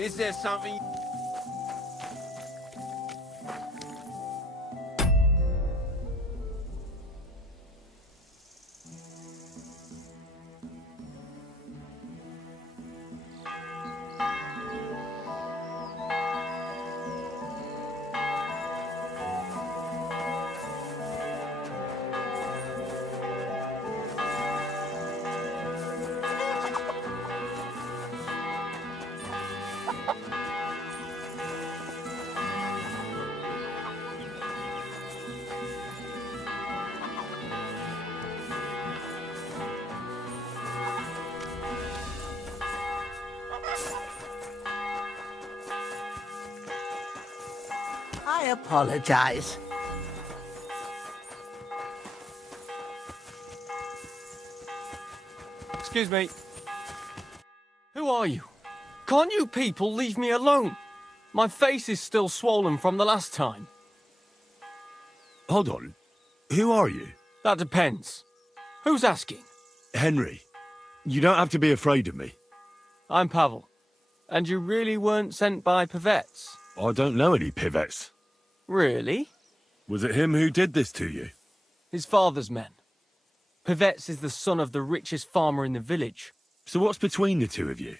Is there something... I apologize. Excuse me. Who are you? Can't you people leave me alone? My face is still swollen from the last time. Hold on. Who are you? That depends. Who's asking? Henry. You don't have to be afraid of me. I'm Pavel. And you really weren't sent by Pivets? I don't know any Pivets. Really? Was it him who did this to you? His father's men. Pivets is the son of the richest farmer in the village. So what's between the two of you?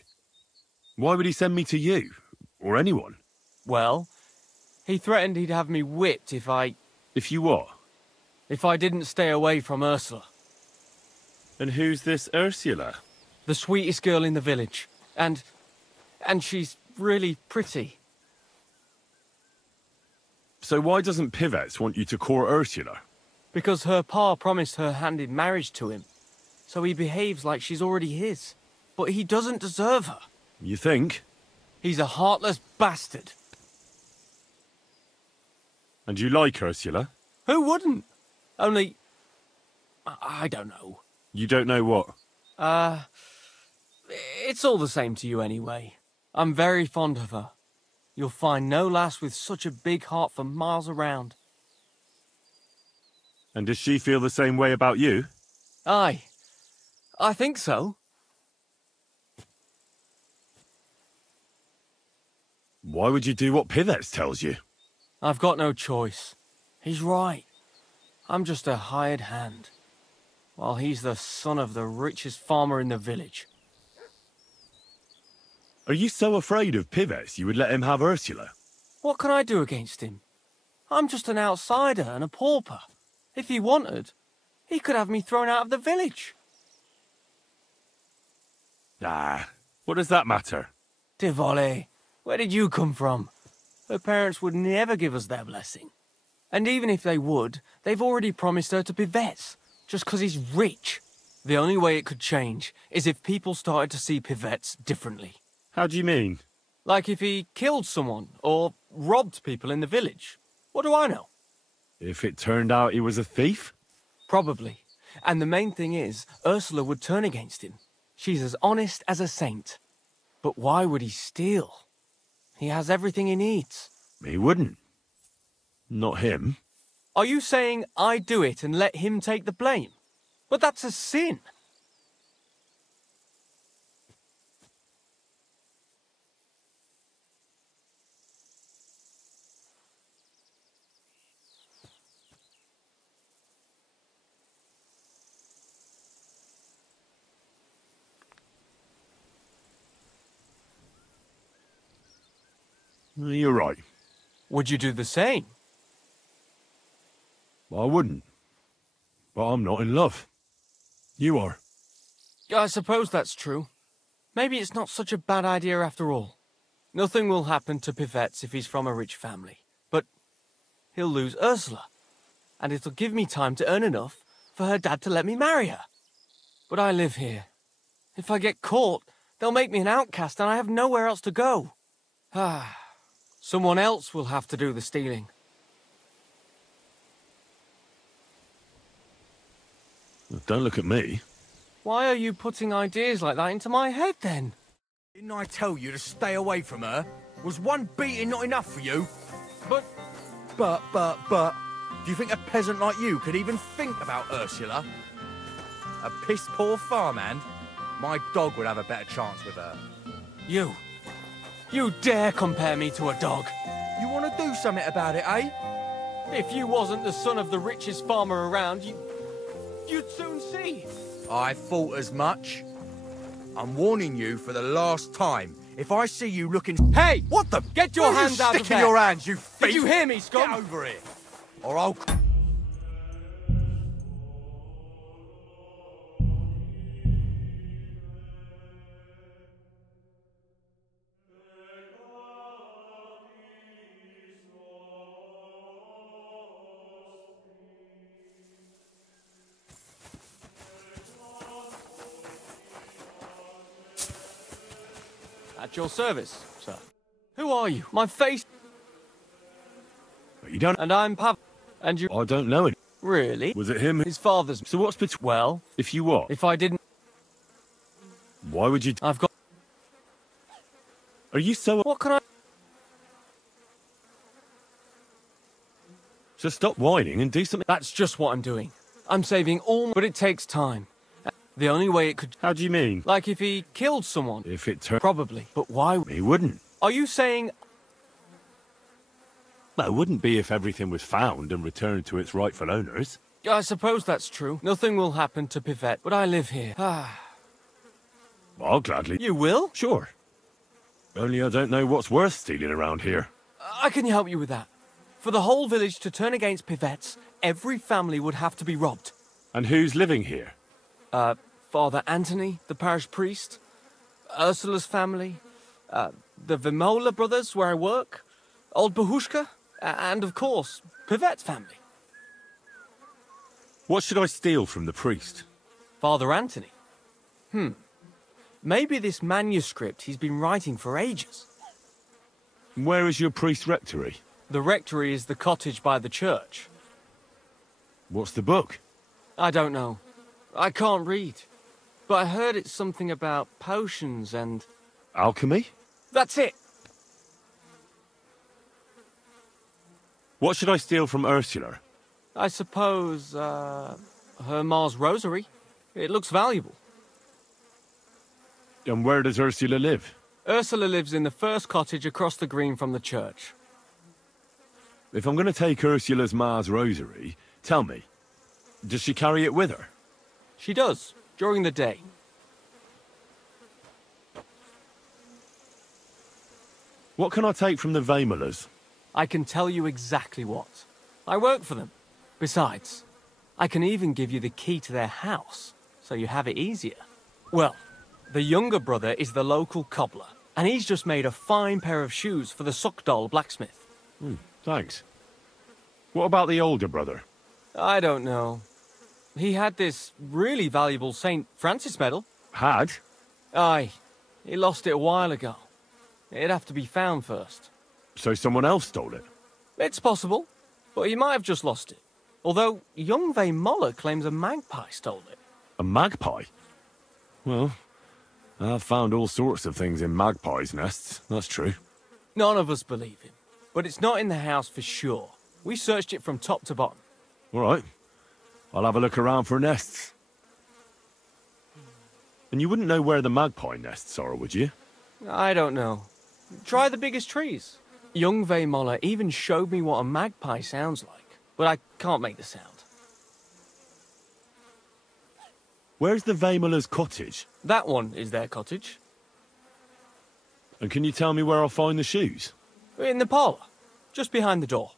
Why would he send me to you? Or anyone? Well, he threatened he'd have me whipped if I... If you what? If I didn't stay away from Ursula. And who's this Ursula? The sweetest girl in the village. And she's really pretty. So why doesn't Pivets want you to court Ursula? Because her pa promised her hand in marriage to him. So he behaves like she's already his. But he doesn't deserve her. You think? He's a heartless bastard. And you like Ursula? Who wouldn't? Only... I don't know. You don't know what? It's all the same to you anyway. I'm very fond of her. You'll find no lass with such a big heart for miles around. And does she feel the same way about you? Aye. I think so. Why would you do what Pivets tells you? I've got no choice. He's right. I'm just a hired hand. While he's the son of the richest farmer in the village. Are you so afraid of Pivets you would let him have Ursula? What can I do against him? I'm just an outsider and a pauper. If he wanted, he could have me thrown out of the village. Ah, what does that matter? Tivoli, where did you come from? Her parents would never give us their blessing. And even if they would, they've already promised her to Pivets, just 'cause he's rich. The only way it could change is if people started to see Pivets differently. How do you mean? Like if he killed someone, or robbed people in the village. What do I know? If it turned out he was a thief? Probably. And the main thing is, Ursula would turn against him. She's as honest as a saint. But why would he steal? He has everything he needs. He wouldn't. Not him. Are you saying I do it and let him take the blame? But that's a sin. You're right. Would you do the same? I wouldn't. But I'm not in love. You are. I suppose that's true. Maybe it's not such a bad idea after all. Nothing will happen to Pivets if he's from a rich family. But he'll lose Ursula. And it'll give me time to earn enough for her dad to let me marry her. But I live here. If I get caught, they'll make me an outcast and I have nowhere else to go. Ah. Someone else will have to do the stealing. Don't look at me. Why are you putting ideas like that into my head, then? Didn't I tell you to stay away from her? Was one beating not enough for you? But... Do you think a peasant like you could even think about Ursula? A piss-poor farmhand? My dog would have a better chance with her. You. You dare compare me to a dog? You want to do something about it, eh? If you wasn't the son of the richest farmer around, you'd soon see. I thought as much. I'm warning you for the last time. If I see you looking... Hey! What the... Get your hands out of sticking there! your hands, you thief! Did you hear me, scum? Get over here, or I'll... At your service, sir. Who are you? My face... You don't... And I'm Pav... And you... I don't know it. Really? Was it him? His father's... So what's between... Well... If you what? If I didn't... Why would you... I've got... Are you so... What can I... So stop whining and do something... That's just what I'm doing. I'm saving all... But it takes time. The only way it could... How do you mean? Like if he killed someone. If it turned... Probably. But why... He wouldn't. Are you saying... Well, it wouldn't be if everything was found and returned to its rightful owners. I suppose that's true. Nothing will happen to Pivette, but I live here. I'll gladly... You will? Sure. Only I don't know what's worth stealing around here. I can help you with that. For the whole village to turn against Pivettes, every family would have to be robbed. And who's living here? Father Anthony, the parish priest, Ursula's family, the Vimola brothers where I work, old Bahushka, and of course, Pivette's family. What should I steal from the priest? Father Anthony? Maybe this manuscript he's been writing for ages. Where is your priest rectory? The rectory is the cottage by the church. What's the book? I don't know. I can't read. But I heard it's something about potions and... Alchemy? That's it! What should I steal from Ursula? I suppose, her Mars rosary. It looks valuable. And where does Ursula live? Ursula lives in the first cottage across the green from the church. If I'm going to take Ursula's Mars rosary, tell me, does she carry it with her? She does, during the day. What can I take from the Vamolas? I can tell you exactly what. I work for them. Besides, I can even give you the key to their house, so you have it easier. Well, the younger brother is the local cobbler, and he's just made a fine pair of shoes for the Suckdoll blacksmith. Thanks. What about the older brother? I don't know. He had this really valuable St. Francis medal. Had? Aye. He lost it a while ago. It'd have to be found first. So someone else stole it? It's possible, but he might have just lost it. Although, young Moller claims a magpie stole it. A magpie? Well, I've found all sorts of things in magpies' nests, that's true. None of us believe him. But it's not in the house for sure. We searched it from top to bottom. All right. I'll have a look around for nests. And you wouldn't know where the magpie nests are, would you? I don't know. Try the biggest trees. Young Moller even showed me what a magpie sounds like, but I can't make the sound. Where's the Vamola's cottage? That one is their cottage. And can you tell me where I'll find the shoes? In the parlour, just behind the door.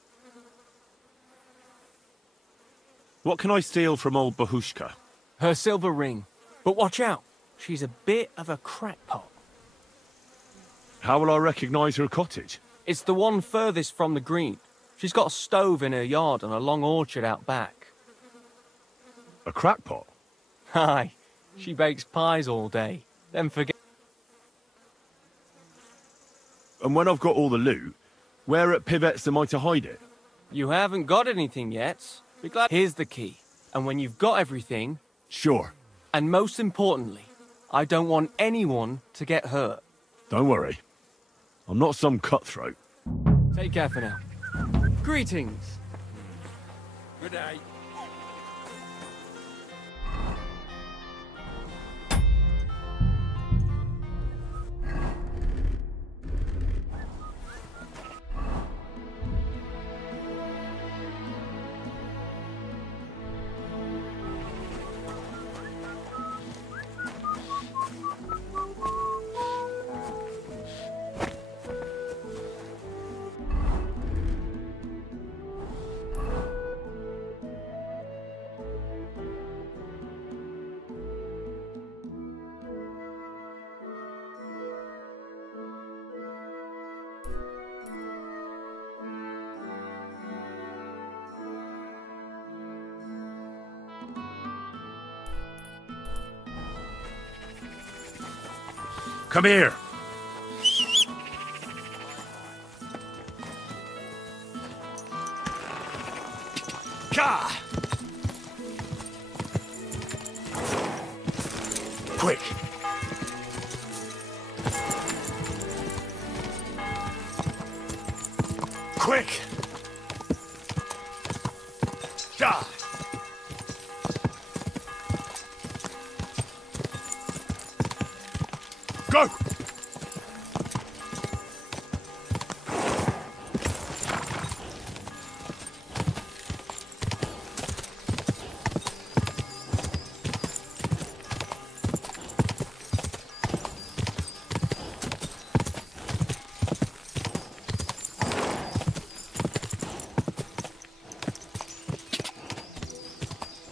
What can I steal from old Bahushka? Her silver ring. But watch out, she's a bit of a crackpot. How will I recognise her cottage? It's the one furthest from the green. She's got a stove in her yard and a long orchard out back. A crackpot? Aye, she bakes pies all day. Then forget... And when I've got all the loot, where at Pivet's am I to hide it? You haven't got anything yet. Be glad... Here's the key. And when you've got everything... Sure. And most importantly, I don't want anyone to get hurt. Don't worry. I'm not some cutthroat. Take care for now. Greetings. Good day. Come here. Gah! Quick. Quick. Gah! Go!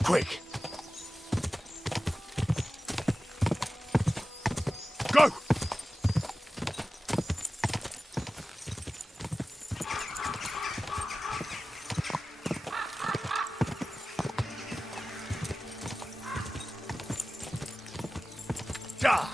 Quick! Go! Ja!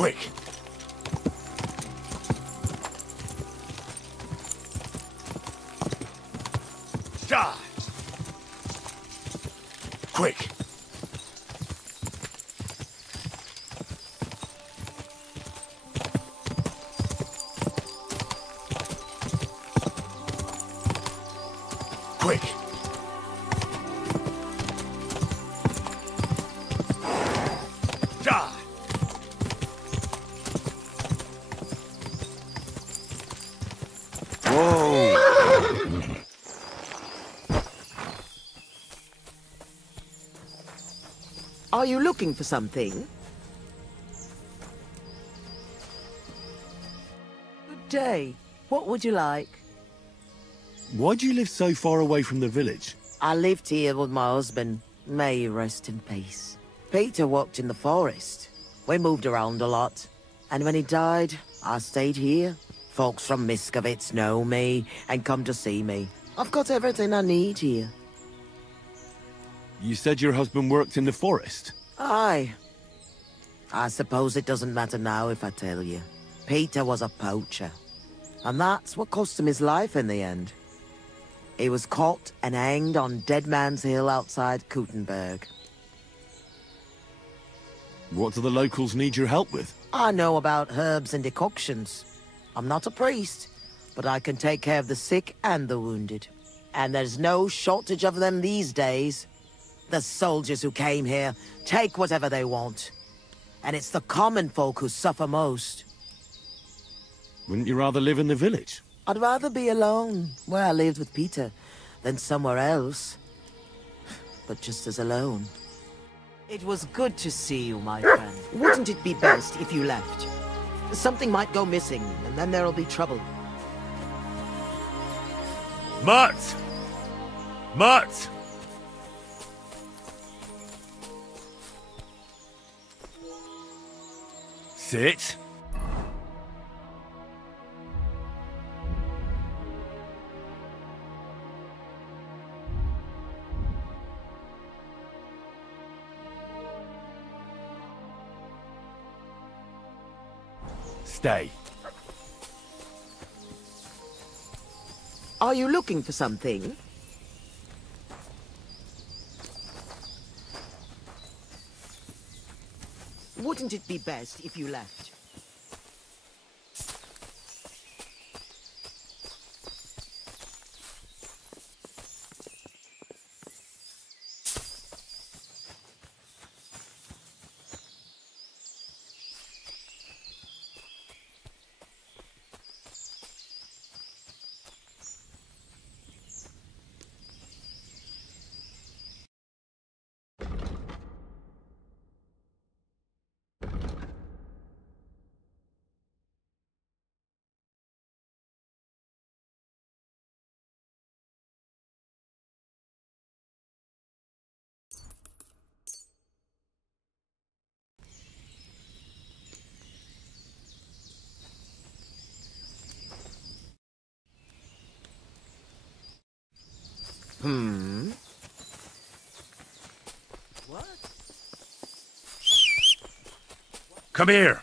Quick! Ja! Quick! Quick! Ja! Are you looking for something? Good day. What would you like? Why do you live so far away from the village? I lived here with my husband. May he rest in peace. Peter worked in the forest. We moved around a lot. And when he died, I stayed here. Folks from Miskovitz know me and come to see me. I've got everything I need here. You said your husband worked in the forest? Aye. I suppose it doesn't matter now if I tell you. Peter was a poacher. And that's what cost him his life in the end. He was caught and hanged on Dead Man's Hill outside Kuttenberg. What do the locals need your help with? I know about herbs and decoctions. I'm not a priest, but I can take care of the sick and the wounded. And there's no shortage of them these days. The soldiers who came here take whatever they want. And it's the common folk who suffer most. Wouldn't you rather live in the village? I'd rather be alone, where I lived with Peter, than somewhere else. But just as alone. It was good to see you, my friend. Wouldn't it be best if you left? Something might go missing, and then there'll be trouble. Mutt! Mutt! Sit. Stay. Are you looking for something? Wouldn't it be best if you left? What? Come here.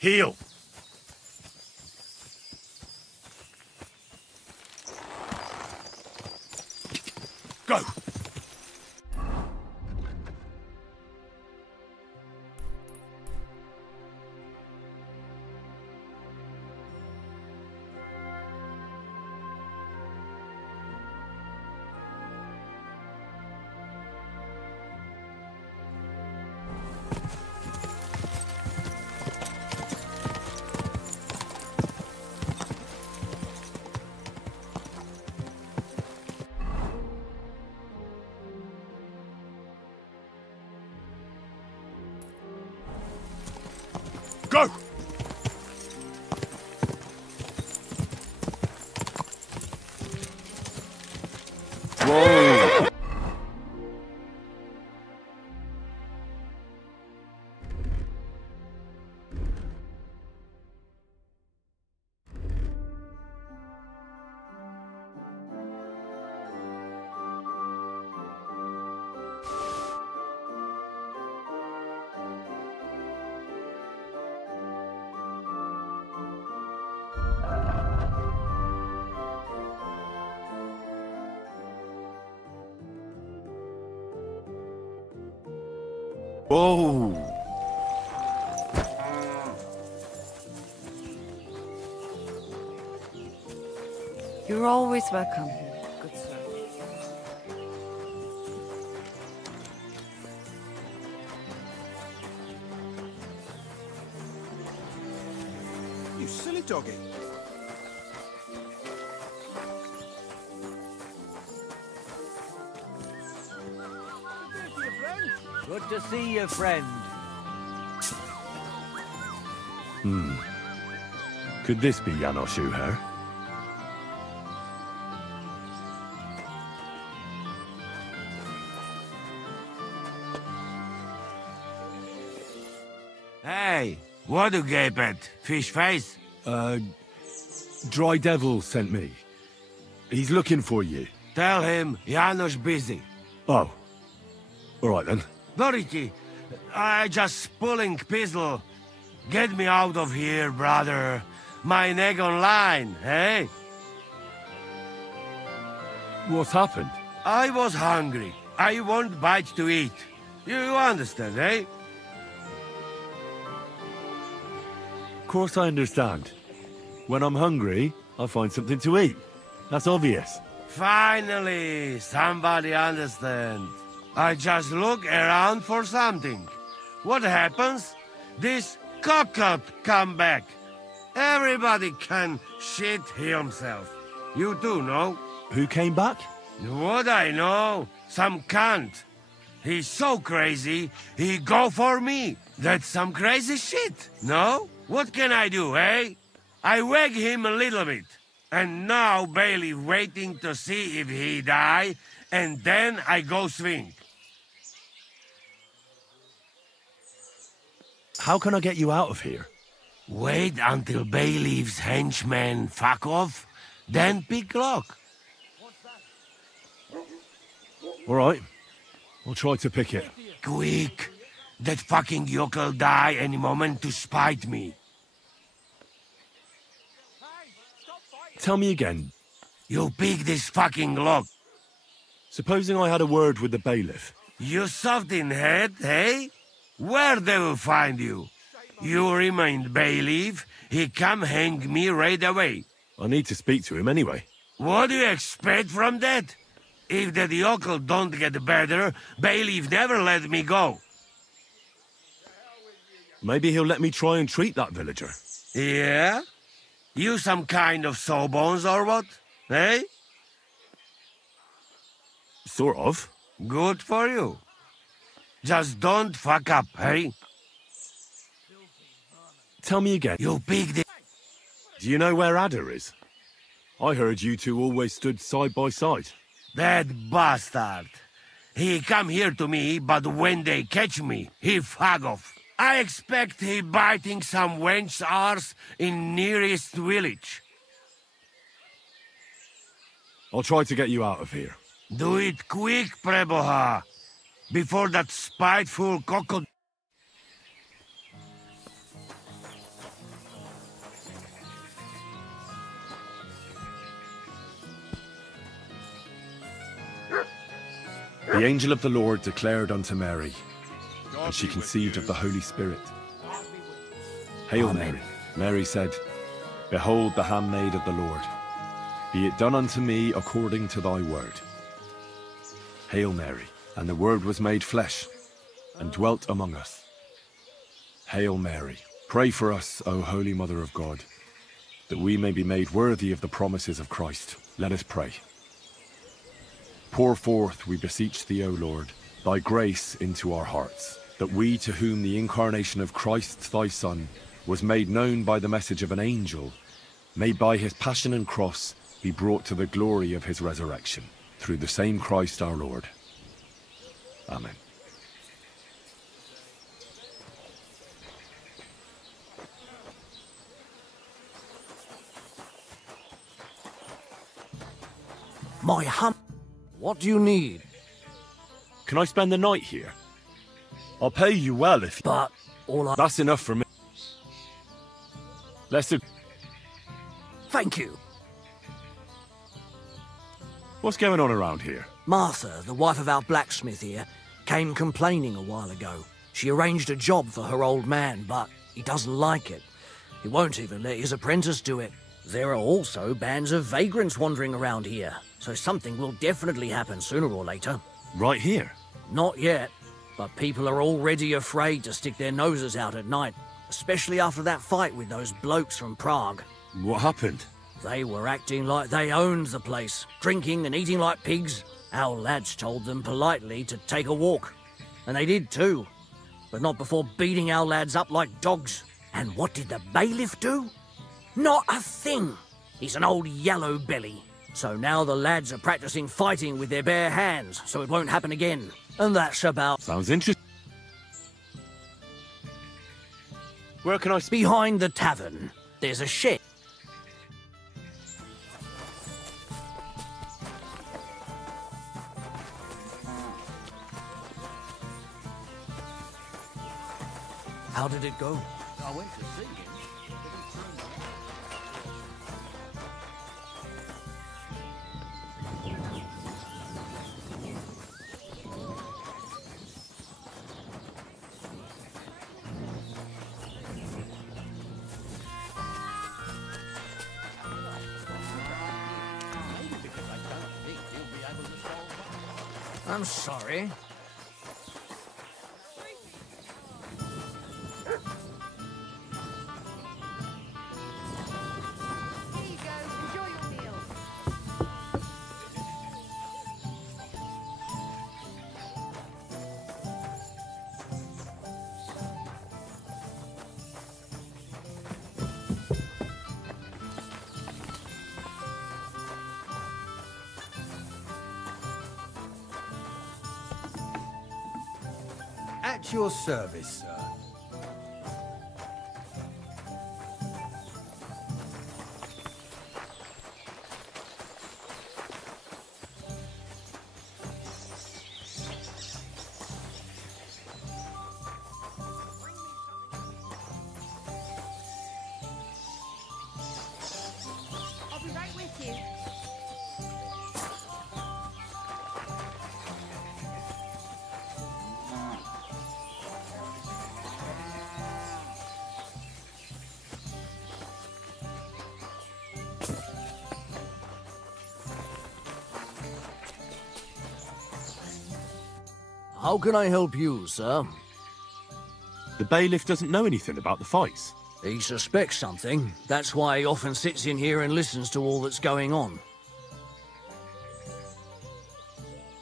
Heal. Go. Go! Whoa! Whoa! You're always welcome, good sir. You silly doggy. Good to see you, friend. Could this be Yanoshuher? Hey, what do gape at? Fish face? Dry Devil sent me. He's looking for you. Tell him Janusz busy. Oh. Alright then. Dorothy, I just pulling pistol. Get me out of here, brother. My neck on line, eh? What's happened? I was hungry. I want bite to eat. You understand, eh? Of course I understand. When I'm hungry, I find something to eat. That's obvious. Finally, somebody understands. I just look around for something. What happens? This cock-up come back. Everybody can shit himself. You too, no? Who came back? What I know? Some cunt. He's so crazy, he go for me. That's some crazy shit, no? What can I do, eh? I wag him a little bit. And now Bailey waiting to see if he die, and then I go swing. How can I get you out of here? Wait until Bailey's henchmen fuck off, then pick lock. Alright. I'll try to pick it. Quick! That fucking yokel die any moment to spite me. Tell me again. You pick this fucking lock. Supposing I had a word with the bailiff. You soft in head, eh? Where they will find you? You remind bailiff, he come hang me right away. I need to speak to him anyway. What do you expect from that? If that yokel don't get better, bailiff never let me go. Maybe he'll let me try and treat that villager. Yeah? You some kind of sawbones or what? Eh? Sort of. Good for you. Just don't fuck up, eh? Tell me again. You picked it. Do you know where Ada is? I heard you two always stood side by side. That bastard. He come here to me, but when they catch me, he fuck off. I expect he biting some wench's arse in nearest village. I'll try to get you out of here. Do it quick, Preboha, before that spiteful cockle... The angel of the Lord declared unto Mary, and she conceived of the Holy Spirit. Hail Amen. Mary. Mary said, Behold the handmaid of the Lord. Be it done unto me according to thy word. Hail Mary. And the Word was made flesh, and dwelt among us. Hail Mary. Pray for us, O Holy Mother of God, that we may be made worthy of the promises of Christ. Let us pray. Pour forth, we beseech thee, O Lord, thy grace into our hearts, that we, to whom the incarnation of Christ thy Son was made known by the message of an angel, may by his passion and cross be brought to the glory of his resurrection, through the same Christ our Lord. Amen. My what do you need? Can I spend the night here? I'll pay you well if... But all I... That's enough for me. Let's... Thank you. What's going on around here? Martha, the wife of our blacksmith here, came complaining a while ago. She arranged a job for her old man, but he doesn't like it. He won't even let his apprentice do it. There are also bands of vagrants wandering around here, so something will definitely happen sooner or later. Right here? Not yet, but people are already afraid to stick their noses out at night, especially after that fight with those blokes from Prague. What happened? They were acting like they owned the place, drinking and eating like pigs. Our lads told them politely to take a walk, and they did too, but not before beating our lads up like dogs. And what did the bailiff do? Not a thing. He's an old yellow belly. So now the lads are practicing fighting with their bare hands, so it won't happen again. And that's about... Sounds interesting. Where can I... Behind the tavern, there's a shed. How did it go? I went to see him. I'm sorry. Here you go. Enjoy your meal. At your service, sir. I'll be right with you. How can I help you, sir? The bailiff doesn't know anything about the fights. He suspects something. That's why he often sits in here and listens to all that's going on.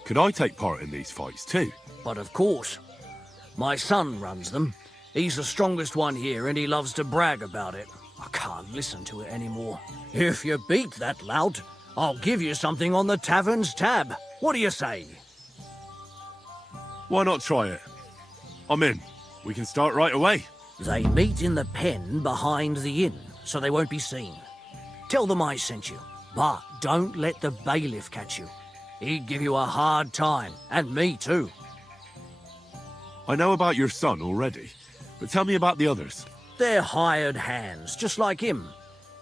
Could I take part in these fights too? But of course. My son runs them. He's the strongest one here and he loves to brag about it. I can't listen to it anymore. If you beat that lout, I'll give you something on the tavern's tab. What do you say? Why not try it? I'm in. We can start right away. They meet in the pen behind the inn, so they won't be seen. Tell them I sent you, but don't let the bailiff catch you. He'd give you a hard time, and me too. I know about your son already, but tell me about the others. They're hired hands, just like him.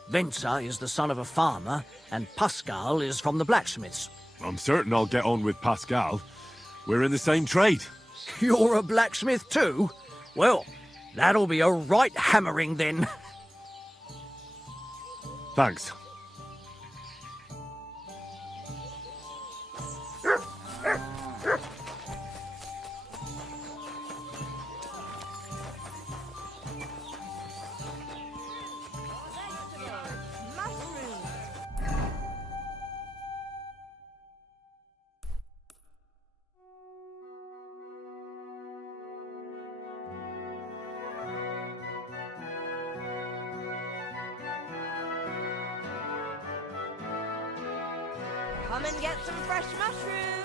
Venza is the son of a farmer, and Pascal is from the blacksmiths. I'm certain I'll get on with Pascal. We're in the same trade. You're a blacksmith too? Well, that'll be a right hammering then. Thanks. Come and get some fresh mushrooms.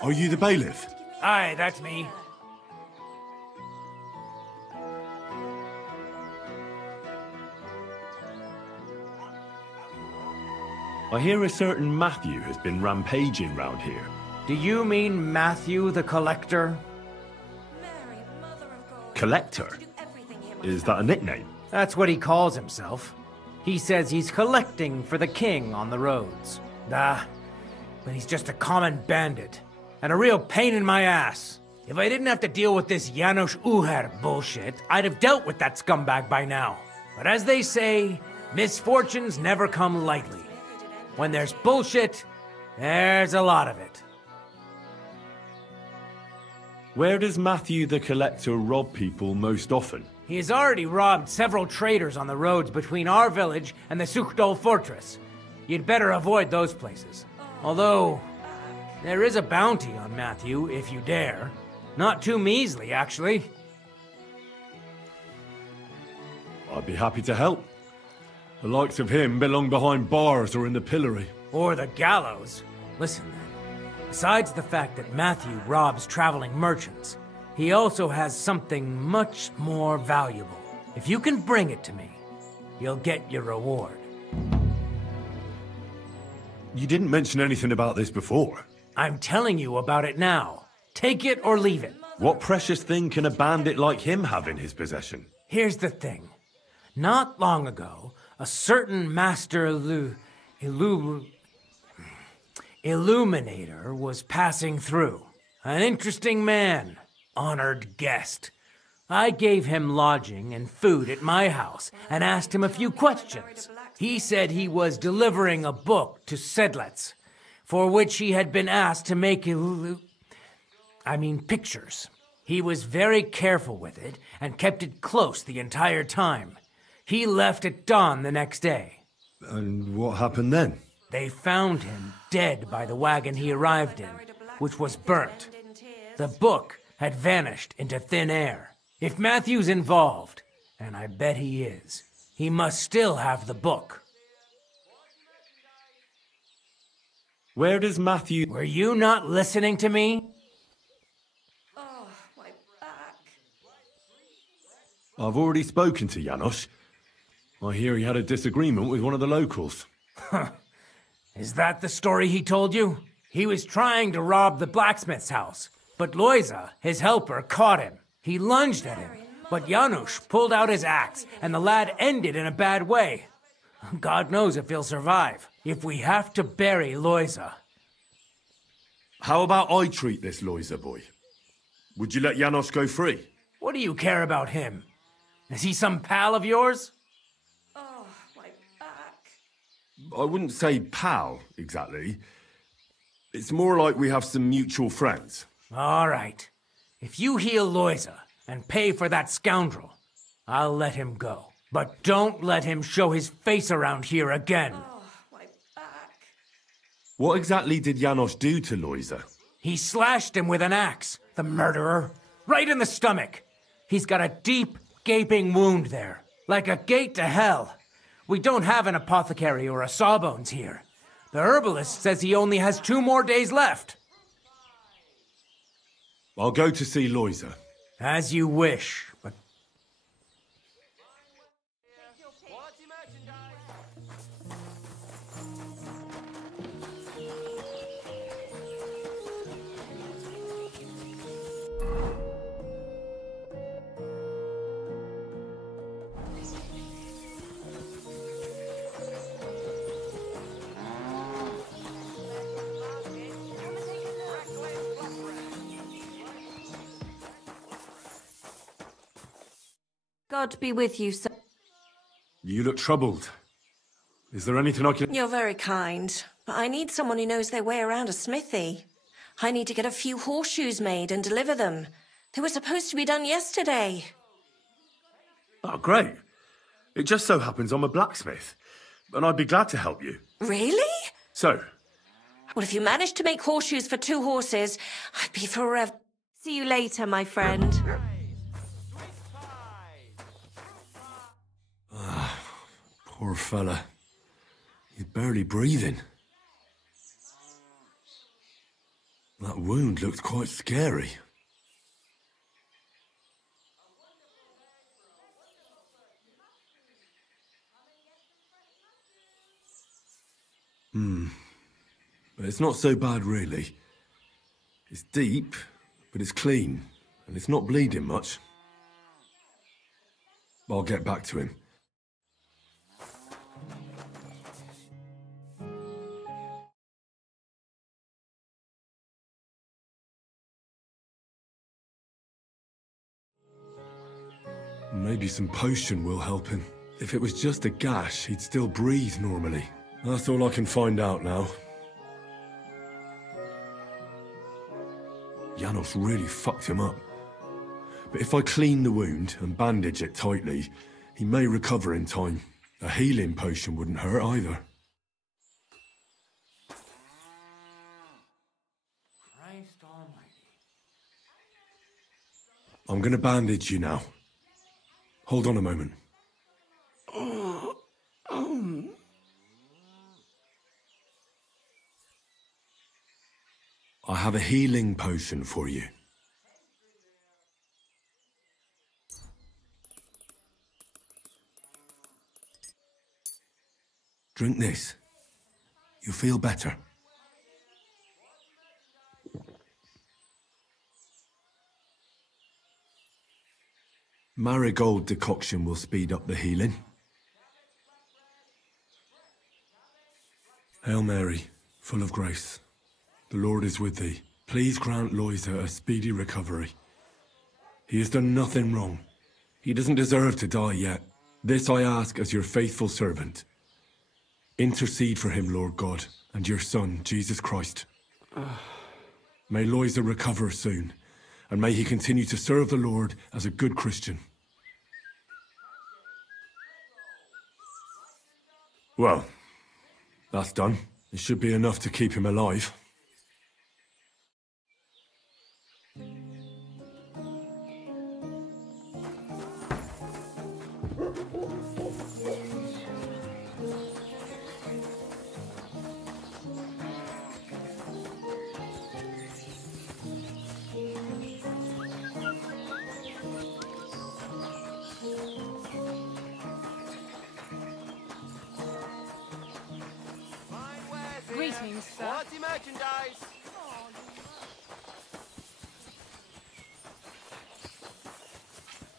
Are you the bailiff? Aye, that's me. I hear a certain Matthew has been rampaging round here. Do you mean Matthew the Collector? Collector? Is that a nickname? That's what he calls himself. He says he's collecting for the king on the roads. But he's just a common bandit. And a real pain in my ass. If I didn't have to deal with this Janos Uher bullshit, I'd have dealt with that scumbag by now. But as they say, misfortunes never come lightly. When there's bullshit, there's a lot of it. Where does Matthew the Collector rob people most often? He has already robbed several traders on the roads between our village and the Sukhdol fortress. You'd better avoid those places. Although, there is a bounty on Matthew, if you dare. Not too measly, actually. I'd be happy to help. The likes of him belong behind bars or in the pillory. Or the gallows. Listen then. Besides the fact that Matthew robs traveling merchants, he also has something much more valuable. If you can bring it to me, you'll get your reward. You didn't mention anything about this before. I'm telling you about it now. Take it or leave it. What precious thing can a bandit like him have in his possession? Here's the thing. Not long ago, a certain master illuminator was passing through. An interesting man, honored guest. I gave him lodging and food at my house and asked him a few questions. He said he was delivering a book to Sedlets, for which he had been asked to make pictures. He was very careful with it and kept it close the entire time. He left at dawn the next day. And what happened then? They found him dead by the wagon he arrived in, which was burnt. The book had vanished into thin air. If Matthew's involved, and I bet he is, he must still have the book. Where does Matthew... Were you not listening to me? Oh, my back. I've already spoken to Janos. I hear he had a disagreement with one of the locals. Is that the story he told you? He was trying to rob the blacksmith's house, but Loiza, his helper, caught him. He lunged at him, but Janusz pulled out his axe, and the lad ended in a bad way. God knows if he'll survive, if we have to bury Loiza. How about I treat this Loiza boy? Would you let Janos go free? What do you care about him? Is he some pal of yours? Oh, my back. I wouldn't say pal, exactly. It's more like we have some mutual friends. All right. If you heal Loiza and pay for that scoundrel, I'll let him go. But don't let him show his face around here again. Oh, my back. What exactly did Janos do to Loiza? He slashed him with an axe, the murderer, right in the stomach. He's got a deep, gaping wound there, like a gate to hell. We don't have an apothecary or a sawbones here. The herbalist says he only has 2 more days left. I'll go to see Loiza. As you wish, but... God be with you, sir. You look troubled. Is there anything I can... You're very kind, but I need someone who knows their way around a smithy. I need to get a few horseshoes made and deliver them. They were supposed to be done yesterday. Oh, great. It just so happens I'm a blacksmith, and I'd be glad to help you. Really? So? Well, if you manage to make horseshoes for 2 horses, I'd be forever... See you later, my friend. Poor fella. He's barely breathing. That wound looked quite scary. But it's not so bad, really. It's deep, but it's clean, and it's not bleeding much. I'll get back to him. Maybe some potion will help him. If it was just a gash, he'd still breathe normally. That's all I can find out now. Janos really fucked him up. But if I clean the wound and bandage it tightly, he may recover in time. A healing potion wouldn't hurt either. Christ almighty. I'm gonna bandage you now. Hold on a moment. I have a healing potion for you. Drink this. You'll feel better. Marigold decoction will speed up the healing. Hail Mary, full of grace. The Lord is with thee. Please grant Loisa a speedy recovery. He has done nothing wrong. He doesn't deserve to die yet. This I ask as your faithful servant. Intercede for him, Lord God, and your Son, Jesus Christ. May Loisa recover soon, and may he continue to serve the Lord as a good Christian. Well, that's done. It should be enough to keep him alive. Greetings, sir. Quality merchandise.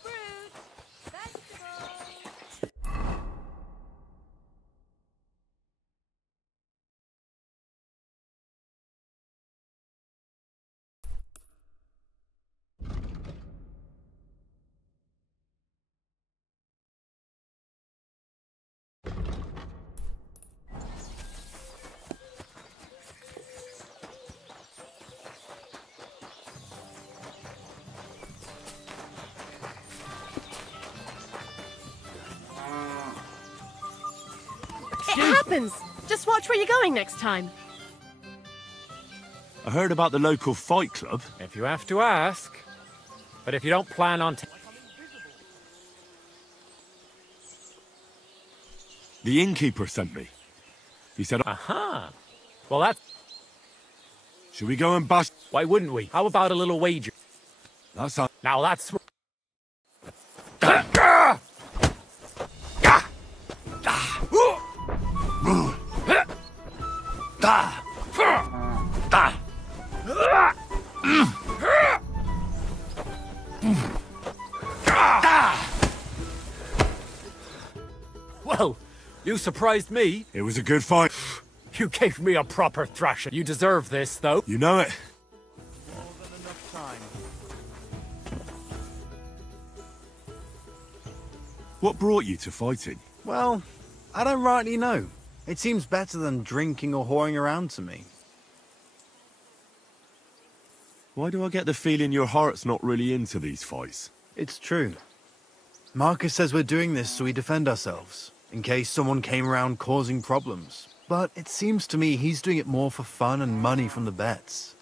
Fruit, vegetables. It happens. Just watch where you're going next time. I heard about the local fight club. If you have to ask. But if you don't plan on... The innkeeper sent me. He said... Aha! Well, that's... Should we go and bash... Why wouldn't we? How about a little wager? That's how... Now that's... Well, you surprised me. It was a good fight. You gave me a proper thrashing. You deserve this, though. You know it. More than enough time. What brought you to fighting? Well, I don't rightly know. It seems better than drinking or whoring around to me. Why do I get the feeling your heart's not really into these fights? It's true. Marcus says we're doing this so we defend ourselves, in case someone came around causing problems. But it seems to me he's doing it more for fun and money from the bets.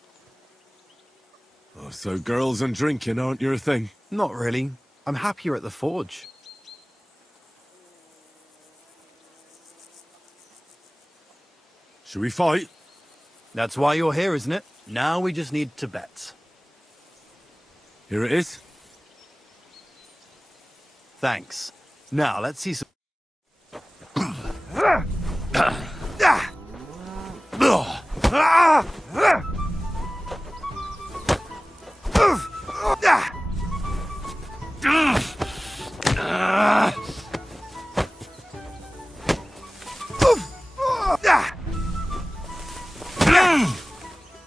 Oh, so girls and drinking aren't your thing? Not really. I'm happier at the forge. Should we fight? That's why you're here, isn't it? Now we just need to bet. Here it is. Thanks. Now, let's see some...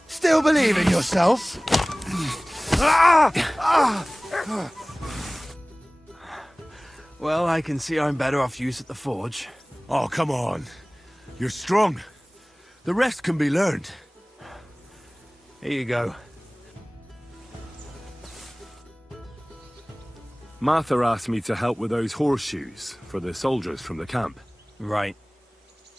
Still believe in yourself? Well, I can see I'm better off use at the forge. Oh, come on. You're strong. The rest can be learned. Here you go. Martha asked me to help with those horseshoes for the soldiers from the camp. Right.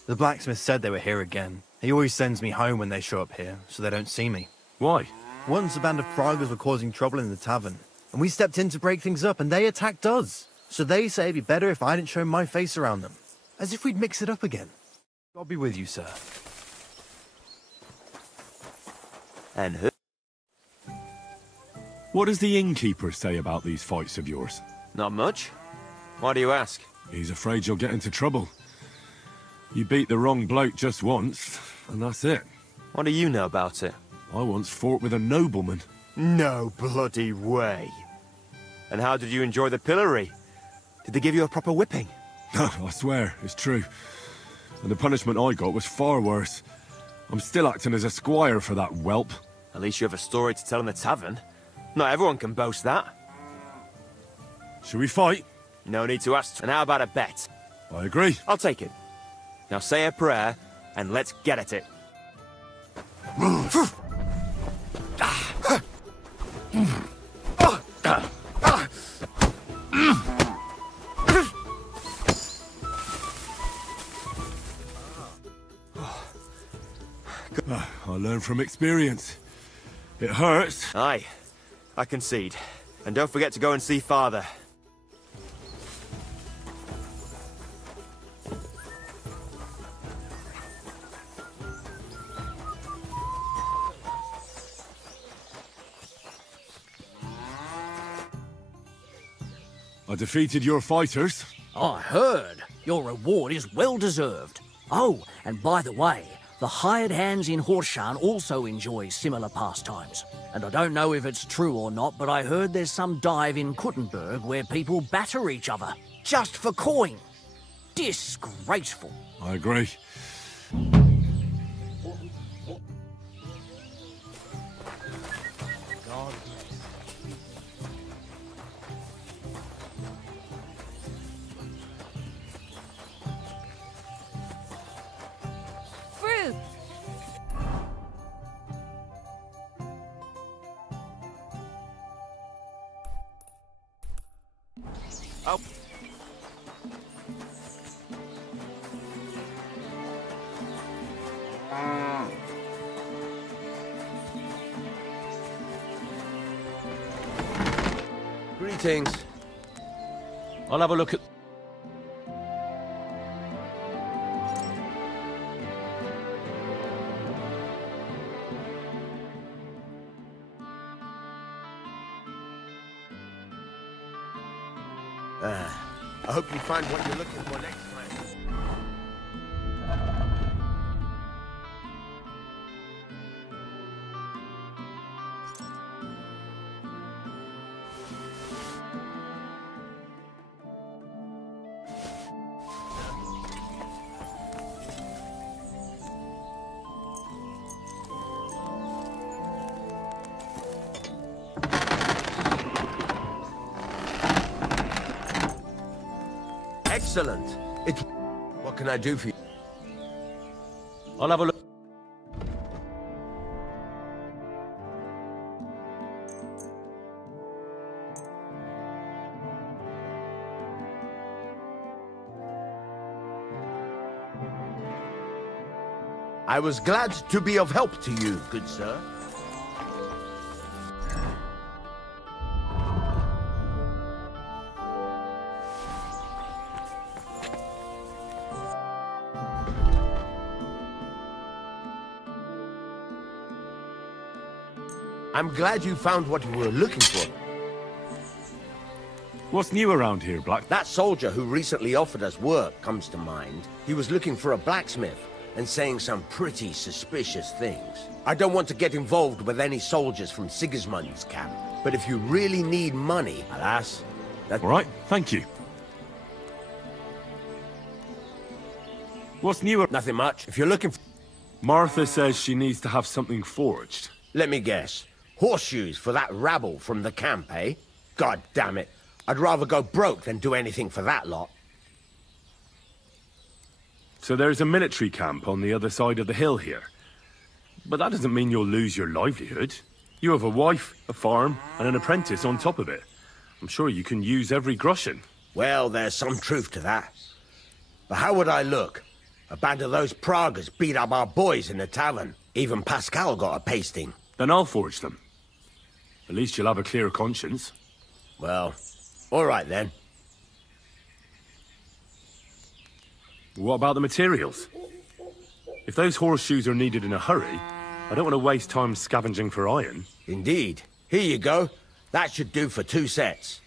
The blacksmith said they were here again. He always sends me home when they show up here, so they don't see me. Why? Once a band of Pragas were causing trouble in the tavern, and we stepped in to break things up, and they attacked us. So they say it'd be better if I didn't show my face around them. As if we'd mix it up again. God be with you, sir. And who? What does the innkeeper say about these fights of yours? Not much. Why do you ask? He's afraid you'll get into trouble. You beat the wrong bloke just once, and that's it. What do you know about it? I once fought with a nobleman. No bloody way. And how did you enjoy the pillory? Did they give you a proper whipping? No, I swear, it's true. And the punishment I got was far worse. I'm still acting as a squire for that whelp. At least you have a story to tell in the tavern. Not everyone can boast that. Should we fight? No need to ask. And how about a bet? I agree. I'll take it. Now say a prayer, and let's get at it. I learn from experience. It hurts. Aye, I concede. And don't forget to go and see Father. I defeated your fighters. I heard. Your reward is well deserved. Oh, and by the way, the hired hands in Horshan also enjoy similar pastimes. And I don't know if it's true or not, but I heard there's some dive in Kuttenberg where people batter each other, just for coin. Disgraceful. I agree. Fruit! Oh. Greetings. I'll have a look at... I hope you find what you're looking for next time. Excellent. What can I do for you? I'll have a look. I was glad to be of help to you, good sir. I'm glad you found what you were looking for. What's new around here, Black? That soldier who recently offered us work comes to mind. He was looking for a blacksmith and saying some pretty suspicious things. I don't want to get involved with any soldiers from Sigismund's camp, but if you really need money, alas, that's... All right, thank you. What's new? Nothing much. If you're looking for... Martha says she needs to have something forged. Let me guess. Horseshoes for that rabble from the camp, eh? God damn it. I'd rather go broke than do anything for that lot. So there's a military camp on the other side of the hill here. But that doesn't mean you'll lose your livelihood. You have a wife, a farm, and an apprentice on top of it. I'm sure you can use every groschen. Well, there's some truth to that. But how would I look? A band of those Pragas beat up our boys in the tavern. Even Pascal got a pasting. Then I'll forge them. At least you'll have a clear conscience. Well, all right then. What about the materials? If those horseshoes are needed in a hurry, I don't want to waste time scavenging for iron. Indeed. Here you go. That should do for 2 sets.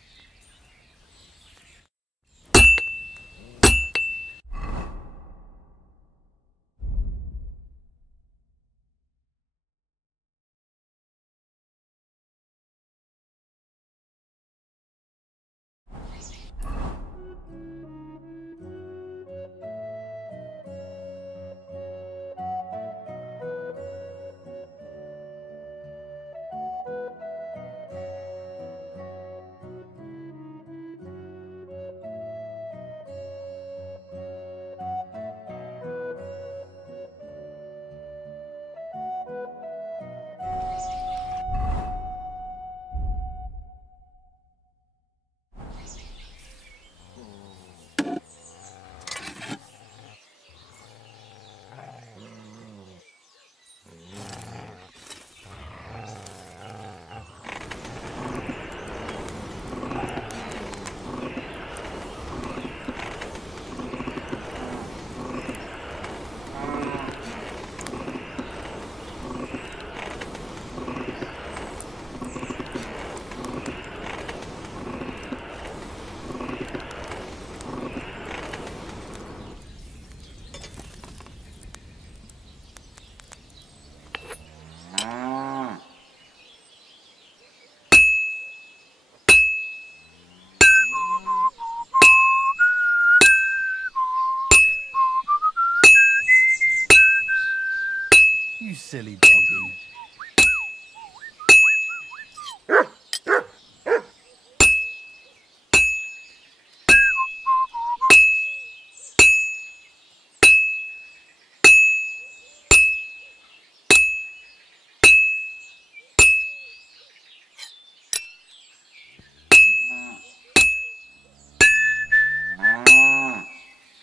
You silly doggy.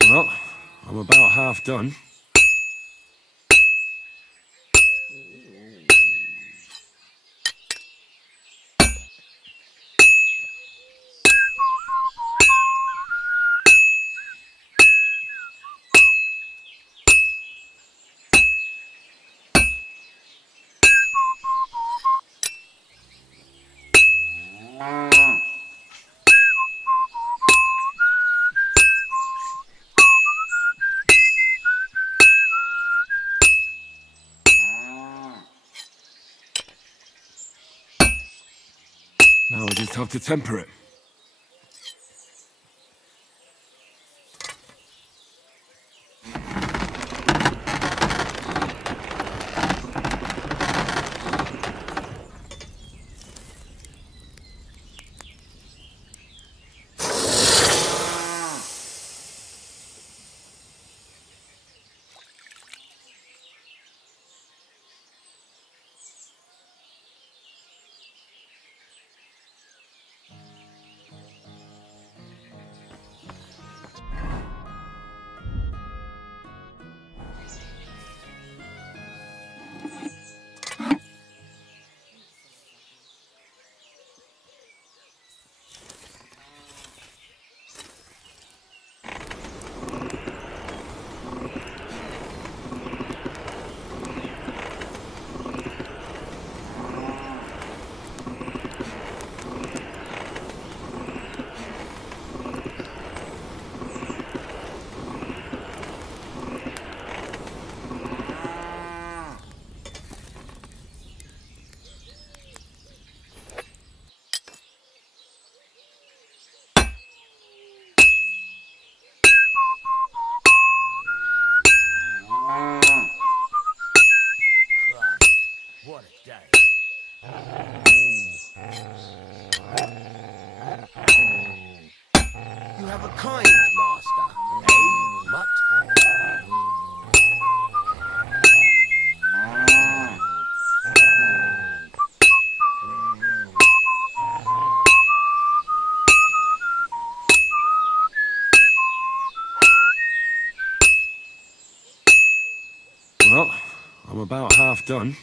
Well, I'm about half done. Now I just have to temper it. What a day. You have a kind master, eh, Mutt? Well, I'm about half done.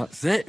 That's it.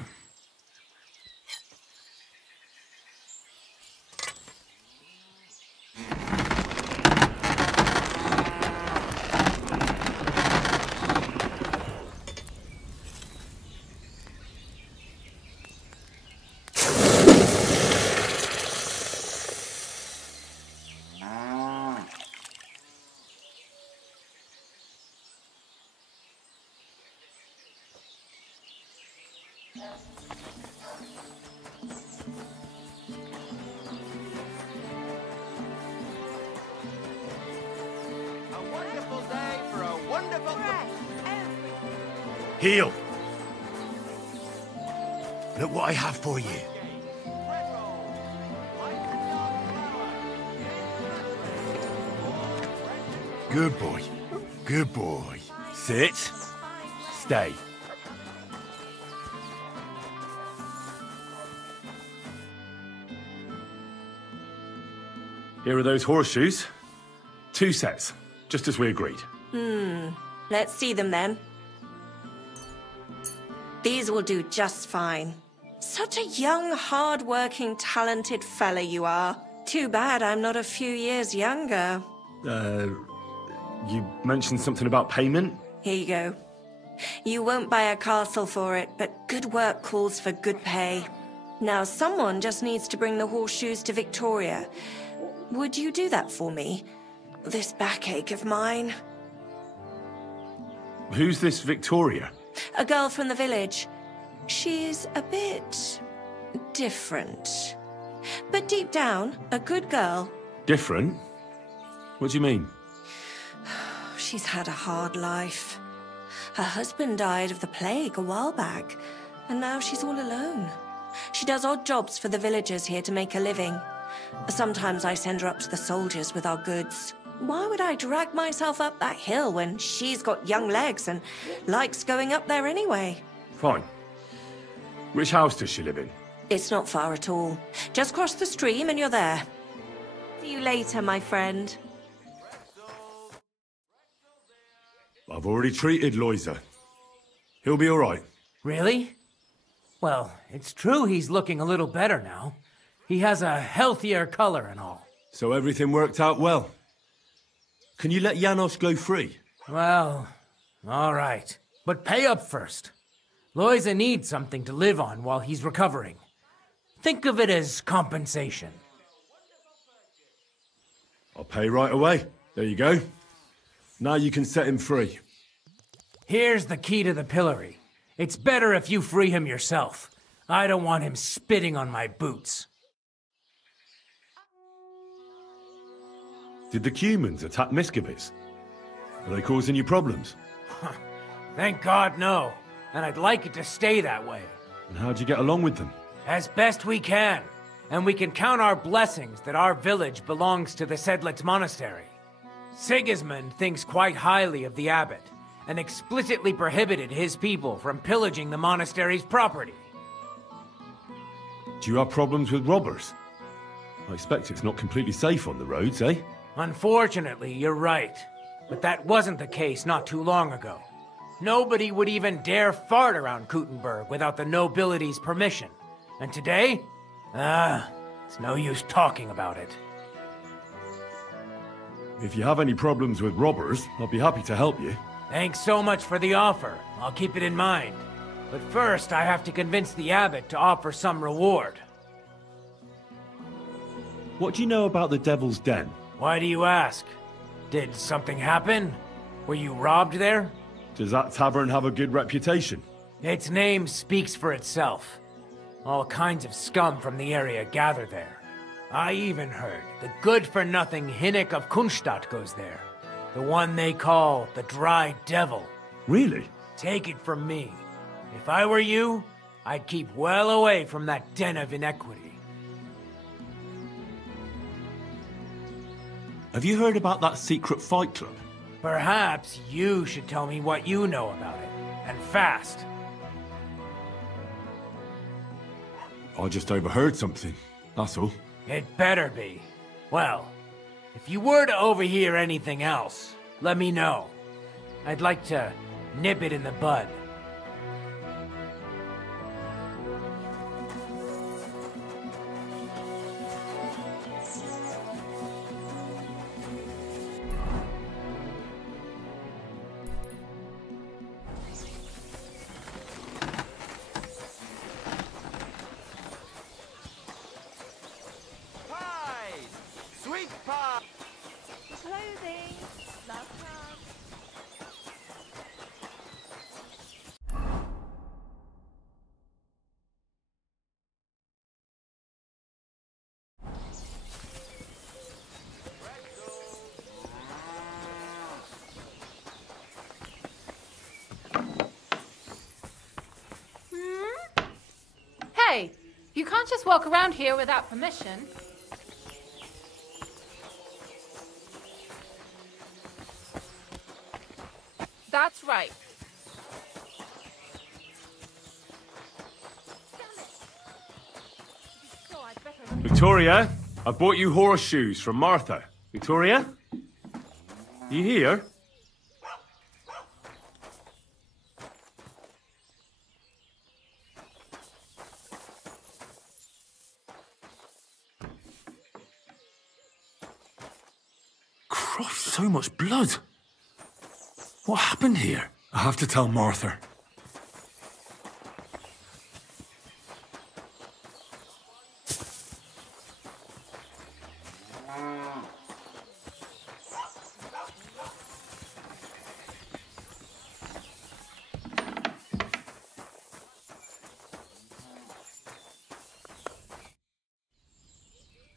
Heal! Look what I have for you. Good boy. Good boy. Sit. Stay. Here are those horseshoes. 2 sets, just as we agreed. Let's see them then. These will do just fine. Such a young, hard-working, talented fella you are. Too bad I'm not a few years younger. You mentioned something about payment? Here you go. You won't buy a castle for it, but good work calls for good pay. Now, someone just needs to bring the horseshoes to Victoria. Would you do that for me? This backache of mine. Who's this Victoria? A girl from the village. She's a bit different. But deep down, a good girl. Different? What do you mean? She's had a hard life. Her husband died of the plague a while back, and now she's all alone. She does odd jobs for the villagers here to make a living. Sometimes I send her up to the soldiers with our goods. Why would I drag myself up that hill when she's got young legs and likes going up there anyway? Fine. Which house does she live in? It's not far at all. Just cross the stream and you're there. See you later, my friend. I've already treated Loiza. He'll be all right. Really? Well, it's true he's looking a little better now. He has a healthier color and all. So everything worked out well. Can you let Janos go free? Well, all right. But pay up first. Loiza needs something to live on while he's recovering. Think of it as compensation. I'll pay right away. There you go. Now you can set him free. Here's the key to the pillory. It's better if you free him yourself. I don't want him spitting on my boots. Did the Cumans attack Miskovitz? Are they causing you problems? Thank God, no. And I'd like it to stay that way. And how'd you get along with them? As best we can. And we can count our blessings that our village belongs to the Sedlitz Monastery. Sigismund thinks quite highly of the abbot, and explicitly prohibited his people from pillaging the monastery's property. Do you have problems with robbers? I expect it's not completely safe on the roads, eh? Unfortunately, you're right. But that wasn't the case not too long ago. Nobody would even dare fart around Kuttenberg without the nobility's permission. And today? It's no use talking about it. If you have any problems with robbers, I'll be happy to help you. Thanks so much for the offer. I'll keep it in mind. But first, I have to convince the abbot to offer some reward. What do you know about the Devil's Den? Why do you ask? Did something happen? Were you robbed there? Does that tavern have a good reputation? Its name speaks for itself. All kinds of scum from the area gather there. I even heard the good-for-nothing Hinnik of Kunstadt goes there. The one they call the Dry Devil. Really? Take it from me. If I were you, I'd keep well away from that den of inequity. Have you heard about that secret fight club? Perhaps you should tell me what you know about it. And fast. I just overheard something, that's all. It better be. Well, if you were to overhear anything else, let me know. I'd like to nip it in the bud. clothing. Last chance. Hey, you can't just walk around here without permission. That's right. Victoria, I bought you horseshoes from Martha. Victoria? You here? Christ, so much blood. What happened here? I have to tell Martha.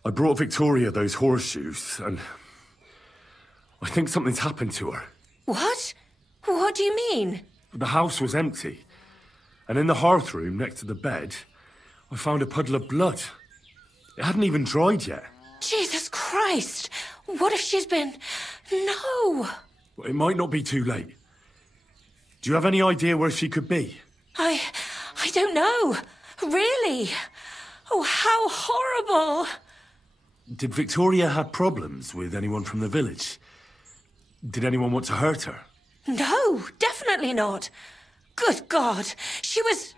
I brought Victoria those horseshoes, and I think something's happened to her. What? What do you mean? The house was empty, and in the hearth room next to the bed, I found a puddle of blood. It hadn't even dried yet. Jesus Christ! What if she's been... No! Well, it might not be too late. Do you have any idea where she could be? I don't know. Really? Oh, how horrible! Did Victoria have problems with anyone from the village? Did anyone want to hurt her? No, definitely not. Good God, she was...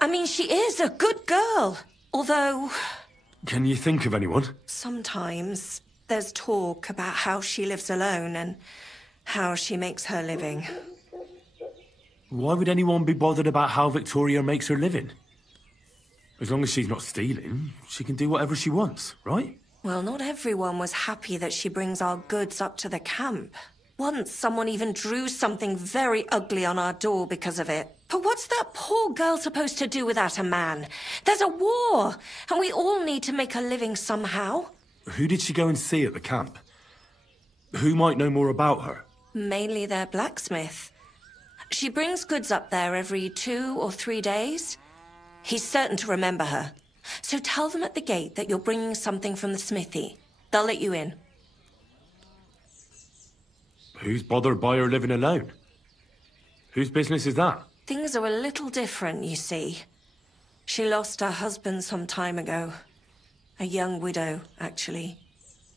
I mean, she is a good girl. Although... Can you think of anyone? Sometimes there's talk about how she lives alone and how she makes her living. Why would anyone be bothered about how Victoria makes her living? As long as she's not stealing, she can do whatever she wants, right? Well, not everyone was happy that she brings our goods up to the camp. Once, someone even drew something very ugly on our door because of it. But what's that poor girl supposed to do without a man? There's a war, and we all need to make a living somehow. Who did she go and see at the camp? Who might know more about her? Mainly their blacksmith. She brings goods up there every 2 or 3 days. He's certain to remember her. So tell them at the gate that you're bringing something from the smithy. They'll let you in. Who's bothered by her living alone? Whose business is that? Things are a little different, you see. She lost her husband some time ago. A young widow, actually.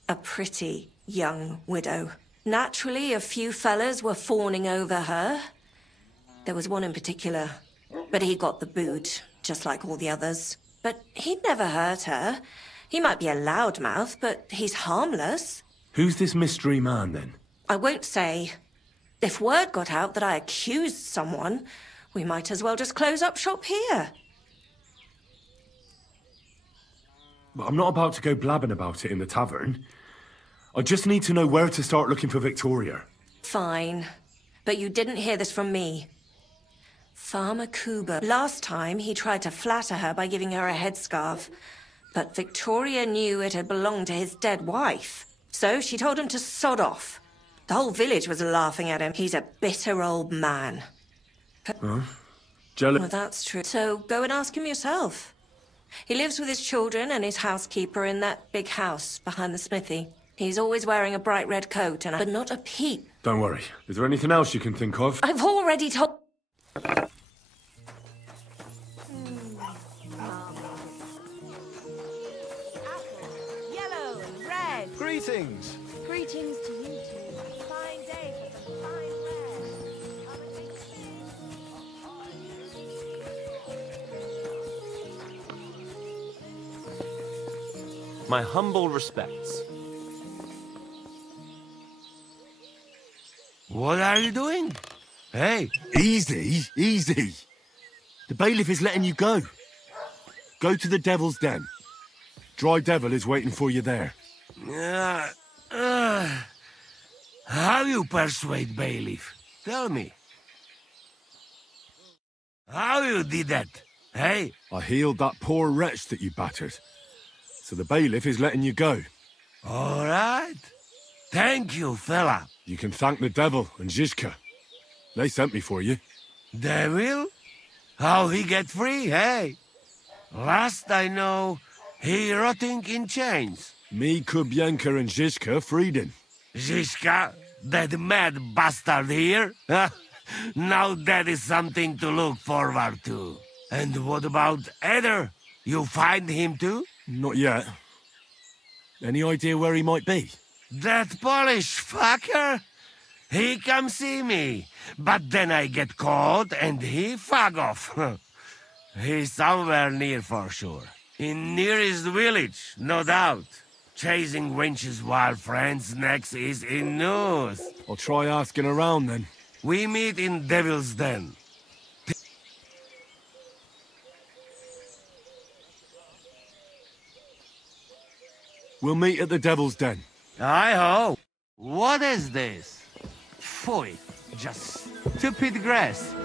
A pretty young widow. Naturally, a few fellas were fawning over her. There was one in particular, but he got the boot, just like all the others. But he'd never hurt her. He might be a loudmouth, but he's harmless. Who's this mystery man, then? I won't say. If word got out that I accused someone, we might as well just close up shop here. But I'm not about to go blabbing about it in the tavern. I just need to know where to start looking for Victoria. Fine. But you didn't hear this from me. Farmer Cooper. Last time, he tried to flatter her by giving her a headscarf. But Victoria knew it had belonged to his dead wife. So she told him to sod off. The whole village was laughing at him. He's a bitter old man. Jealous? Well, that's true. So go and ask him yourself. He lives with his children and his housekeeper in that big house behind the smithy. He's always wearing a bright red coat, but not a peep. Don't worry. Is there anything else you can think of? I've already told... Yellow and red. Greetings. Greetings to you two. Fine day for some fine red. My humble respects. What are you doing? Hey, Easy, easy. The bailiff is letting you go. Go to the Devil's Den. Dry Devil is waiting for you there. you persuade bailiff? Tell me. How you did that, hey? I healed that poor wretch that you battered. So the bailiff is letting you go. All right. Thank you, fella. You can thank the devil and Zizka. They sent me for you. Devil? How he get free, hey? Last I know, he rotting in chains. Me, Kubienka and Zizka freed him. Zizka? That mad bastard here? Now that is something to look forward to. And what about Eder? You find him too? Not yet. Any idea where he might be? That Polish fucker? He come see me, but then I get caught and he fuck off. He's somewhere near for sure. In nearest village, no doubt. Chasing wenches while friends next is in news. I'll try asking around then. We meet in Devil's Den. We'll meet at the Devil's Den. I-ho! What is this? Phoy, just stupid grass.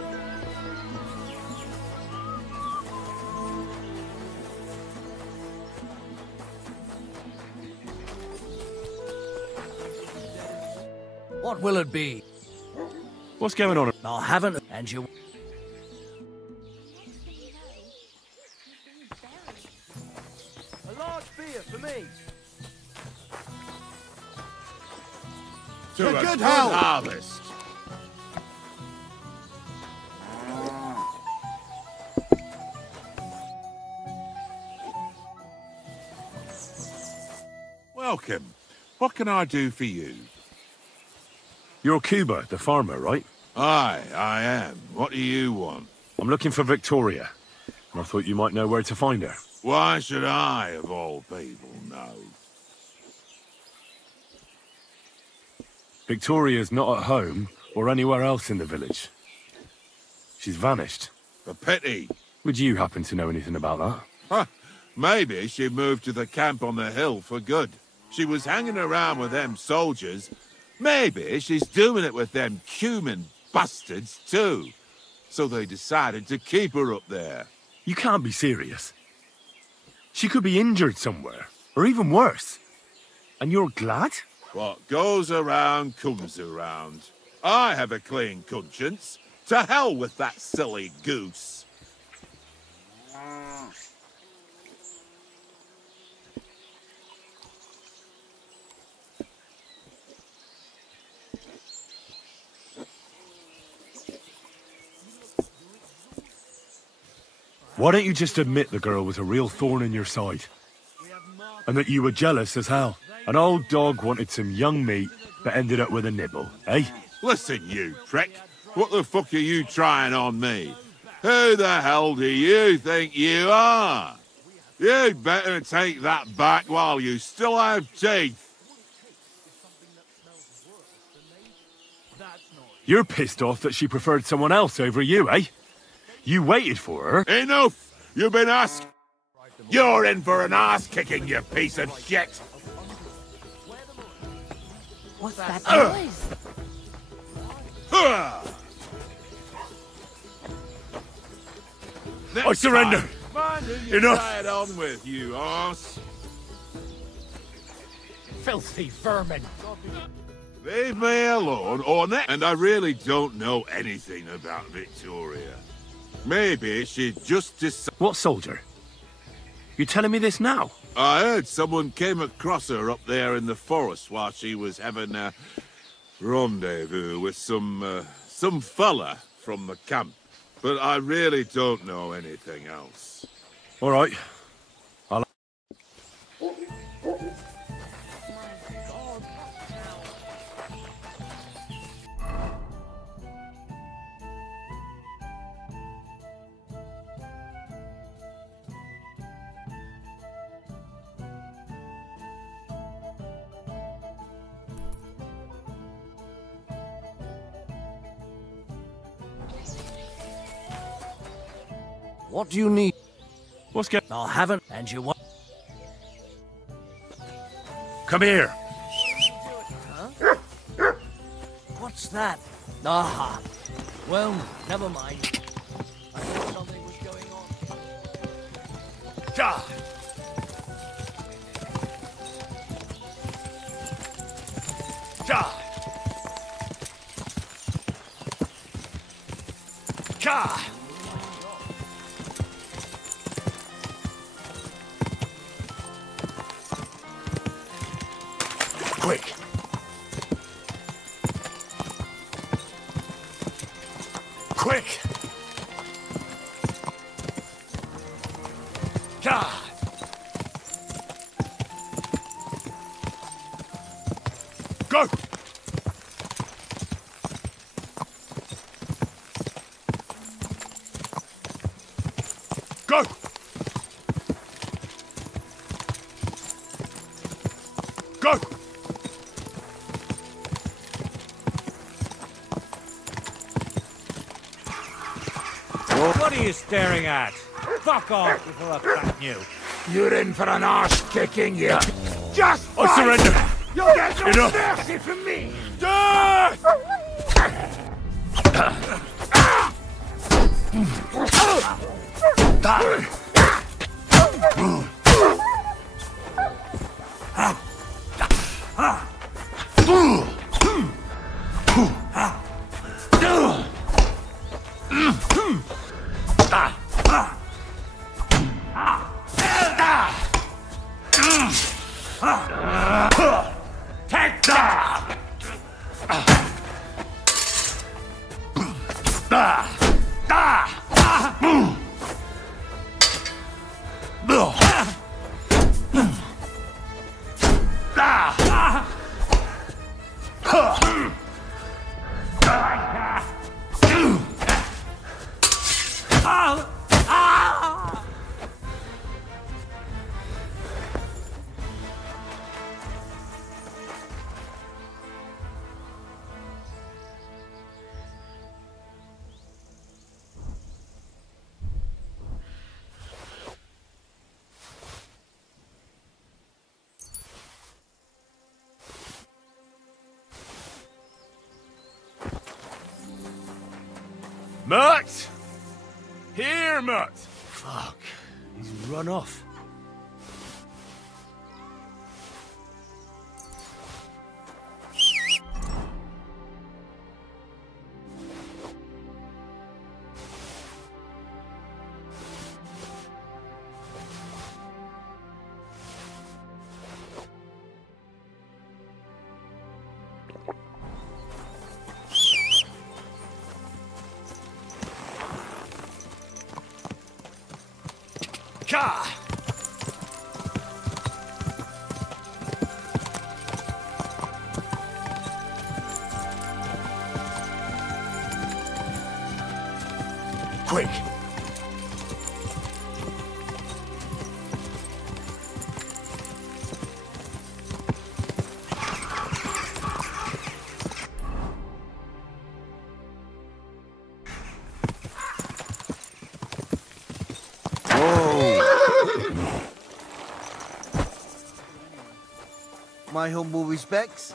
What will it be? What's going on? I haven't, and you... A large beer for me. To a good harvest. Welcome. What can I do for you? You're Cuba, the farmer, right? Aye, I am. What do you want? I'm looking for Victoria, and I thought you might know where to find her. Why should I, of all people, know? Victoria's not at home or anywhere else in the village. She's vanished. A pity. Would you happen to know anything about that? Huh. Maybe she moved to the camp on the hill for good. She was hanging around with them soldiers. Maybe she's doing it with them human bastards too. So they decided to keep her up there. You can't be serious. She could be injured somewhere, or even worse. And you're glad? What goes around comes around. I have a clean conscience. To hell with that silly goose. Why don't you just admit the girl was a real thorn in your side? And that you were jealous as hell? An old dog wanted some young meat, but ended up with a nibble, eh? Listen, you prick. What the fuck are you trying on me? Who the hell do you think you are? You'd better take that back while you still have teeth. You're pissed off that she preferred someone else over you, eh? You waited for her. Enough! You've been asked. You're in for an ass-kicking, you piece of shit! What's that noise? I surrender! Enough! Get on with you, arse. Filthy vermin! Leave me alone, or next. And I really don't know anything about Victoria. Maybe she just decided... What soldier? You're telling me this now? I heard someone came across her up there in the forest while she was having a rendezvous with some fella from the camp. But I really don't know anything else. All right. What do you need? What's going... I haven't, and you want... Come here. What's that? Aha. Well, never mind. I thought something was going on. Ja! Ja! Ja! Quick! Quick! Ja! Go! Go! Go! What are you staring at? Fuck off before I flatten you. You're in for an arse kicking, you. Just I surrender. You'll get no Enough. mercy from me. Death! Take that! Mutt! Here, Mutt! Fuck. He's run off. Ka! Quick! My humble respects.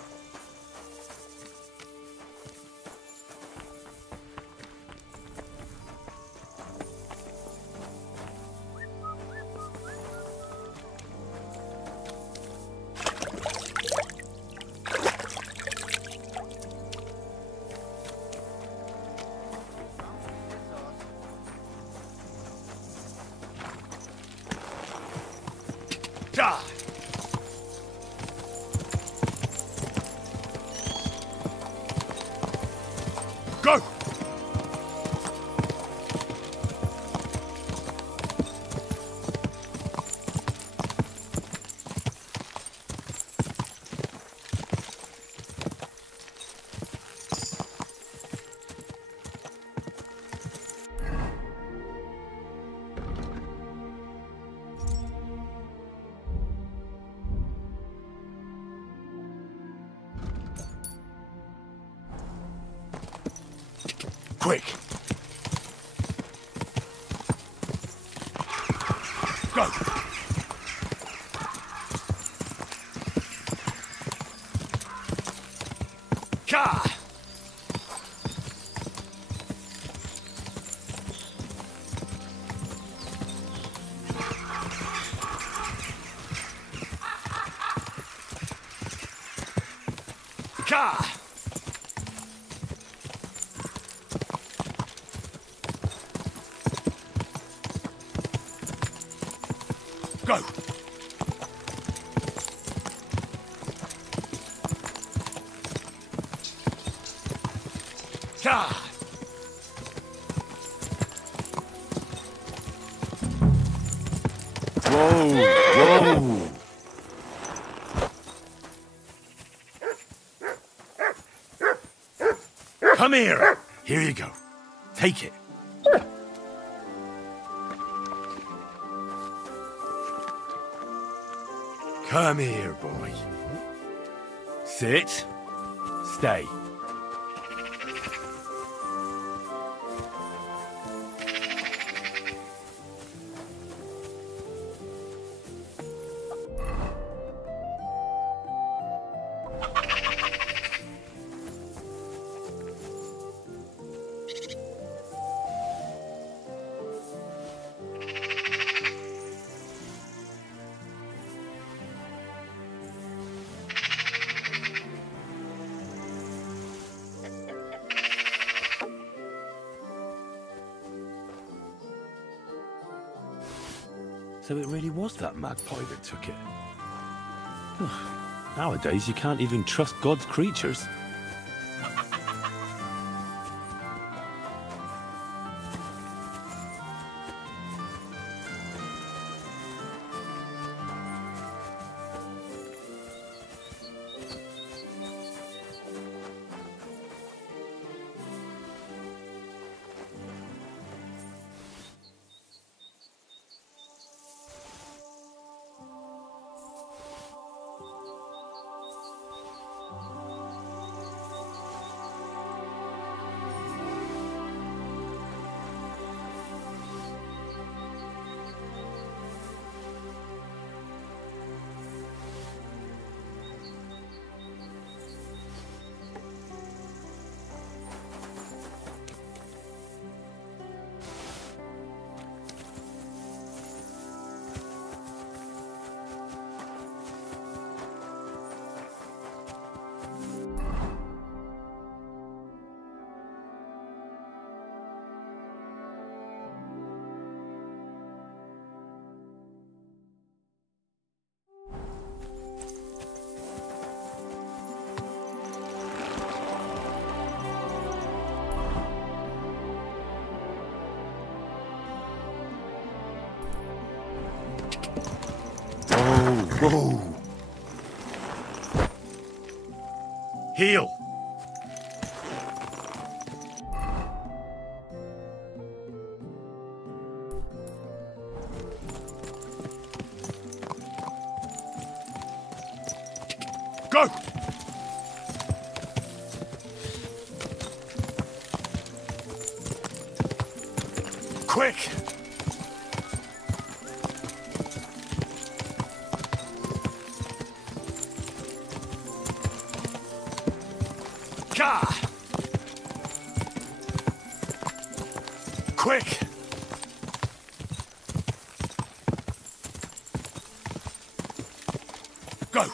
Ja! Go! Quick! Go! Ka! Ka! Go! Ka! Whoa! Whoa! Come here! Here you go. Take it. Come here, boy. Sit. Stay. So it really was that magpie that took it. Nowadays, you can't even trust God's creatures. Whoa! Heal! Go! Quick! Ka! Quick! Go!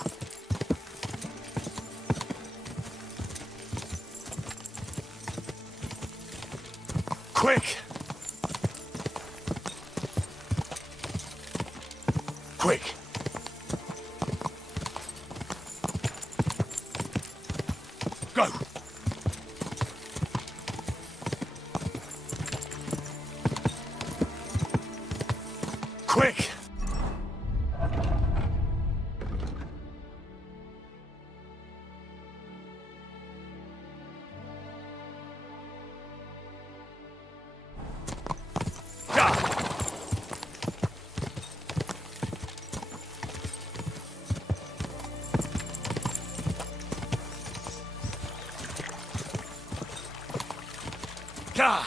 Quick! Quick! Go! Quick! God!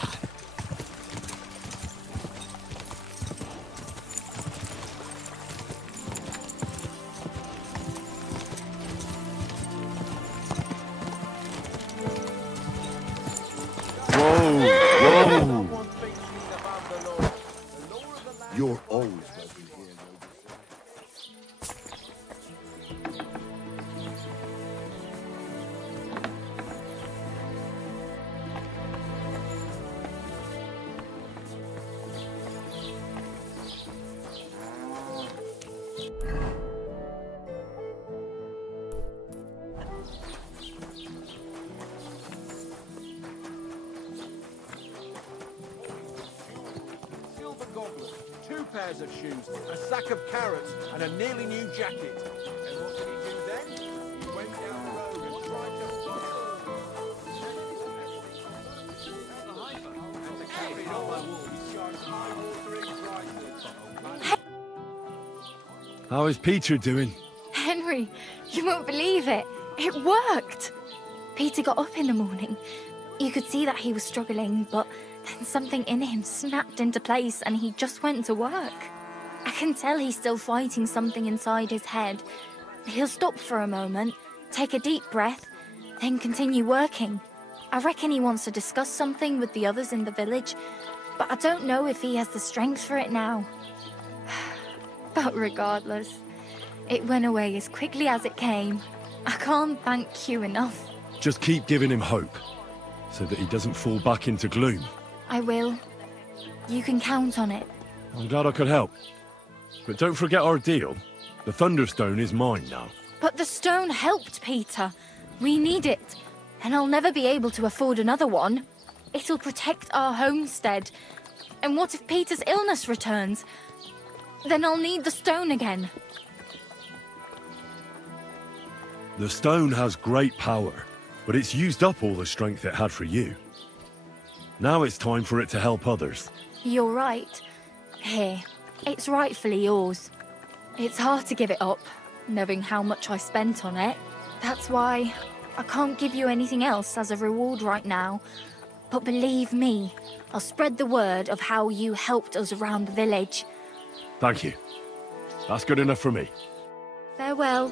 Whoa! You're always welcome here, pairs of shoes, a sack of carrots, and a nearly new jacket. And what did he do then? He went down the road and tried to and to carry it on my wall, he charged eye-watering prices. How is Peter doing? Henry, you won't believe it. It worked. Peter got up in the morning. You could see that he was struggling, but then something in him snapped into place and he just went to work. I can tell he's still fighting something inside his head. He'll stop for a moment, take a deep breath, then continue working. I reckon he wants to discuss something with the others in the village, but I don't know if he has the strength for it now. But regardless, it went away as quickly as it came. I can't thank you enough. Just keep giving him hope, so that he doesn't fall back into gloom. I will. You can count on it. I'm glad I could help. But don't forget our deal. The Thunderstone is mine now. But the stone helped, Peter. We need it. And I'll never be able to afford another one. It'll protect our homestead. And what if Peter's illness returns? Then I'll need the stone again. The stone has great power, but it's used up all the strength it had for you. Now it's time for it to help others. You're right. Here, it's rightfully yours. It's hard to give it up, knowing how much I spent on it. That's why I can't give you anything else as a reward right now. But believe me, I'll spread the word of how you helped us around the village. Thank you. That's good enough for me. Farewell.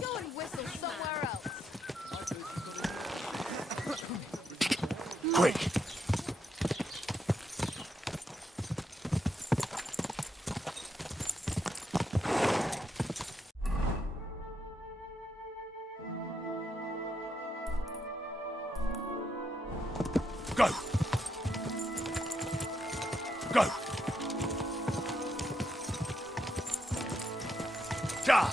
Go and whistle somewhere else. Quick! Go! Go! Ja!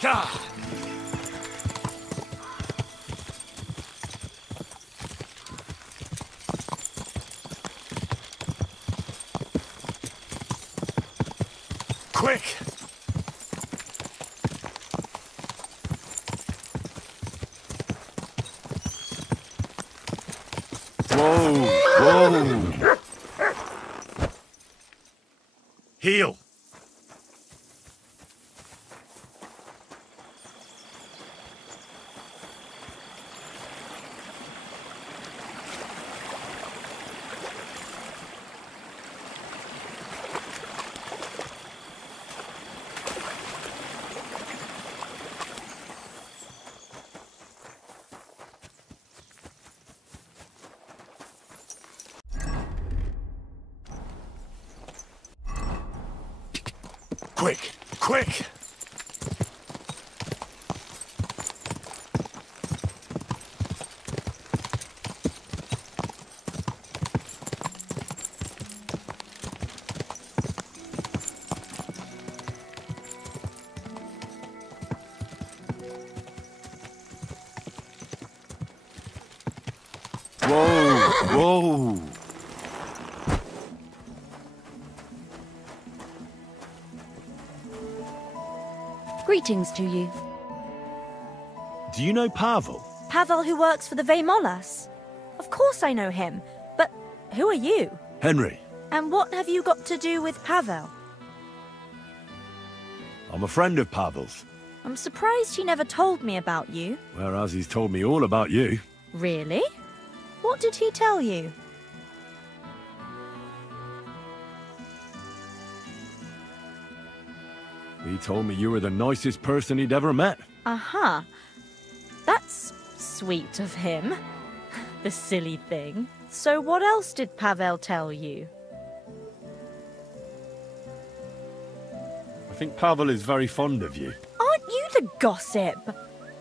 Ja! Whoa! Heal! Quick! Quick! Whoa! Whoa! Greetings to you. Do you know Pavel? Pavel who works for the Veimolas? Of course I know him, but who are you? Henry. And what have you got to do with Pavel? I'm a friend of Pavel's. I'm surprised he never told me about you. Whereas he's told me all about you. Really? What did he tell you? He told me you were the nicest person he'd ever met. Uh-huh. That's sweet of him. The silly thing. So what else did Pavel tell you? I think Pavel is very fond of you. Aren't you the gossip?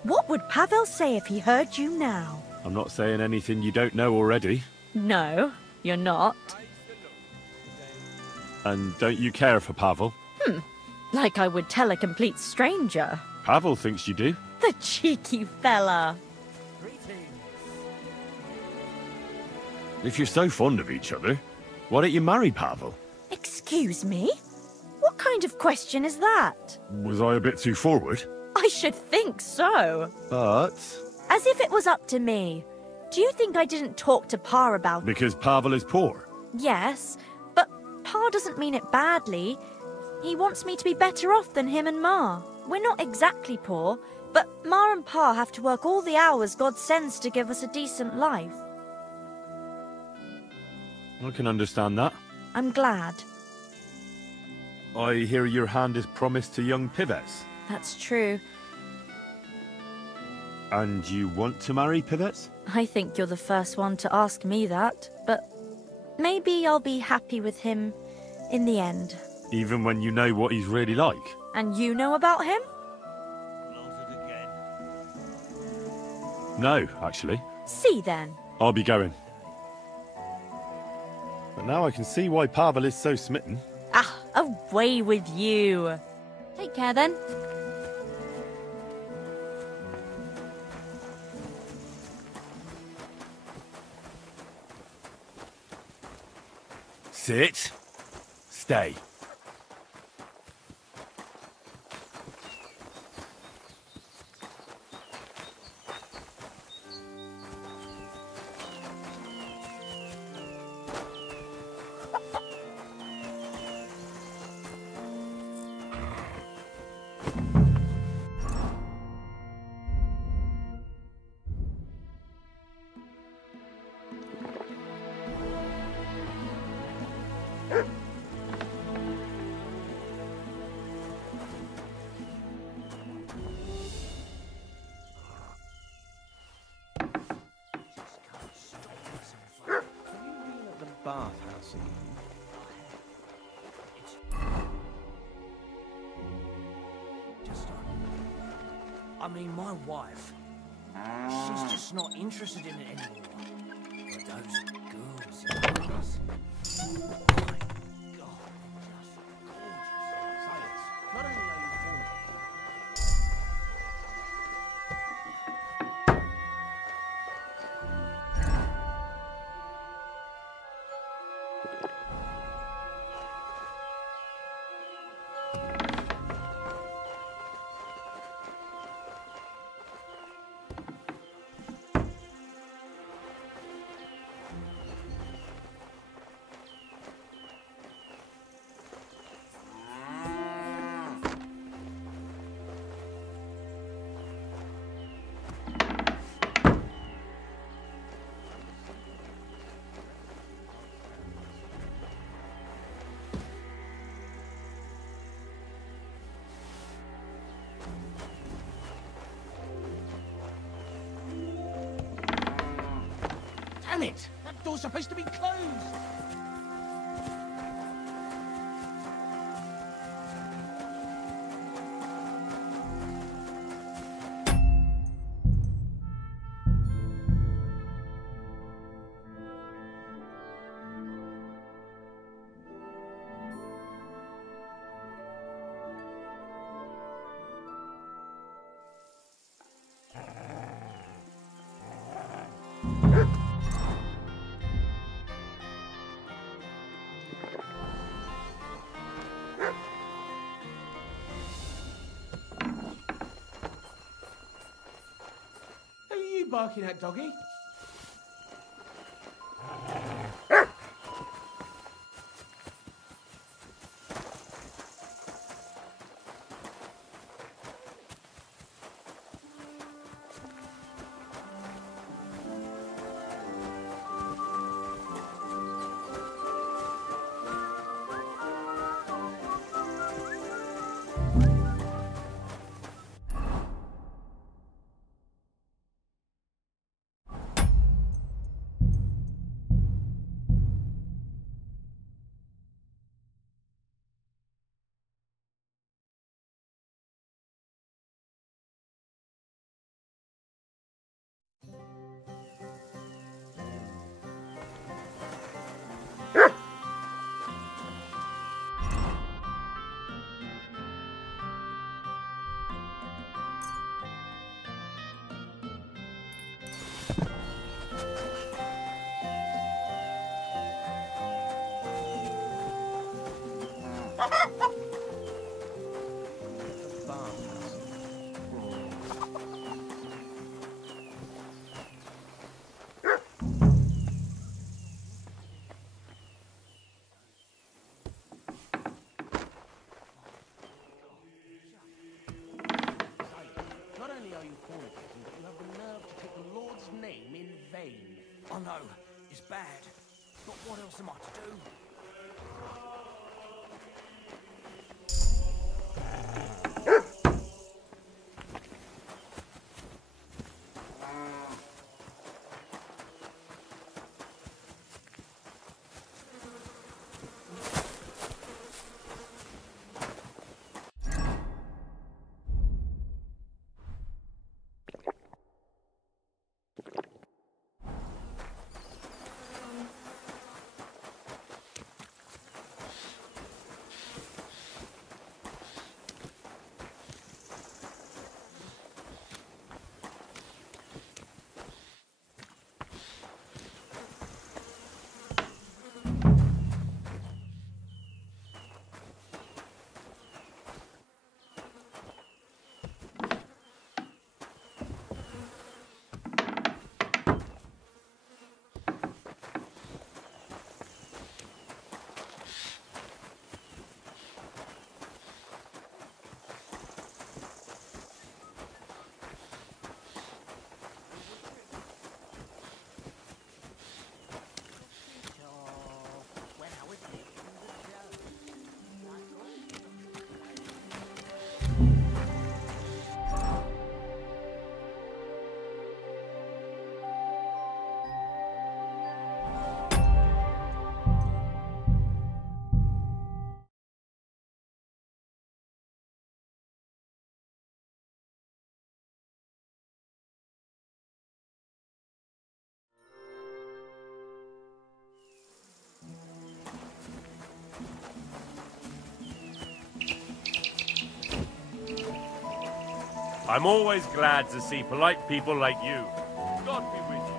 What would Pavel say if he heard you now? I'm not saying anything you don't know already. No, you're not. And don't you care for Pavel? Like I would tell a complete stranger. Pavel thinks you do. The cheeky fella. If you're so fond of each other, why don't you marry Pavel? Excuse me? What kind of question is that? Was I a bit too forward? I should think so. But... As if it was up to me. Do you think I didn't talk to Pa about it? Because Pavel is poor? Yes, but Pa doesn't mean it badly. He wants me to be better off than him and Ma. We're not exactly poor, but Ma and Pa have to work all the hours God sends to give us a decent life. I can understand that. I'm glad. I hear your hand is promised to young Pivets. That's true. And you want to marry Pivets? I think you're the first one to ask me that, but maybe I'll be happy with him in the end. Even when you know what he's really like? And you know about him? No, actually. See then. I'll be going. But now I can see why Pavel is so smitten. Ah, away with you. Take care then. Sit. Stay. Bathhouse again. I mean, my wife, she's just not interested in it anymore. But those girls, my God, just gorgeous. Silence. Not only are you falling. Damn it! That door's supposed to be closed! Barking at, doggy? I know, it's bad. But what else am I to do? I'm always glad to see polite people like you. God be with you.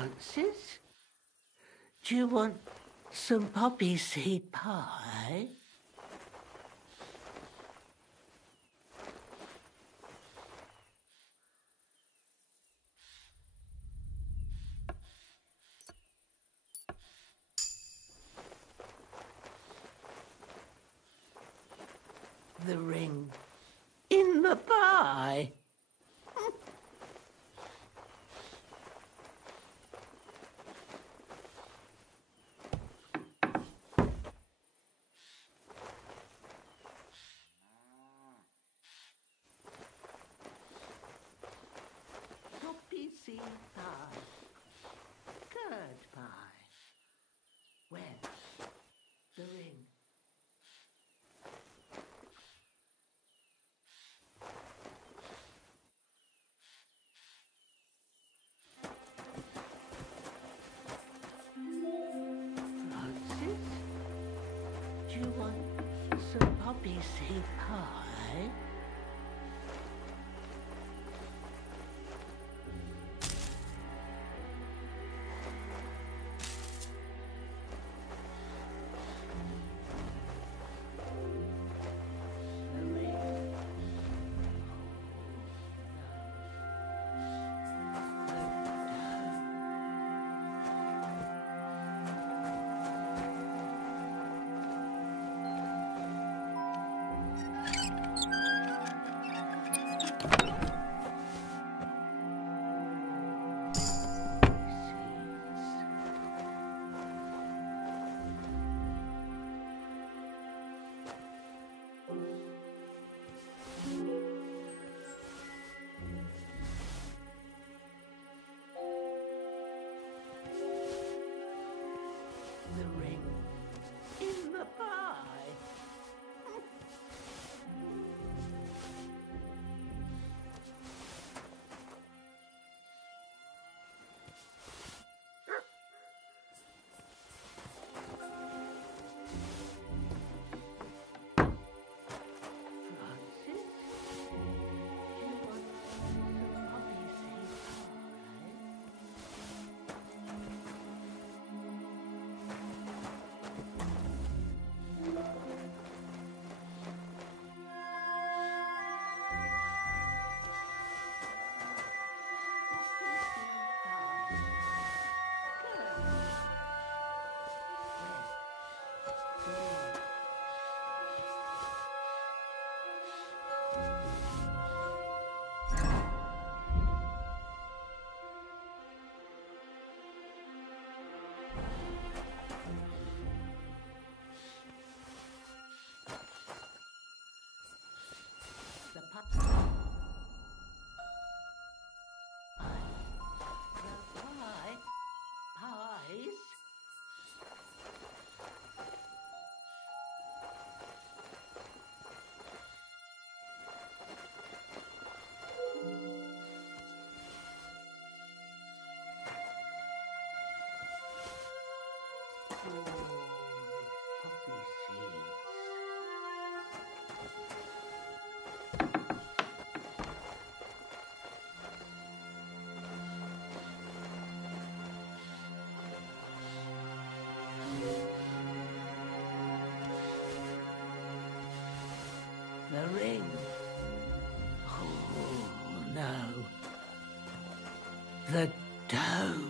Francis? Do you want some poppy seed pie? The ring in the pie. Poppy seed pie. Curd pie. Where? The ring. Francis? Do you want some poppy seed pie? The ring in the pie. Francis, do you want some poppy seed pie? The pup. The pie. Pies. Oh, poppy seeds. The ring. Oh, no. The dough.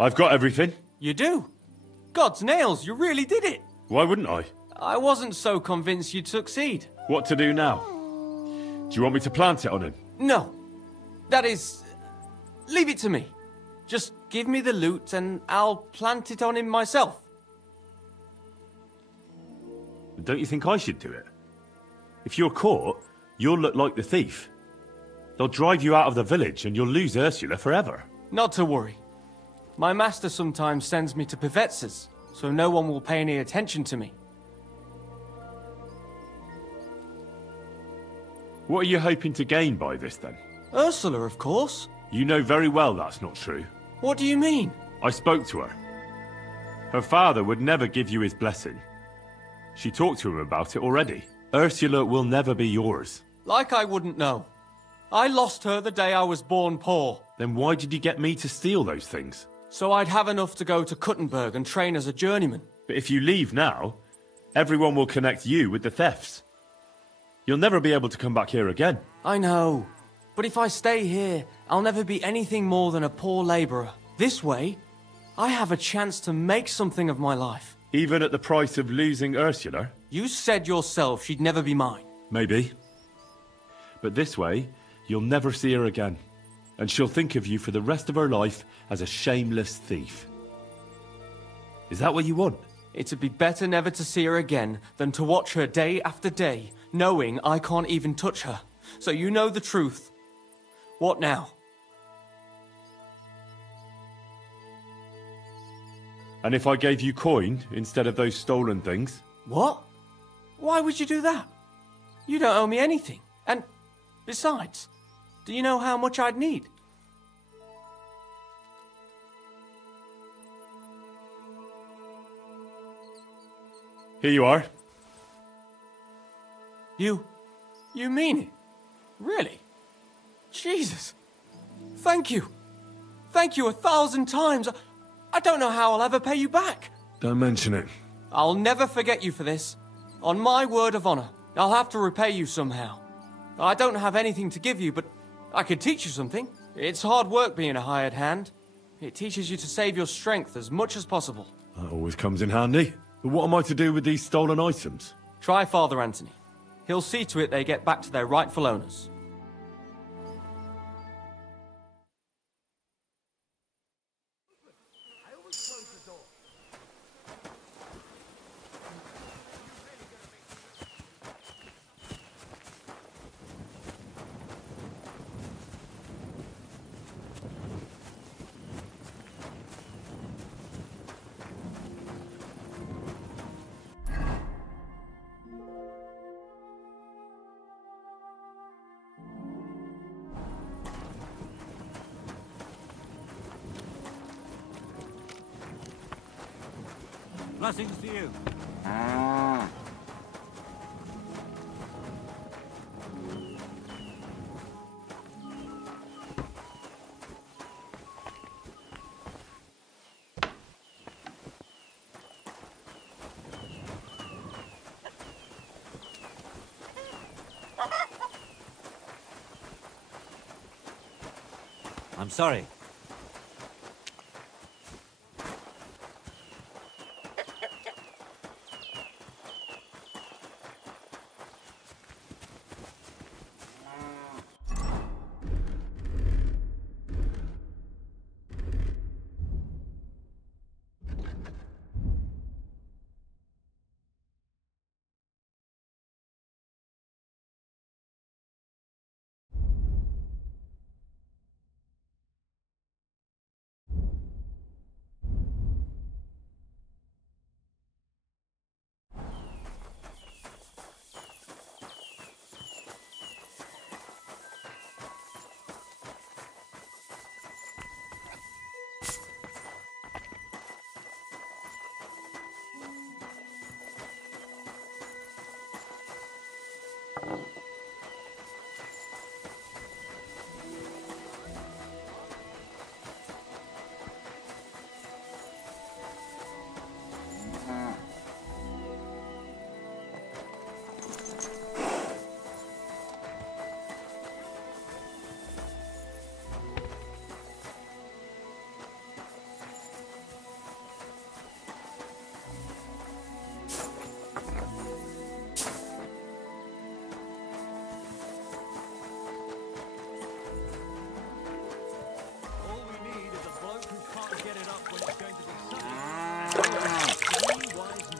I've got everything. You do? God's nails, you really did it! Why wouldn't I? I wasn't so convinced you'd succeed. What to do now? Do you want me to plant it on him? No. That is... leave it to me. Just give me the loot and I'll plant it on him myself. Don't you think I should do it? If you're caught, you'll look like the thief. They'll drive you out of the village and you'll lose Ursula forever. Not to worry. My master sometimes sends me to Pivetz's, so no one will pay any attention to me. What are you hoping to gain by this, then? Ursula, of course. You know very well that's not true. What do you mean? I spoke to her. Her father would never give you his blessing. She talked to him about it already. Ursula will never be yours. Like I wouldn't know. I lost her the day I was born poor. Then why did you get me to steal those things? So I'd have enough to go to Kuttenberg and train as a journeyman. But if you leave now, everyone will connect you with the thefts. You'll never be able to come back here again. I know. But if I stay here, I'll never be anything more than a poor labourer. This way, I have a chance to make something of my life. Even at the price of losing Ursula? You said yourself she'd never be mine. Maybe. But this way, you'll never see her again. And she'll think of you for the rest of her life as a shameless thief. Is that what you want? It'd be better never to see her again than to watch her day after day, knowing I can't even touch her. So you know the truth. What now? And if I gave you coin instead of those stolen things? What? Why would you do that? You don't owe me anything. And besides, do you know how much I'd need? Here you are. You mean it? Really? Jesus. Thank you. Thank you 1,000 times. I don't know how I'll ever pay you back. Don't mention it. I'll never forget you for this. On my word of honor, I'll have to repay you somehow. I don't have anything to give you, but I could teach you something. It's hard work being a hired hand. It teaches you to save your strength as much as possible. That always comes in handy. But what am I to do with these stolen items? Try Father Anthony. He'll see to it they get back to their rightful owners. Blessings to you. I'm sorry.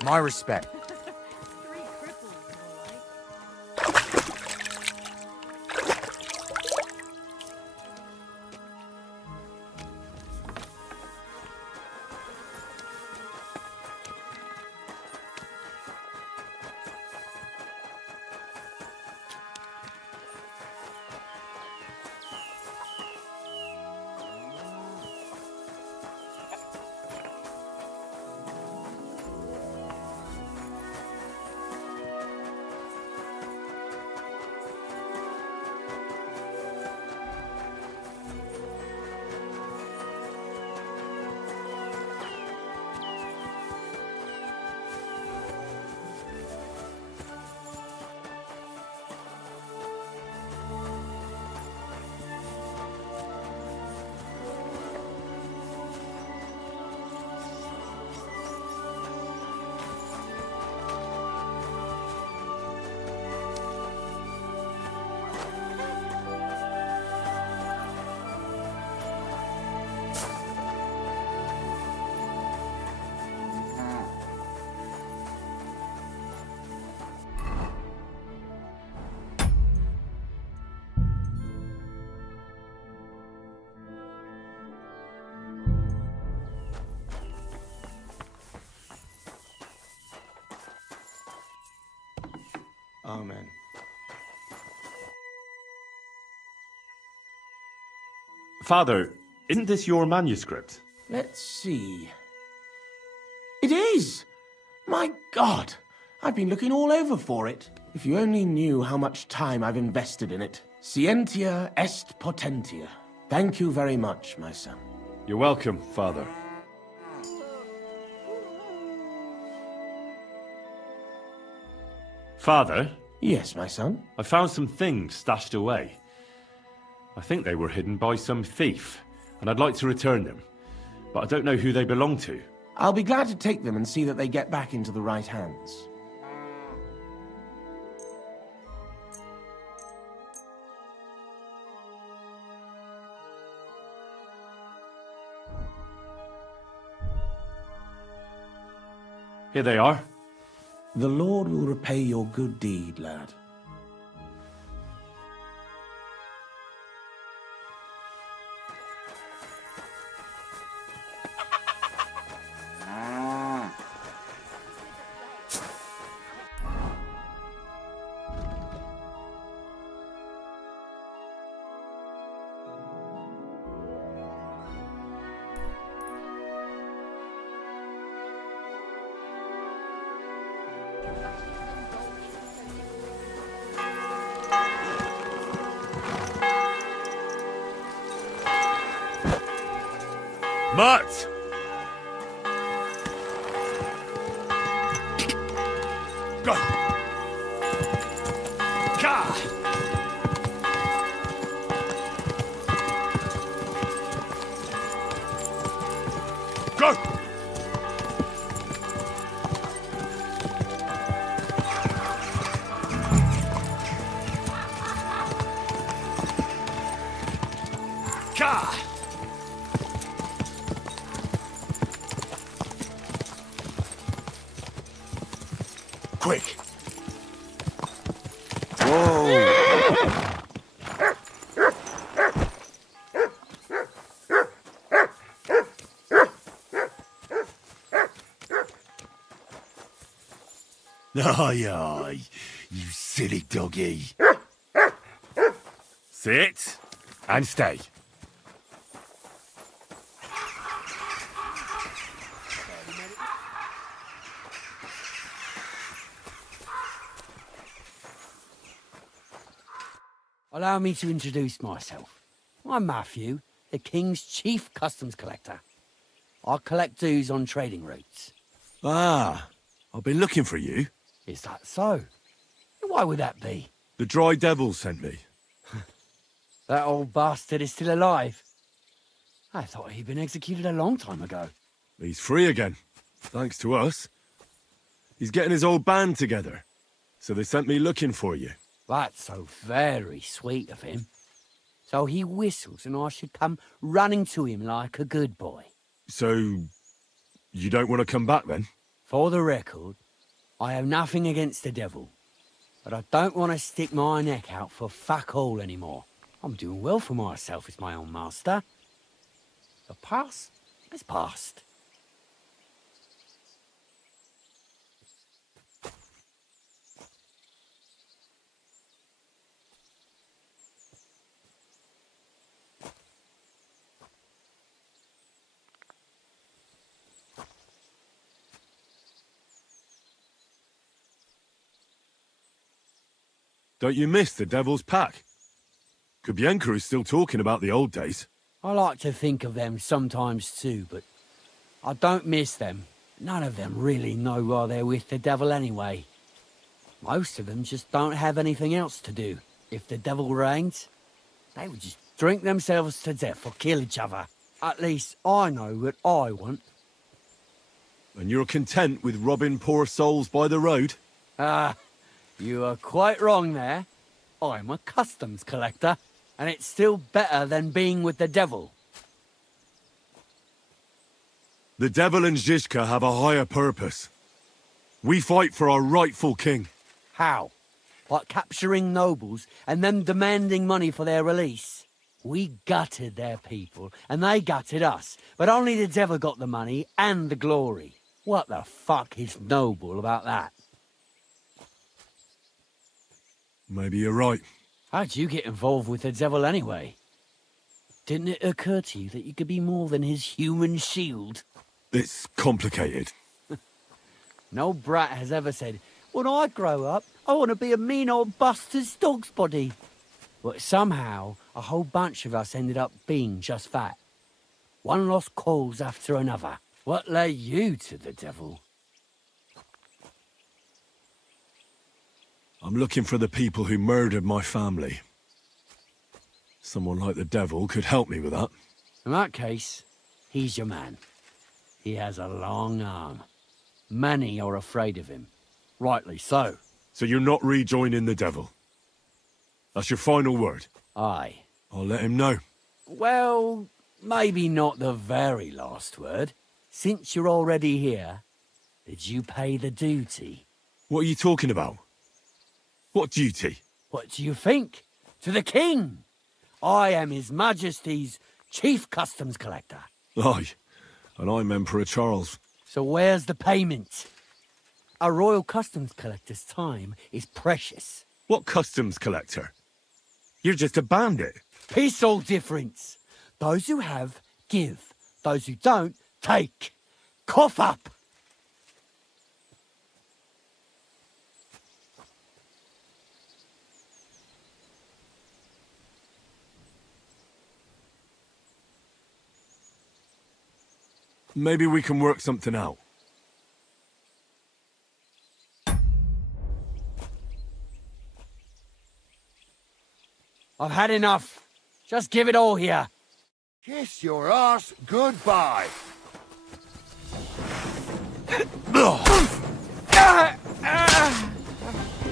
My respect. Amen. Father, isn't this your manuscript? Let's see. It is! My God! I've been looking all over for it. If you only knew how much time I've invested in it. Scientia est potentia. Thank you very much, my son. You're welcome, Father. Father? Yes, my son? I found some things stashed away. I think they were hidden by some thief, and I'd like to return them. But I don't know who they belong to. I'll be glad to take them and see that they get back into the right hands. Here they are. The Lord will repay your good deed, lad. Mutt! Go! Ka! Go! Ka! Quick! Whoa! Aye, aye, you silly doggy. Sit and stay. Allow me to introduce myself. I'm Matthew, the King's chief customs collector. I collect dues on trading routes. Ah, I've been looking for you. Is that so? Why would that be? The Dry Devil sent me. That old bastard is still alive. I thought he'd been executed a long time ago. He's free again, thanks to us. He's getting his old band together, so they sent me looking for you. That's so very sweet of him. So he whistles and I should come running to him like a good boy. So, you don't want to come back then? For the record, I have nothing against the devil, but I don't want to stick my neck out for fuck all anymore. I'm doing well for myself as my own master. The past is past. Don't you miss the Devil's Pack? Kubienka is still talking about the old days. I like to think of them sometimes too, but I don't miss them. None of them really know why they're with the devil anyway. Most of them just don't have anything else to do. If the devil reigns, they would just drink themselves to death or kill each other. At least I know what I want. And you're content with robbing poor souls by the road? You are quite wrong there. I'm a customs collector, and it's still better than being with the devil. The devil and Zizka have a higher purpose. We fight for our rightful king. How? By capturing nobles and them demanding money for their release. We gutted their people, and they gutted us, but only the devil got the money and the glory. What the fuck is noble about that? Maybe you're right. How'd you get involved with the devil anyway? Didn't it occur to you that you could be more than his human shield? It's complicated. No brat has ever said, when I grow up, I want to be a mean old bastard's dog's body. But somehow, a whole bunch of us ended up being just that. One lost cause after another. What led you to the devil? I'm looking for the people who murdered my family. Someone like the devil could help me with that. In that case, he's your man. He has a long arm. Many are afraid of him. Rightly so. So you're not rejoining the devil? That's your final word? Aye. I'll let him know. Well, maybe not the very last word. Since you're already here, did you pay the duty? What are you talking about? What duty? What do you think? To the king! I am His Majesty's Chief Customs Collector. Aye, and I'm Emperor Charles. So where's the payment? A royal customs collector's time is precious. What customs collector? You're just a bandit. Peace all difference. Those who have, give. Those who don't, take. Cough up! Maybe we can work something out. I've had enough. Just give it all here. Kiss your ass goodbye.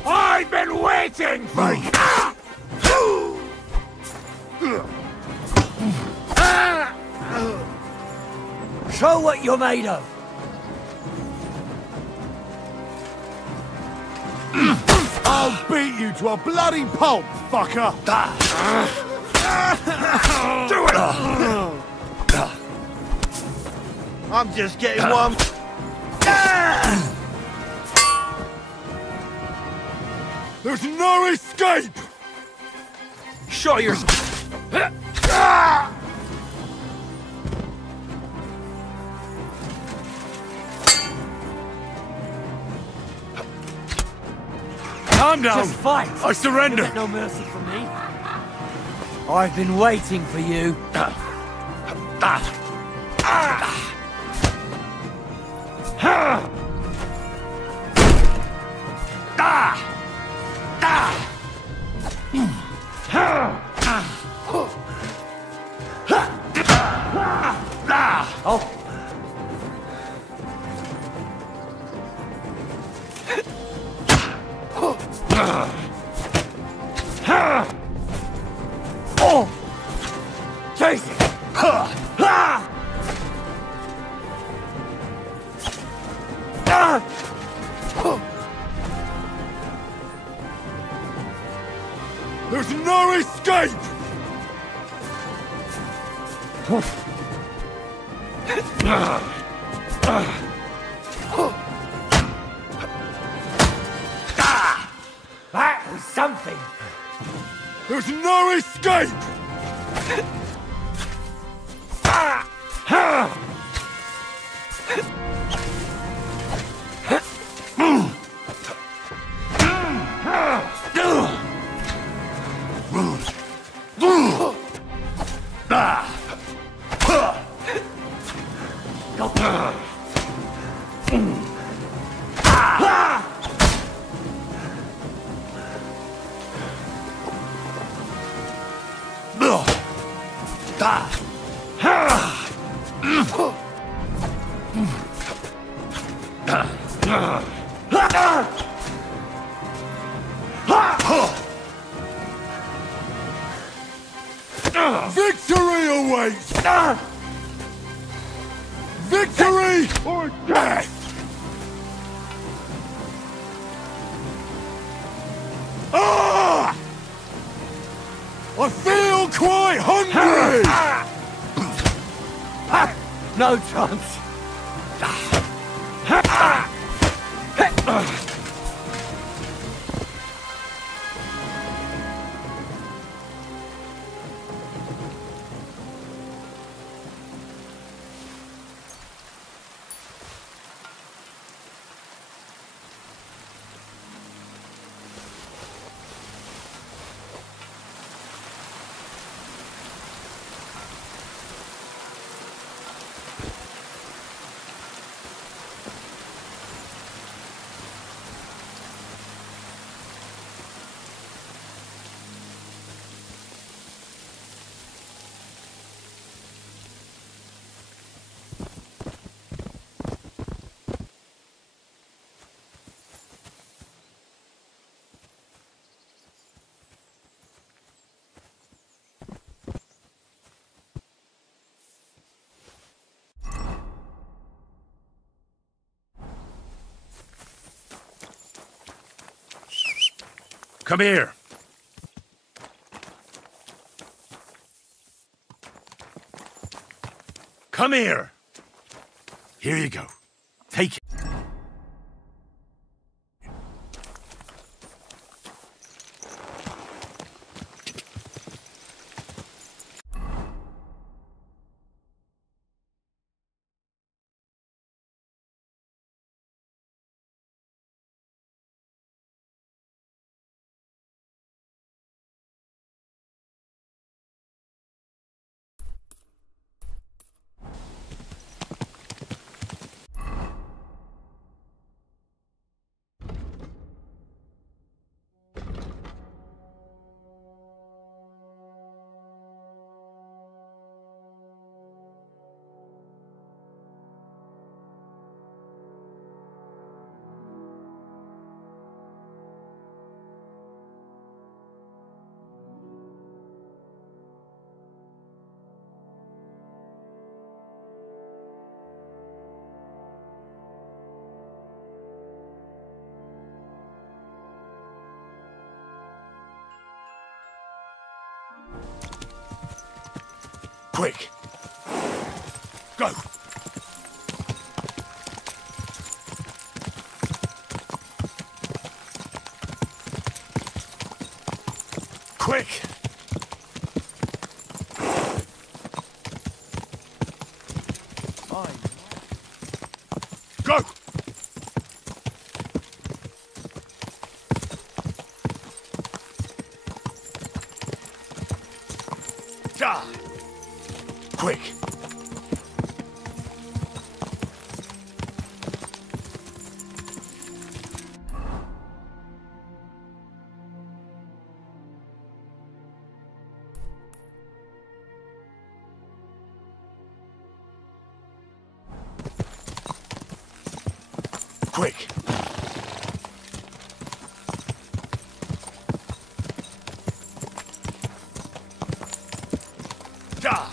I've been waiting for you! Show what you're made of. I'll beat you to a bloody pulp, fucker! Do it! I'm just getting one. There's no escape! Show your... Calm down. Just fight. I surrender. You'll get no mercy from me. I've been waiting for you. Oh. Oh! Chase it! escape! That was something. There's no escape! Victory awaits! Victory or death! Ah! I feel quite hungry! No chance. Come here. Come here. Here you go. Take it. Quick! Go! Quick! Go! Ja! Quick! Quick! Ja!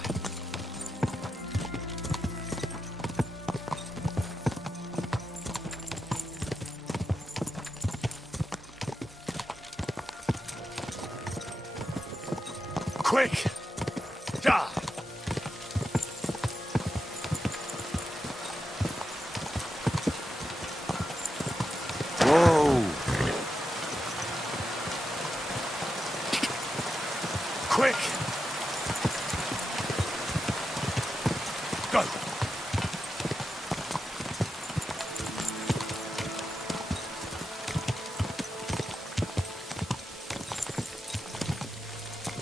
Quick! Ah. Whoa! Quick! Go!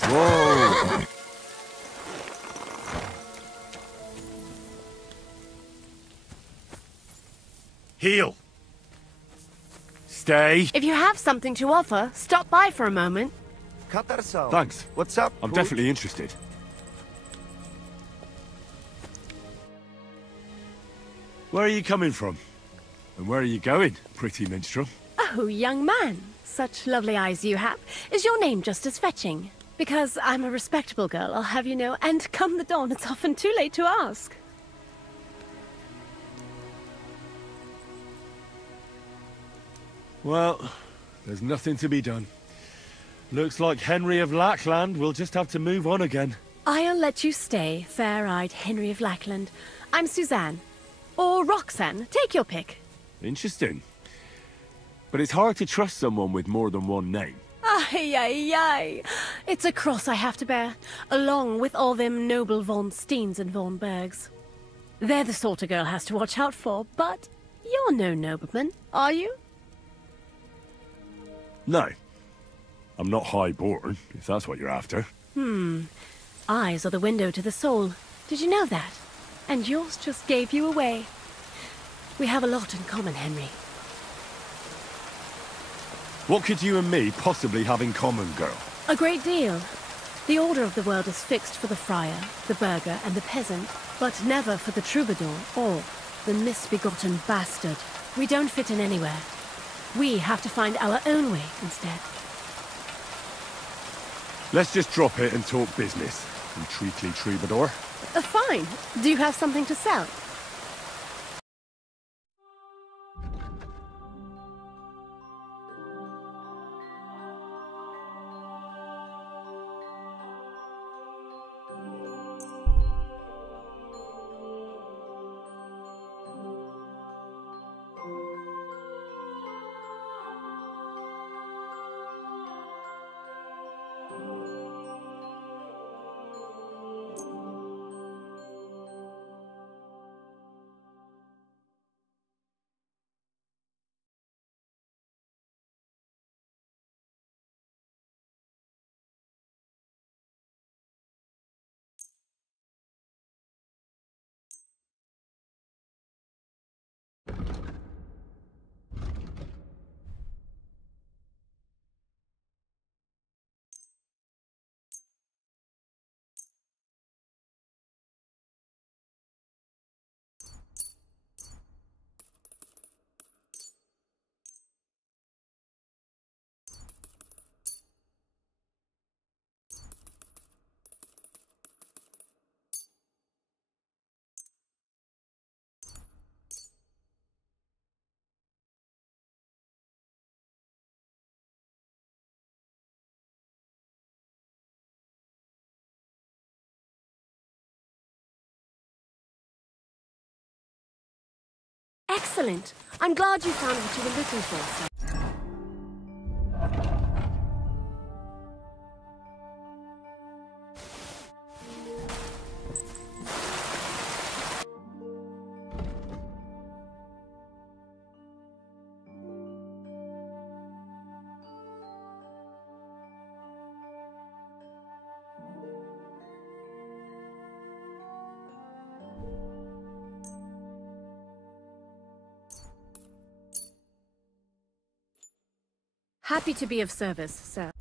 Whoa! Heal! Stay! If you have something to offer, stop by for a moment. Thanks. What's up? I'm definitely interested. Where are you coming from? And where are you going, pretty minstrel? Oh, young man. Such lovely eyes you have. Is your name just as fetching? Because I'm a respectable girl, I'll have you know, and come the dawn, it's often too late to ask. Well, there's nothing to be done. Looks like Henry of Lackland will just have to move on again. I'll let you stay, fair-eyed Henry of Lackland. I'm Suzanne. Or Roxanne, take your pick. Interesting. But it's hard to trust someone with more than one name. Ay, ay, ay. It's a cross I have to bear, along with all them noble Von Steens and Von Bergs. They're the sort a girl has to watch out for, but you're no nobleman, are you? No. I'm not high-born, if that's what you're after. Eyes are the window to the soul. Did you know that? And yours just gave you away. We have a lot in common, Henry. What could you and me possibly have in common, girl? A great deal. The order of the world is fixed for the friar, the burgher, and the peasant, but never for the troubadour or the misbegotten bastard. We don't fit in anywhere. We have to find our own way instead. Let's just drop it and talk business, you treacly troubadour. Fine. Do you have something to sell? Excellent. I'm glad you found what you were looking for, sir. Happy to be of service, sir.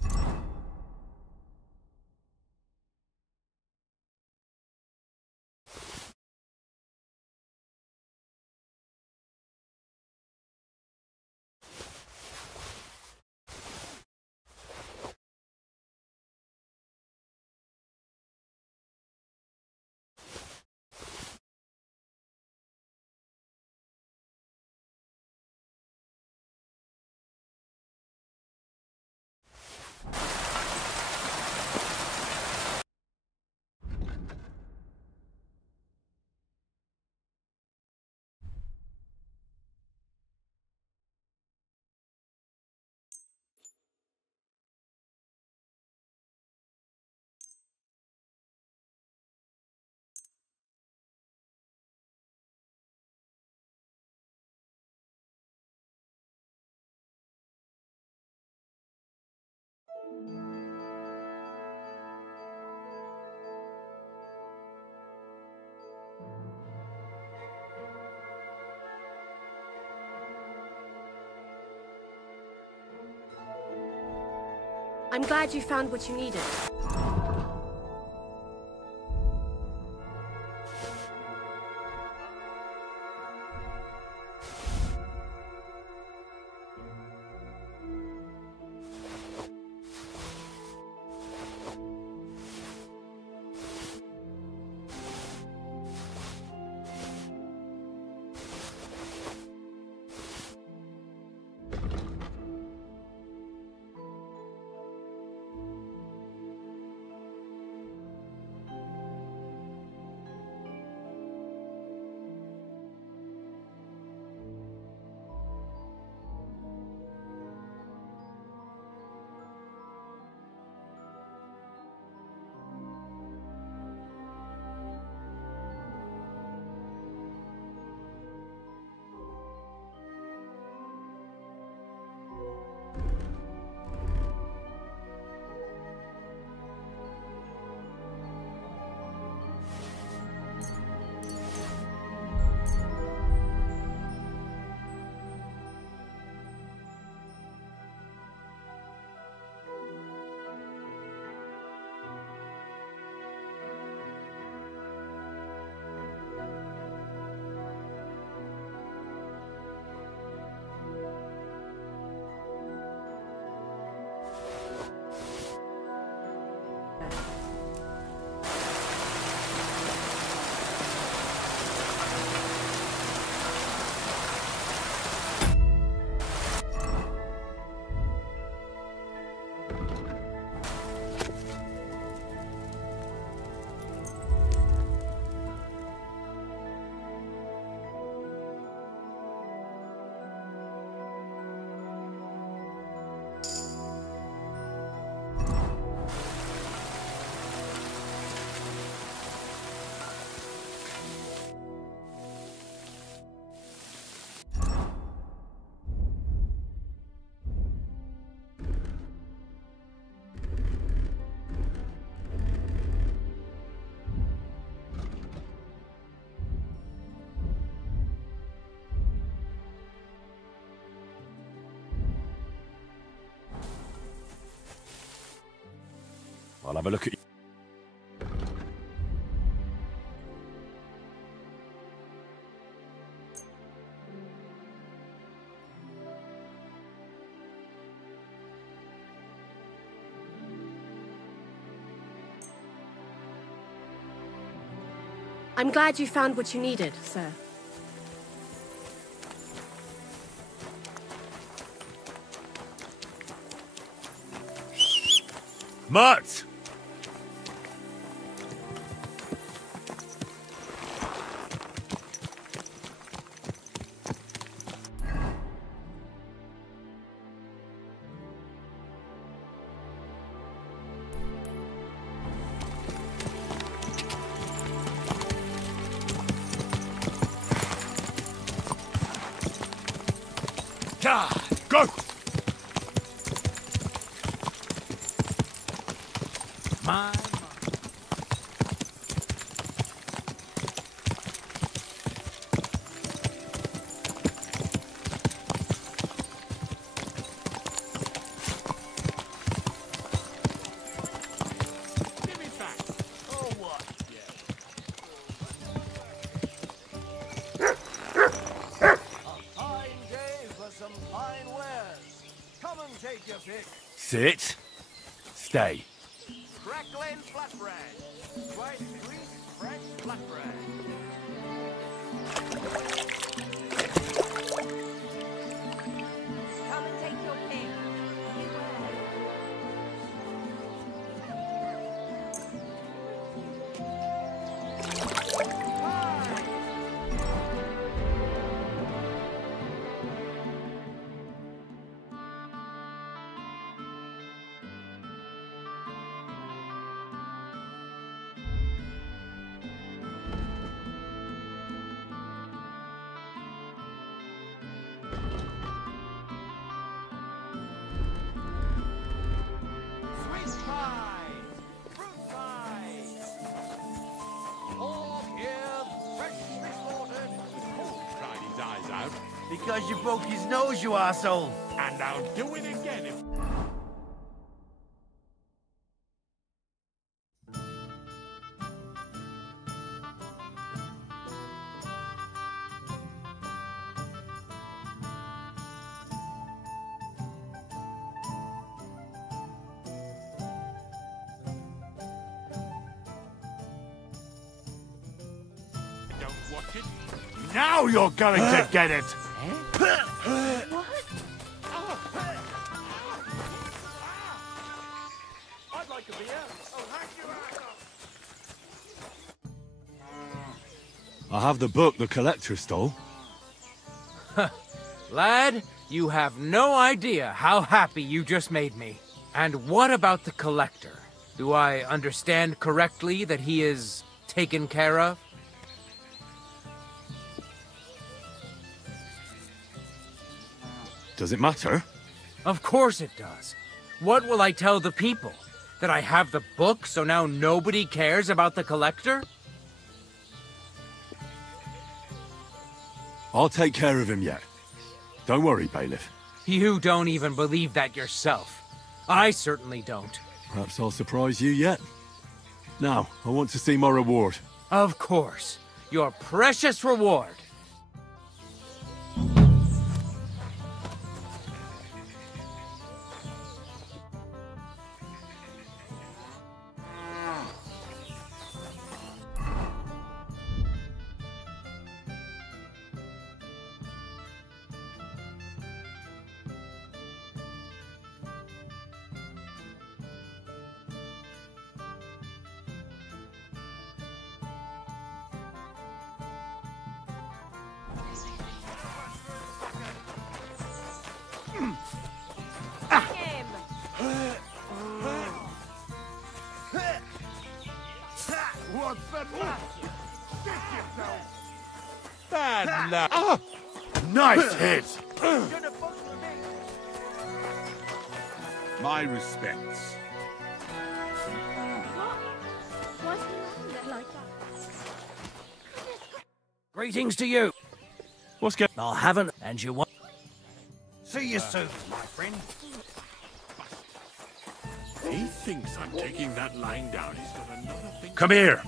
I'm glad you found what you needed. I'll have a look at you. I'm glad you found what you needed, sir. Mutt! Go! My. Give it back. Oh, what? A fine day for some fine wares. Come and take your pick. Sit. Stay. Crackling flatbread. Twice greased fresh flatbread. Come and take your pick. Because you broke his nose, you arsehole. And I'll do it again if... Don't want it. Now you're going to get it! What? I'd like a beer. I'll hack you out. I have the book the collector stole. Lad, you have no idea how happy you just made me. And what about the collector? Do I understand correctly that he is taken care of? Does it matter? Of course it does. What will I tell the people? That I have the book, so now nobody cares about the collector? I'll take care of him yet. Don't worry, bailiff. You don't even believe that yourself. I certainly don't. Perhaps I'll surprise you yet. Now, I want to see my reward. Of course. Your precious reward. What's the matter? Stick yourself! Bad luck! Oh, nice hit! My respects. Why is he lying there like that? Greetings to you. What's going I haven't, and you want... See you soon, my friend. He thinks I'm taking that lying down. He's got another thing. Come here.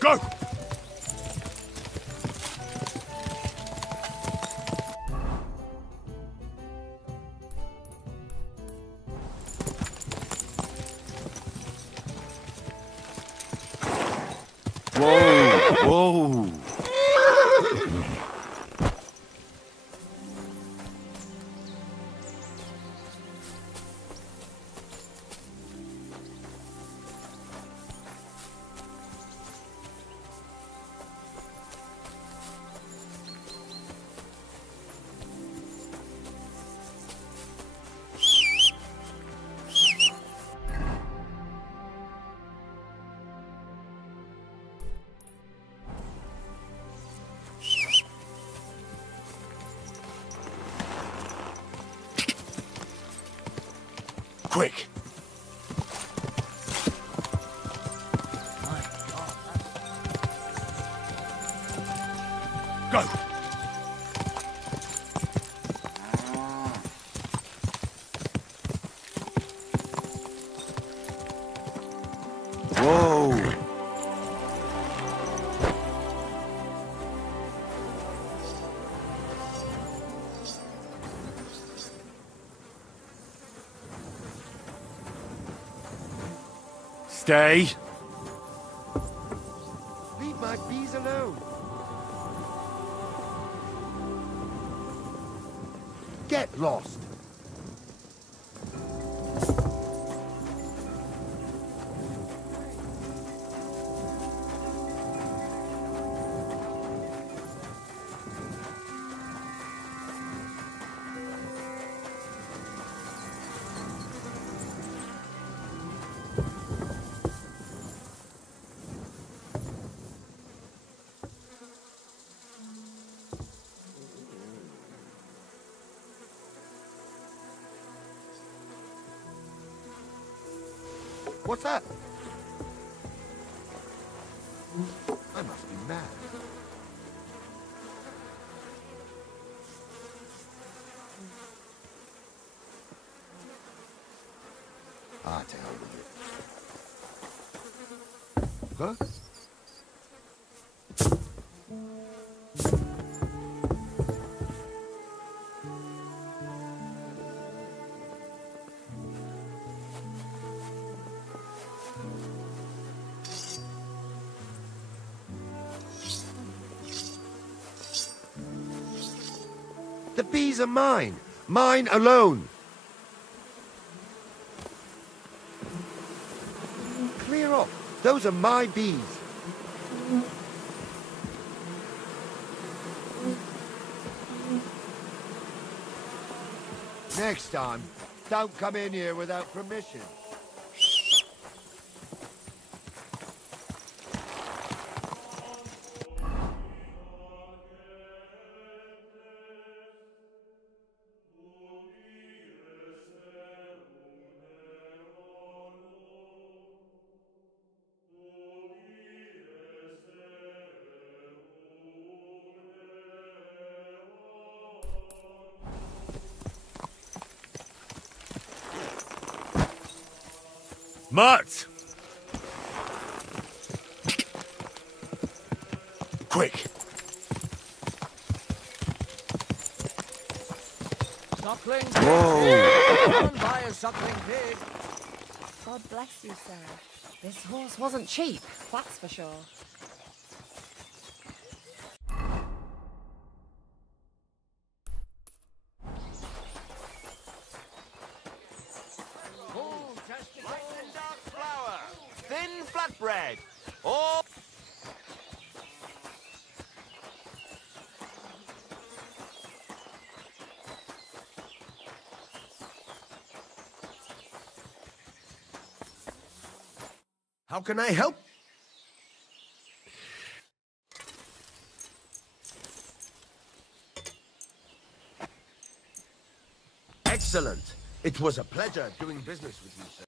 Go! Whoa! Quick! Go! Whoa! Stay. Leave my bees alone. Get lost. What's that? I must be mad. Ah, to hell with it. Huh? The bees are mine. Mine alone. Clear off. Those are my bees. Next time, don't come in here without permission. Mart! Quick! Suckling pig! Whoa. Come and buy a suckling pig! God bless you, sir. This horse wasn't cheap, that's for sure. Thin flatbread. Oh. How can I help? Excellent. It was a pleasure doing business with you, sir.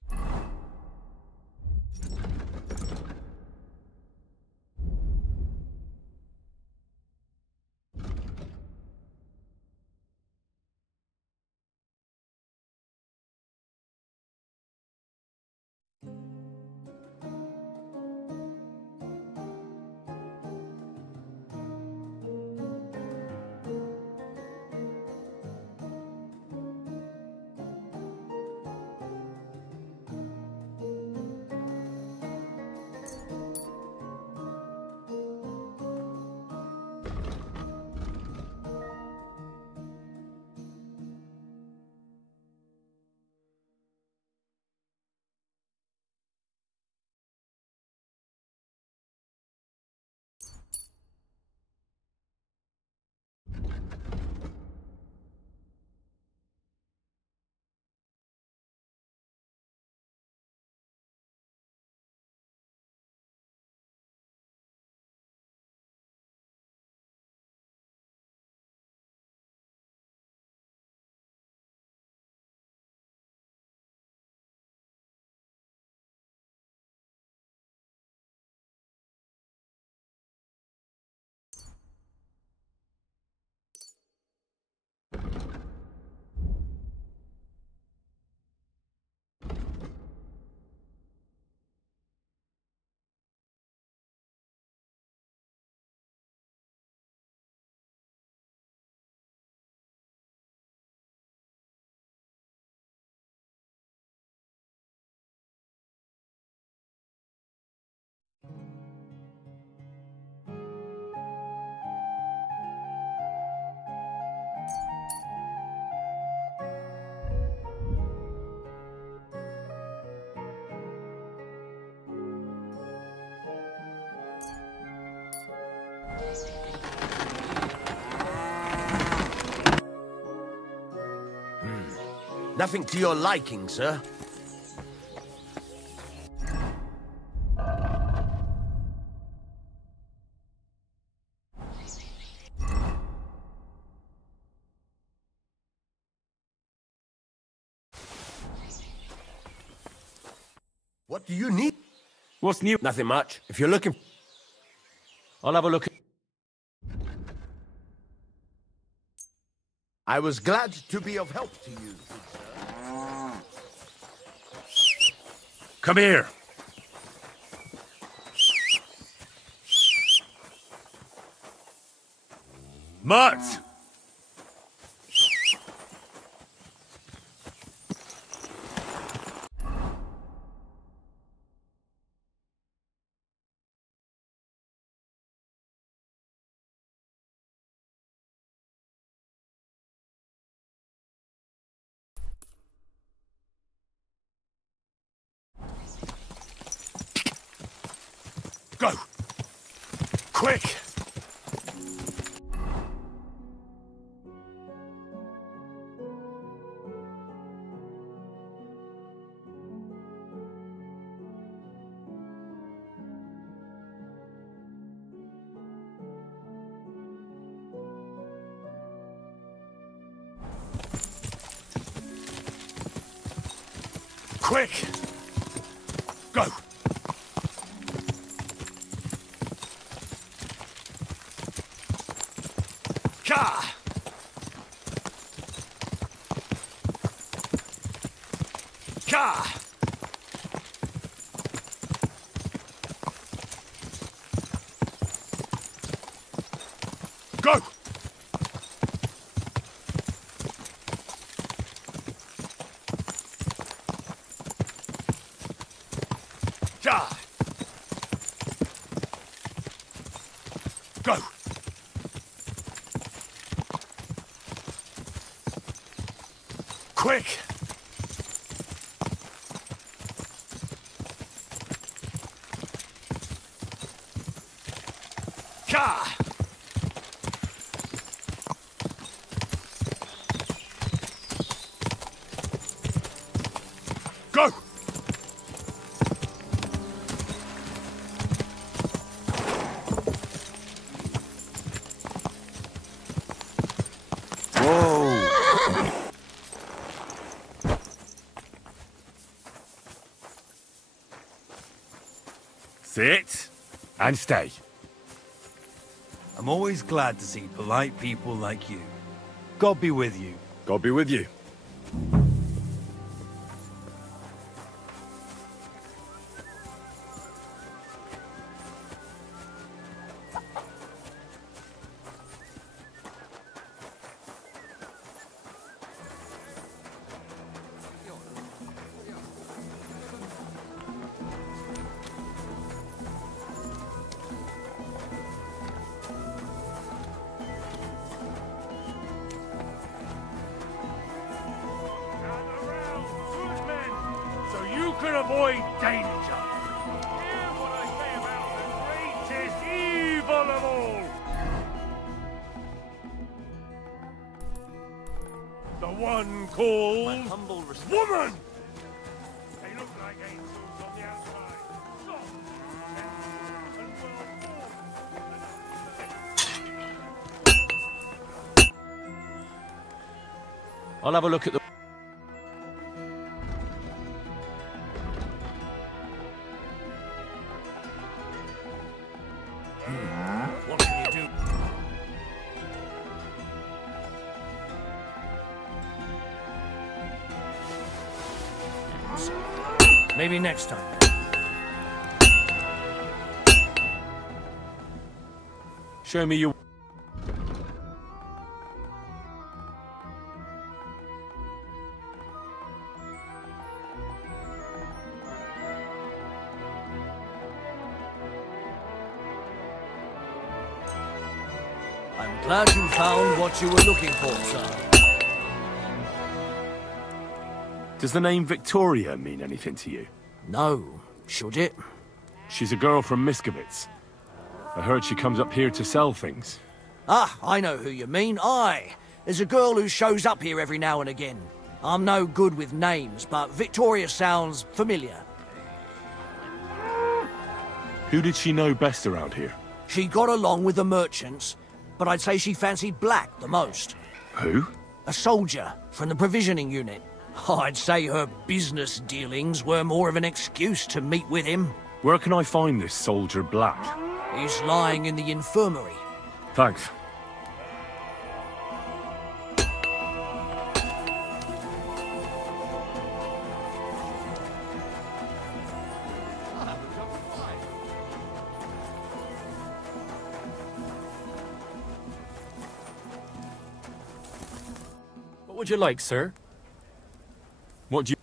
Nothing to your liking, sir. What do you need? What's new? Nothing much. If you're looking... I'll have a look. I was glad to be of help to you, good sir. Come here. Mutt! Go! Quick! Quick! Go! Ka! Ka! Go! Ka! Go! Quick! Ka! Go! Sit and stay. I'm always glad to see polite people like you. God be with you. God be with you. Can avoid danger. Hear what I say about the greatest evil of all. The one called woman. They look like angels on the outside. Soft, and well-formed. I'll have a look at the... What can you do? Maybe next time. Show me your... I'm glad you found what you were looking for, sir. Does the name Victoria mean anything to you? No. Should it? She's a girl from Miskovitz. I heard she comes up here to sell things. Ah, I know who you mean. Aye. There's a girl who shows up here every now and again. I'm no good with names, but Victoria sounds familiar. Who did she know best around here? She got along with the merchants, but I'd say she fancied Black the most. Who? A soldier from the provisioning unit. I'd say her business dealings were more of an excuse to meet with him. Where can I find this soldier Black? He's lying in the infirmary. Thanks. What would you like, sir? What do you...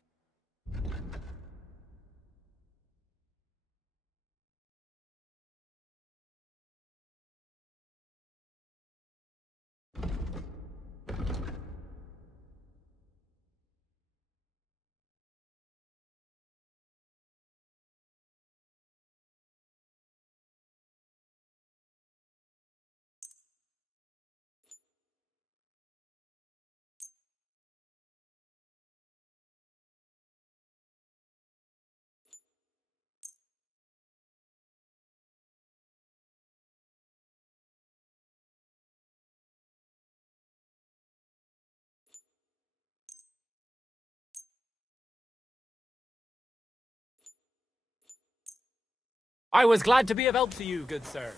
I was glad to be of help to you, good sir.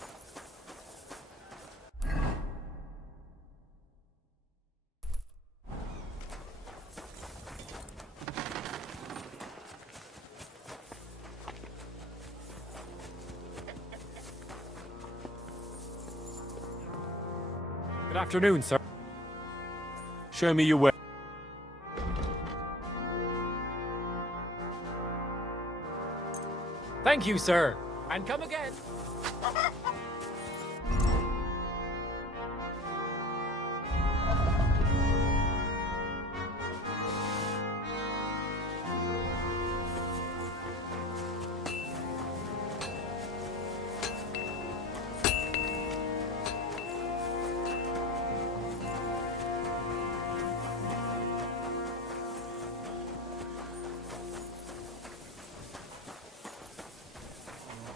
Good afternoon, sir. Show me your way. Thank you, sir. And come again.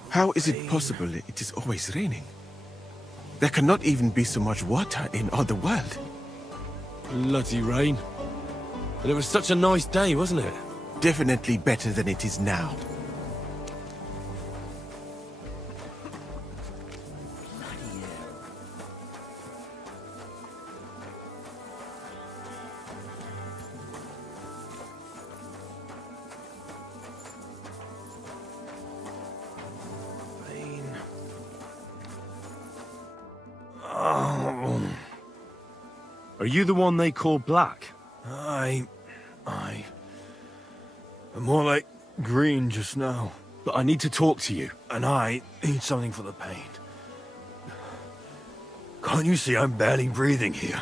How is it possible it is always raining? There cannot even be so much water in all the world. Bloody rain. And it was such a nice day, wasn't it? Definitely better than it is now. Are you the one they call Black? I'm more like green just now. But I need to talk to you. And I need something for the pain. Can't you see I'm barely breathing here?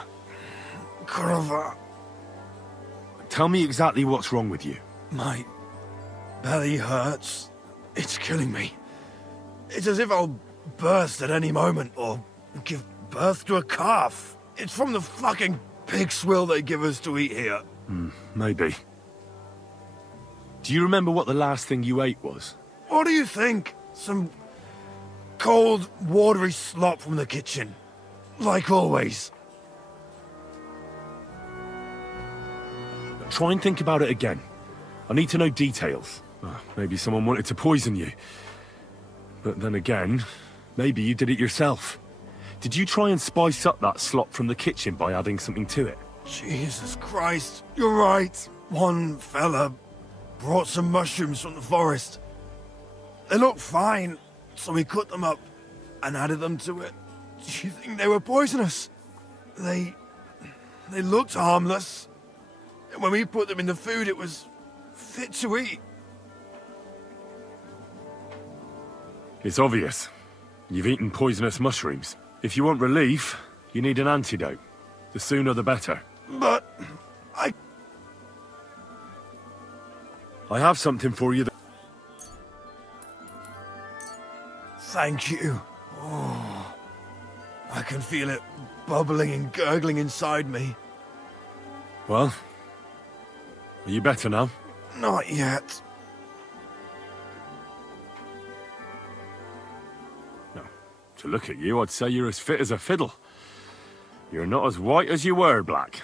Tell me exactly what's wrong with you. My belly hurts. It's killing me. It's as if I'll burst at any moment or give birth to a calf. It's from the fucking pig swill they give us to eat here. Maybe. Do you remember what the last thing you ate was? What do you think? Some cold, watery slop from the kitchen. Like always. Try and think about it again. I need to know details. Maybe someone wanted to poison you. But then again, maybe you did it yourself. Did you try and spice up that slop from the kitchen by adding something to it? Jesus Christ, you're right. One fella brought some mushrooms from the forest. They looked fine, so we cut them up and added them to it. Do you think they were poisonous? They looked harmless. And when we put them in the food, it was fit to eat. It's obvious. You've eaten poisonous mushrooms. If you want relief, you need an antidote. The sooner the better. But I have something for you. Thank you. Oh, I can feel it bubbling and gurgling inside me. Well, are you better now? Not yet. To look at you, I'd say you're as fit as a fiddle. You're not as white as you were, Black.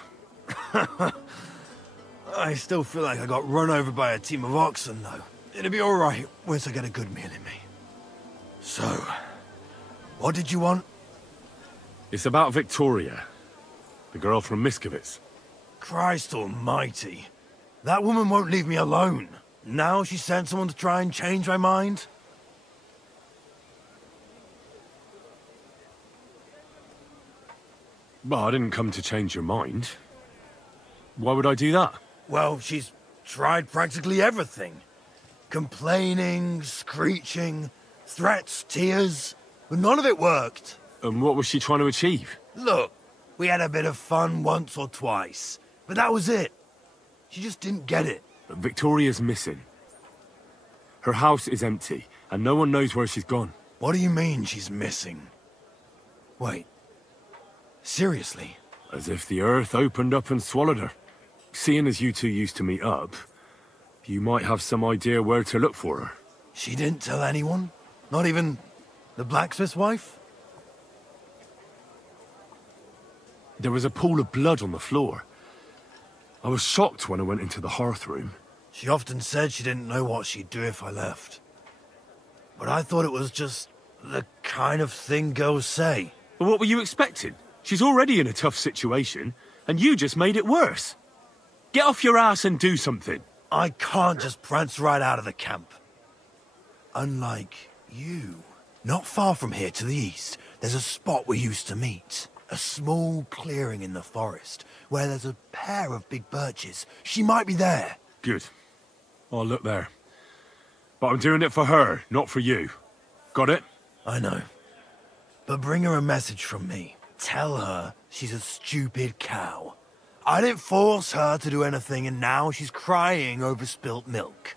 I still feel like I got run over by a team of oxen, though. It'll be alright once I get a good meal in me. So, what did you want? It's about Victoria, the girl from Miskovitz. Christ almighty. That woman won't leave me alone. Now she sent someone to try and change my mind? But I didn't come to change your mind. Why would I do that? Well, she's tried practically everything. Complaining, screeching, threats, tears, but none of it worked. And what was she trying to achieve? Look, we had a bit of fun once or twice, but that was it. She just didn't get it. But Victoria's missing. Her house is empty, and no one knows where she's gone. What do you mean she's missing? Wait. Seriously? As if the earth opened up and swallowed her. Seeing as you two used to meet up, you might have some idea where to look for her. She didn't tell anyone? Not even the blacksmith's wife? There was a pool of blood on the floor. I was shocked when I went into the hearth room. She often said she didn't know what she'd do if I left. But I thought it was just the kind of thing girls say. But what were you expecting? She's already in a tough situation, and you just made it worse. Get off your ass and do something. I can't just prance right out of the camp. Unlike you. Not far from here to the east, there's a spot we used to meet. A small clearing in the forest, where there's a pair of big birches. She might be there. Good. I'll look there. But I'm doing it for her, not for you. Got it? I know. But bring her a message from me. Tell her she's a stupid cow. I didn't force her to do anything, and now she's crying over spilt milk.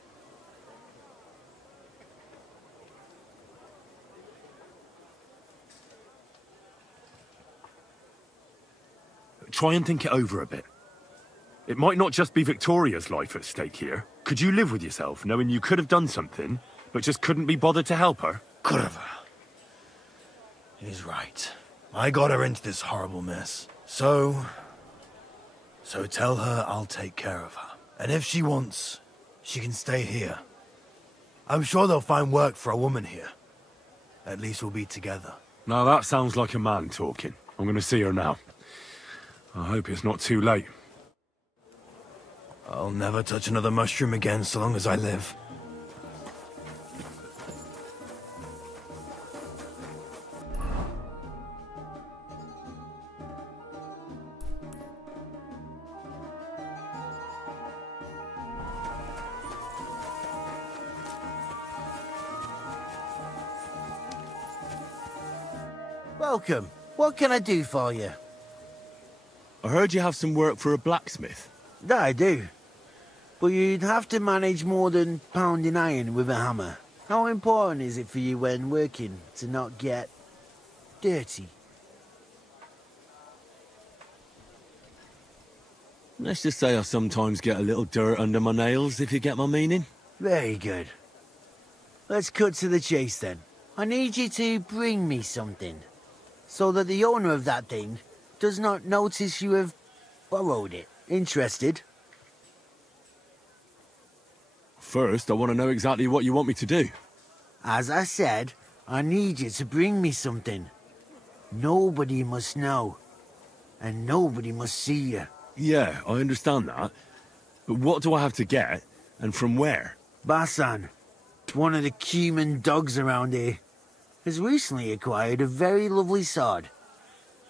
Try and think it over a bit. It might not just be Victoria's life at stake here. Could you live with yourself, knowing you could have done something, but just couldn't be bothered to help her? Could have. He's right. I got her into this horrible mess. So tell her I'll take care of her. And if she wants, she can stay here. I'm sure they'll find work for a woman here. At least we'll be together. Now that sounds like a man talking. I'm going to see her now. I hope it's not too late. I'll never touch another mushroom again so long as I live. Welcome. What can I do for you? I heard you have some work for a blacksmith. That I do. But you'd have to manage more than pounding iron with a hammer. How important is it for you when working to not get dirty? Let's just say I sometimes get a little dirt under my nails, if you get my meaning. Very good. Let's cut to the chase then. I need you to bring me something, so that the owner of that thing does not notice you have borrowed it. Interested? First, I want to know exactly what you want me to do. As I said, I need you to bring me something. Nobody must know. And nobody must see you. Yeah, I understand that. But what do I have to get, and from where? Basan, one of the cumin dogs around here, has recently acquired a very lovely sword.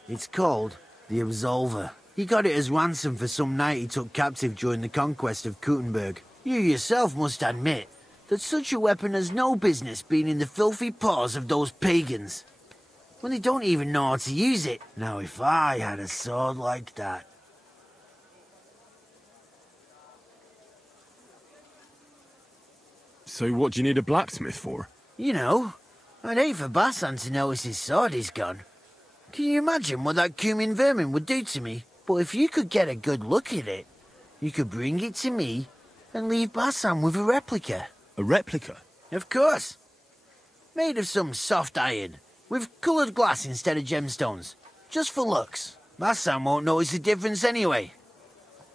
It's called the Absolver. He got it as ransom for some knight he took captive during the conquest of Kuttenberg. You yourself must admit that such a weapon has no business being in the filthy paws of those pagans, when they don't even know how to use it. Now, if I had a sword like that... So what do you need a blacksmith for? You know, I'd hate for Basan to notice his sword is gone. Can you imagine what that cumin vermin would do to me? But if you could get a good look at it, you could bring it to me and leave Basan with a replica. A replica? Of course. Made of some soft iron, with coloured glass instead of gemstones. Just for looks. Basan won't notice the difference anyway.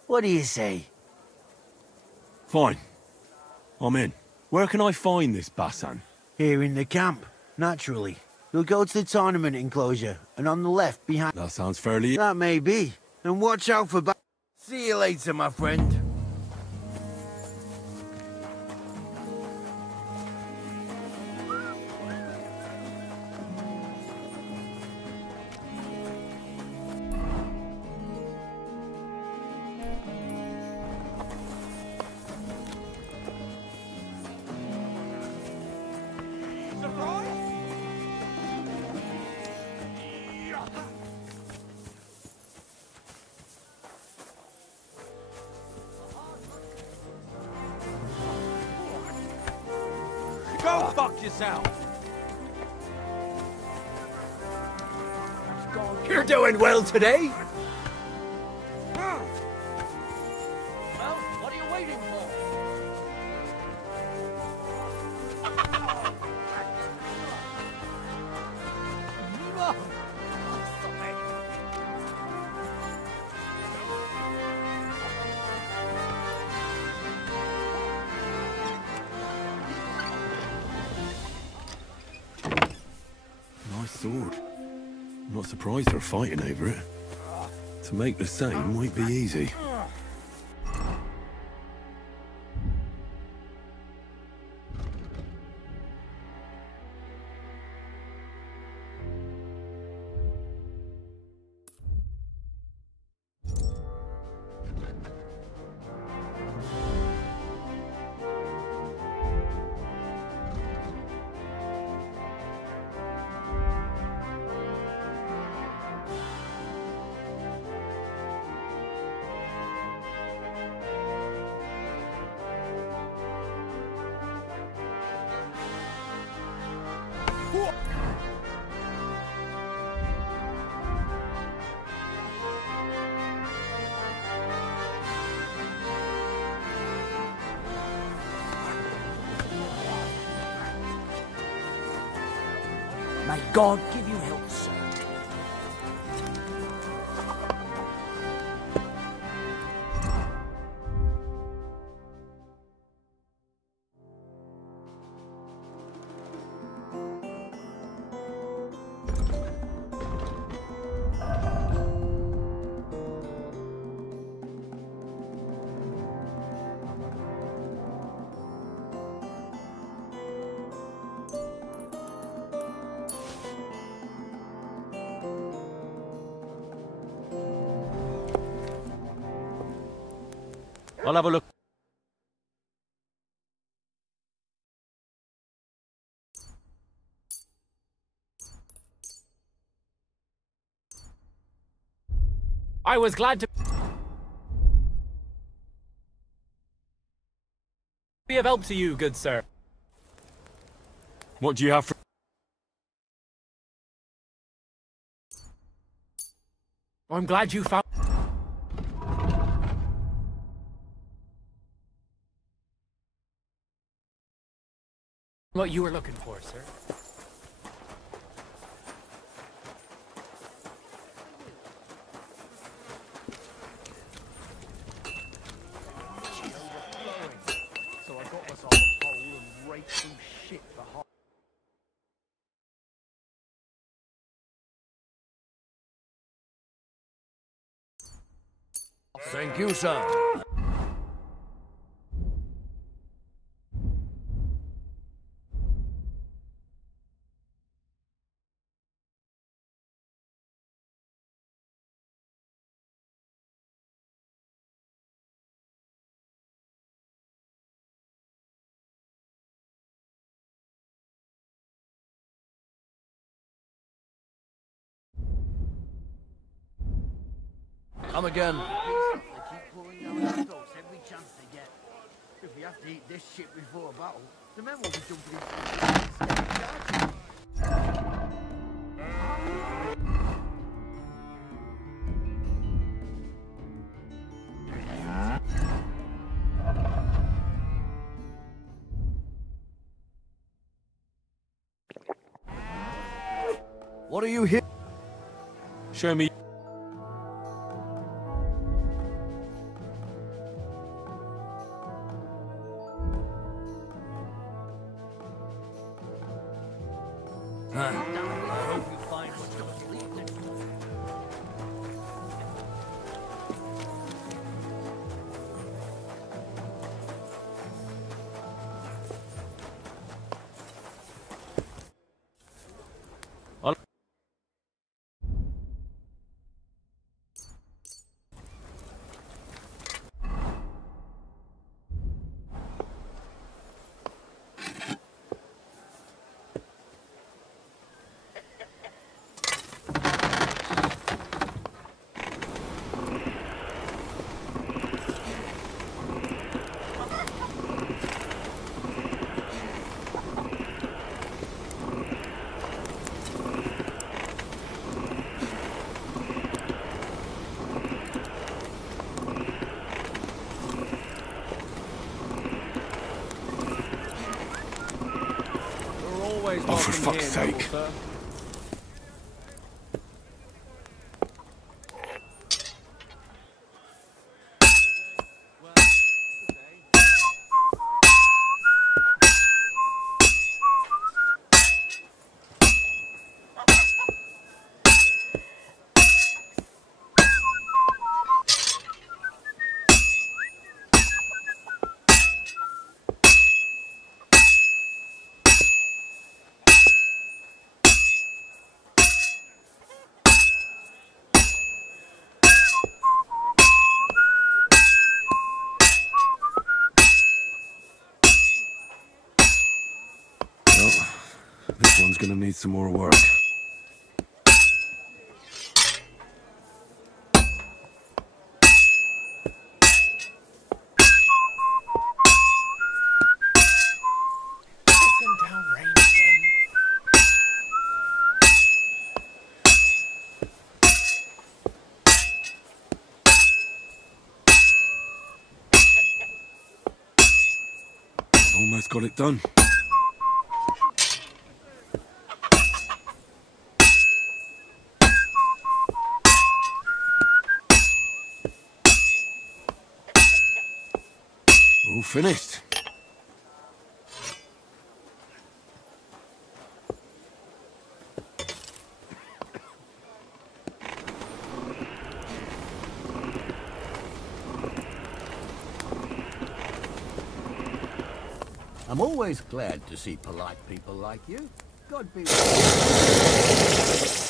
What do you say? Fine. I'm in. Where can I find this Basan? Here in the camp, naturally. You'll go to the tournament enclosure, and on the left behind... That sounds fairly... That may be. And watch out for... See you later, my friend. Go fuck yourself! You're doing well today. Well, what are you waiting for? Nice sword. I'm not surprised they're fighting over it. To make the same might be easy. May God give you health, sir. I'll have a look. I was glad to be of help to you, good sir. What do you have for... I'm glad you found what you were looking for, sir. So I got myself a pole and raked through shit for half. Thank you, sir. Come again. They keep pouring down our throats every chance they get. If we have to eat this shit before a battle, the men will be jumping What are you here? Show me... I hope you find what you're sleeping. Oh, for fuck's sake. This one's gonna need some more work. Almost got it done. All finished. I'm always glad to see polite people like you. God be with you.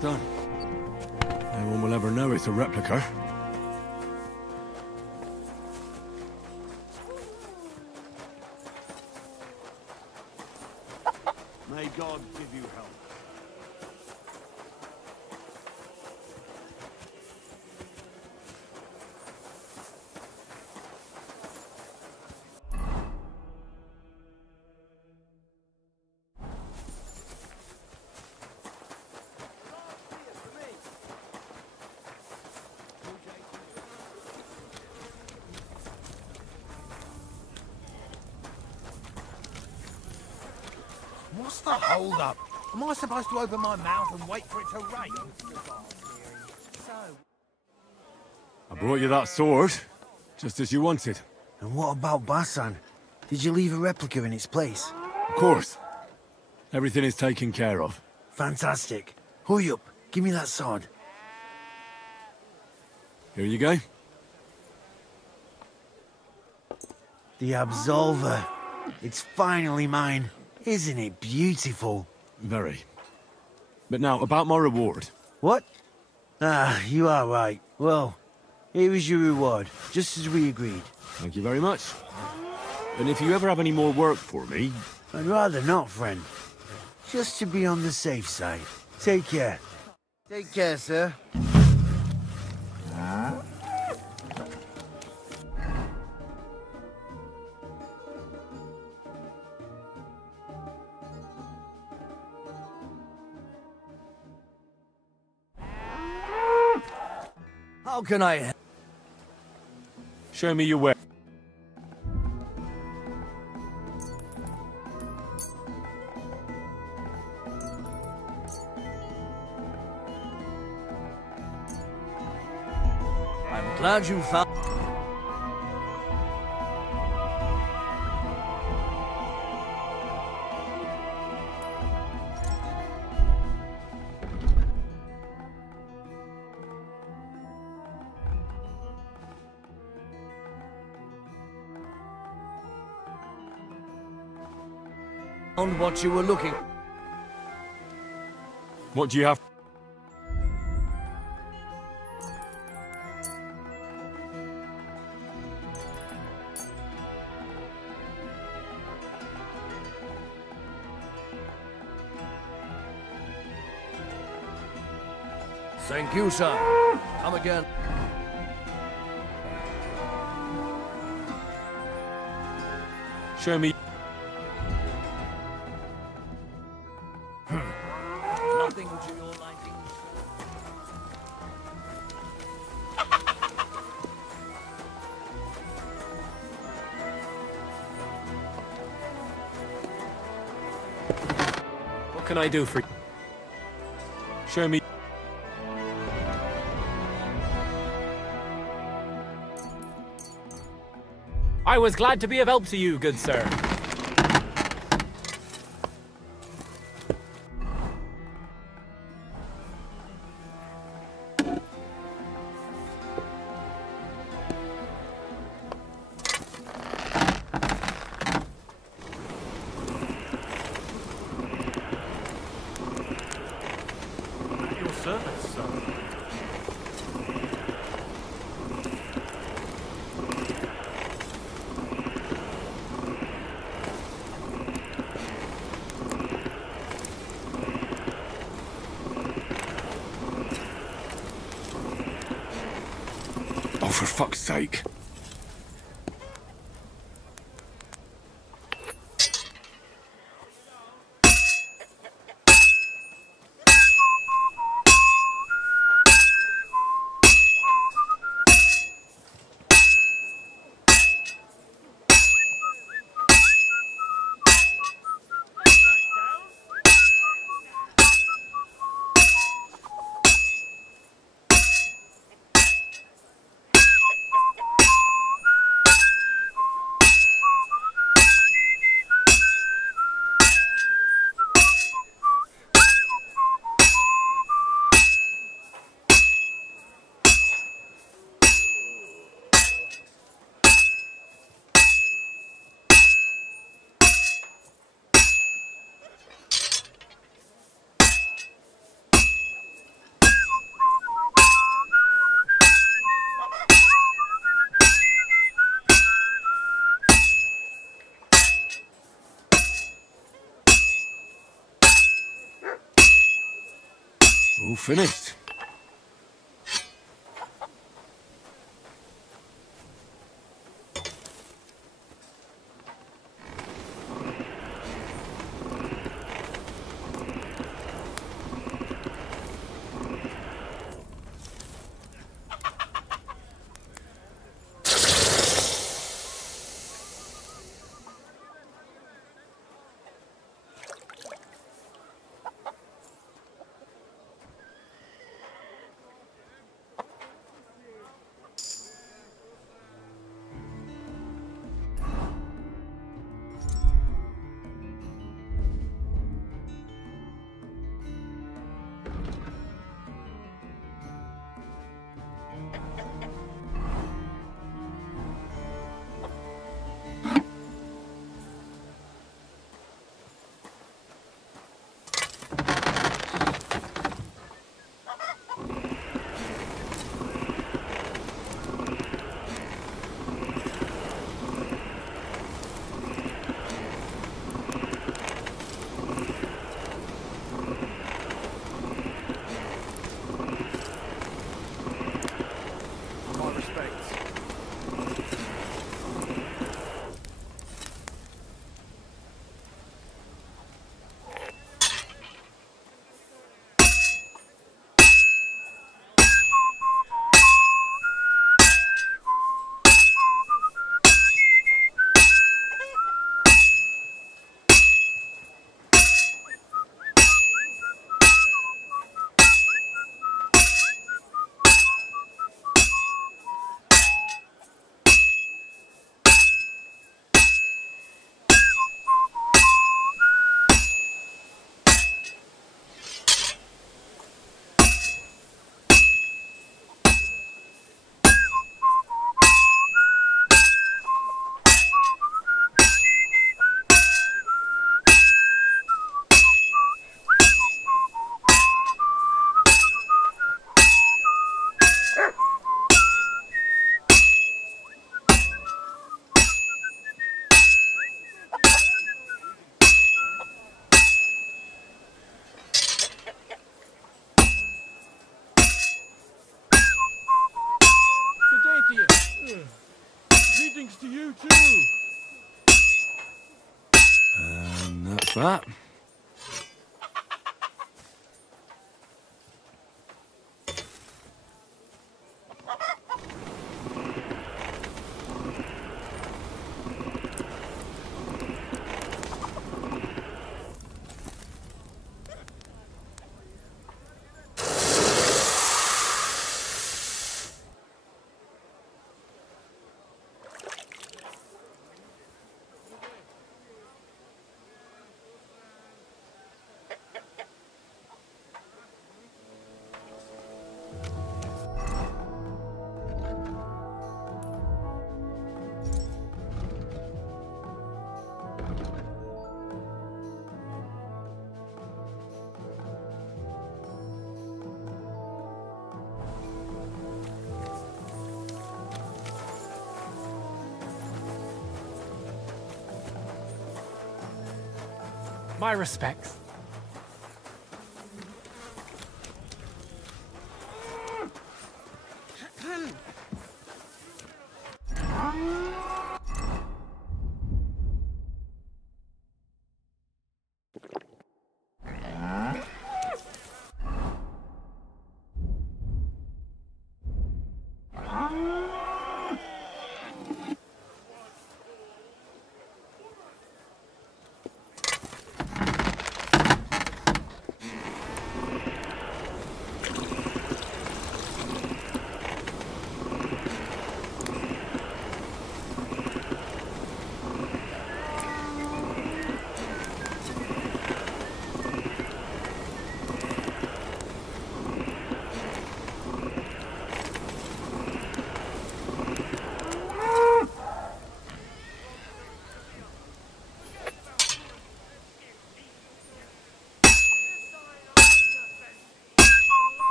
Done. No one will ever know it's a replica. May God give you help. What's the hold-up? Am I supposed to open my mouth and wait for it to rain? I brought you that sword, just as you wanted. And what about Basan? Did you leave a replica in its place? Of course. Everything is taken care of. Fantastic. Hurry up. Give me that sword. Here you go. The Absolver. It's finally mine. Isn't it beautiful? Very. But now, about my reward. What? Ah, you are right. Well, here is your reward, just as we agreed. Thank you very much. And if you ever have any more work for me... I'd rather not, friend. Just to be on the safe side. Take care. Take care, sir. How can I... Show me your way. I'm glad you found... on what you were looking. What do you have? Thank you, sir. Come again. Show me. Nothing to your liking. What can I do for you? Show me. I was glad to be of help to you, good sir. At your service, sir. Oh, for fuck's sake. All finished. Thanks to you too. And that's that. My respects.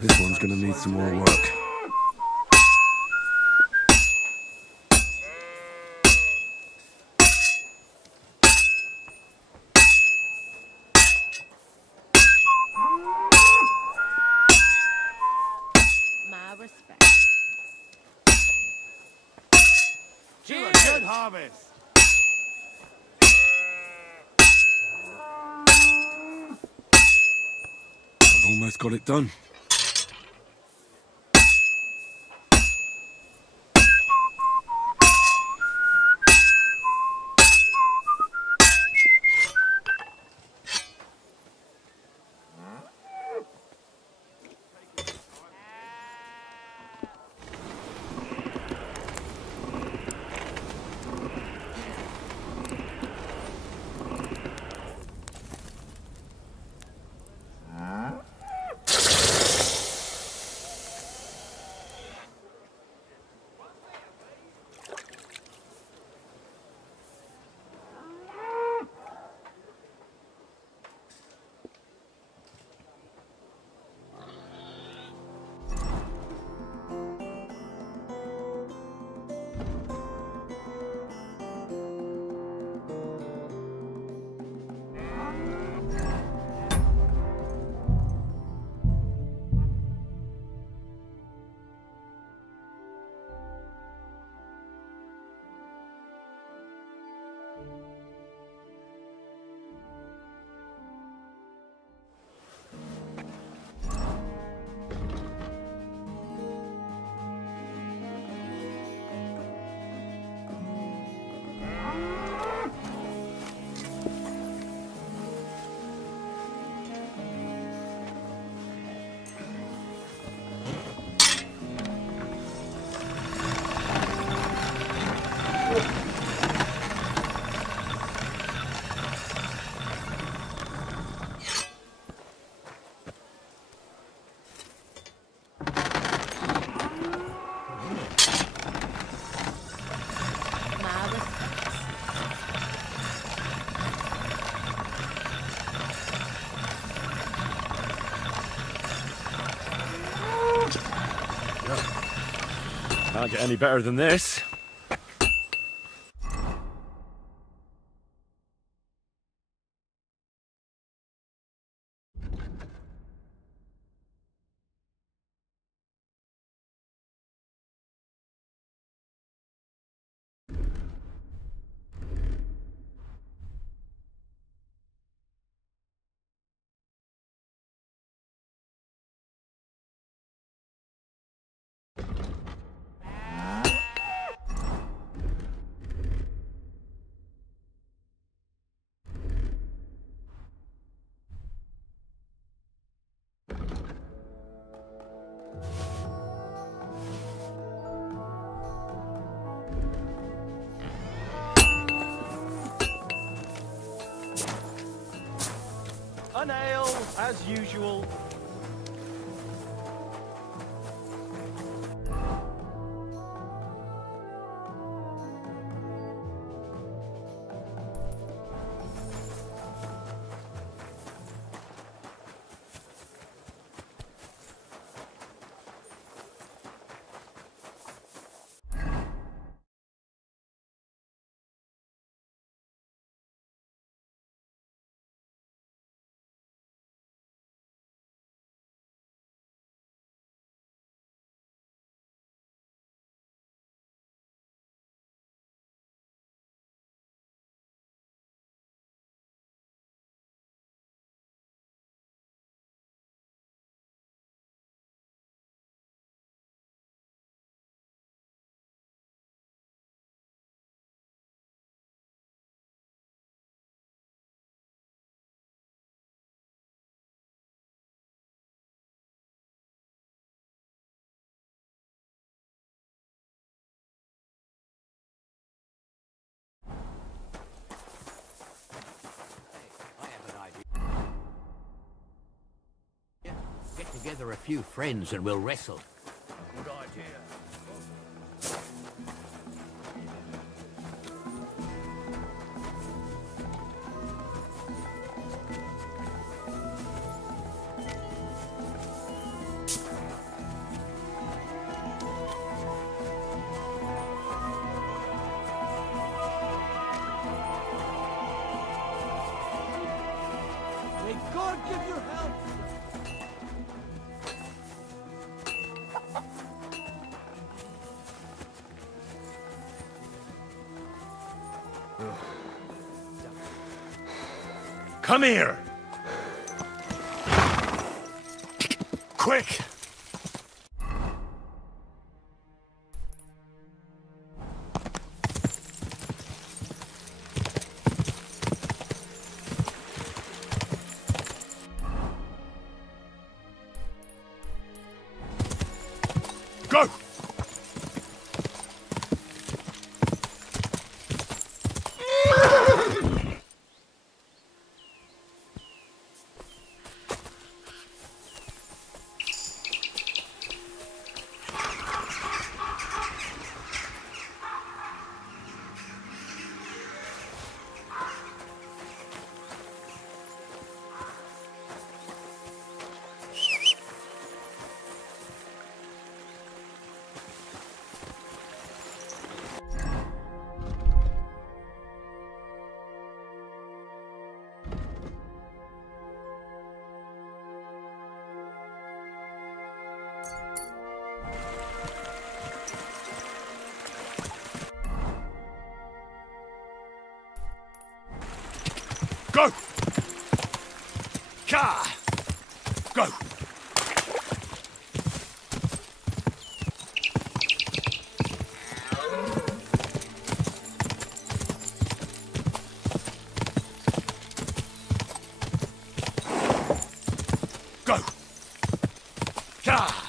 This one's gonna need some more work. My respect. To a good harvest. I've almost got it done. Can't get any better than this. An ale, as usual. Get together a few friends and we'll wrestle. Good idea. May God give you help! Come here! Quick! Go! Go! Ka! Go! Go! Ka!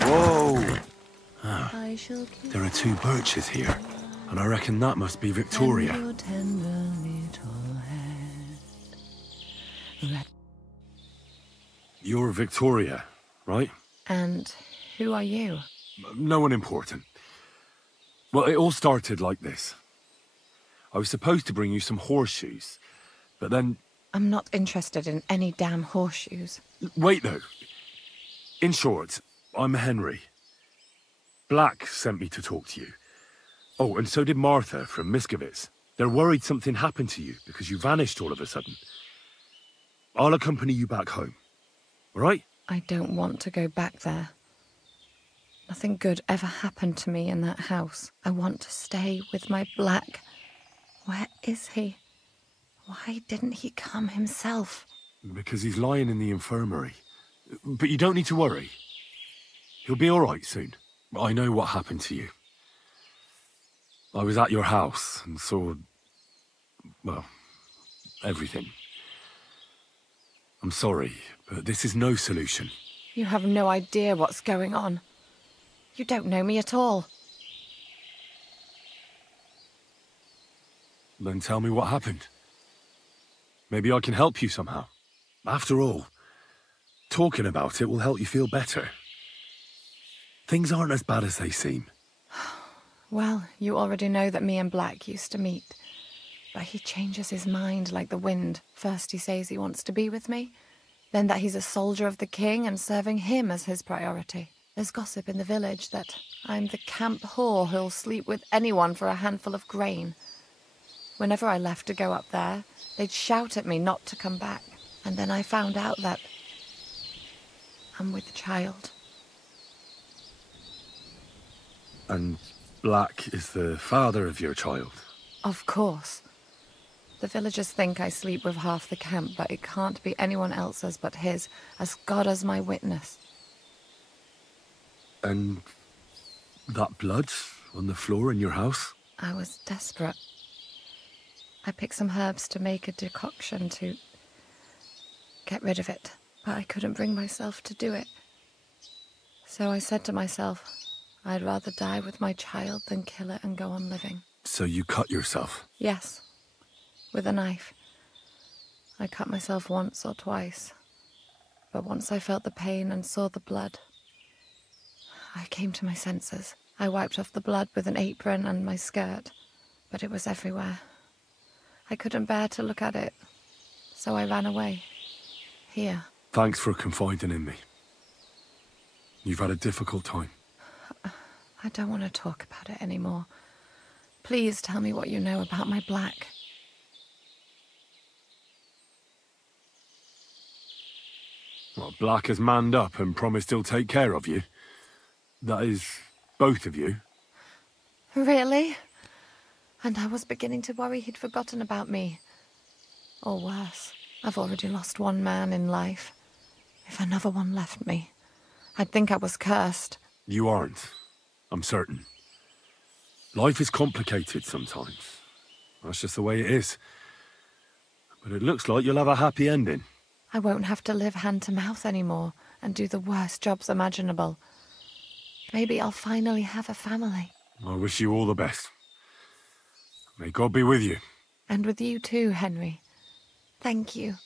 Whoa! Ah, there are two birches here, and I reckon that must be Victoria. You're Victoria, right? And who are you? No one important. Well, it all started like this. I was supposed to bring you some horseshoes, but then... I'm not interested in any damn horseshoes. Wait, though. In short, I'm Henry, Black sent me to talk to you. Oh, and so did Martha from Miskovitz. They're worried something happened to you because you vanished all of a sudden. I'll accompany you back home. All right? I don't want to go back there. Nothing good ever happened to me in that house. I want to stay with my Black. Where is he? Why didn't he come himself? Because he's lying in the infirmary. But you don't need to worry. He'll be all right soon. I know what happened to you. I was at your house and saw, well, everything. I'm sorry, but this is no solution. You have no idea what's going on. You don't know me at all. Then tell me what happened. Maybe I can help you somehow. After all, talking about it will help you feel better. Things aren't as bad as they seem. Well, you already know that me and Black used to meet. But he changes his mind like the wind. First he says he wants to be with me, then that he's a soldier of the king and serving him as his priority. There's gossip in the village that I'm the camp whore who'll sleep with anyone for a handful of grain. Whenever I left to go up there, they'd shout at me not to come back. And then I found out that I'm with child. And Black is the father of your child? Of course. The villagers think I sleep with half the camp, but it can't be anyone else's but his, as God is my witness. And that blood on the floor in your house? I was desperate. I picked some herbs to make a decoction to get rid of it, but I couldn't bring myself to do it. So I said to myself, I'd rather die with my child than kill it and go on living. So you cut yourself? Yes, with a knife. I cut myself once or twice, but once I felt the pain and saw the blood, I came to my senses. I wiped off the blood with an apron and my skirt, but it was everywhere. I couldn't bear to look at it, so I ran away. Here. Thanks for confiding in me. You've had a difficult time. I don't want to talk about it anymore. Please tell me what you know about my Black. Well, Black has manned up and promised he'll take care of you. That is, both of you. Really? And I was beginning to worry he'd forgotten about me. Or worse, I've already lost one man in life. If another one left me, I'd think I was cursed. You aren't. I'm certain. Life is complicated sometimes. That's just the way it is. But it looks like you'll have a happy ending. I won't have to live hand to mouth anymore and do the worst jobs imaginable. Maybe I'll finally have a family. I wish you all the best. May God be with you. And with you too, Henry. Thank you.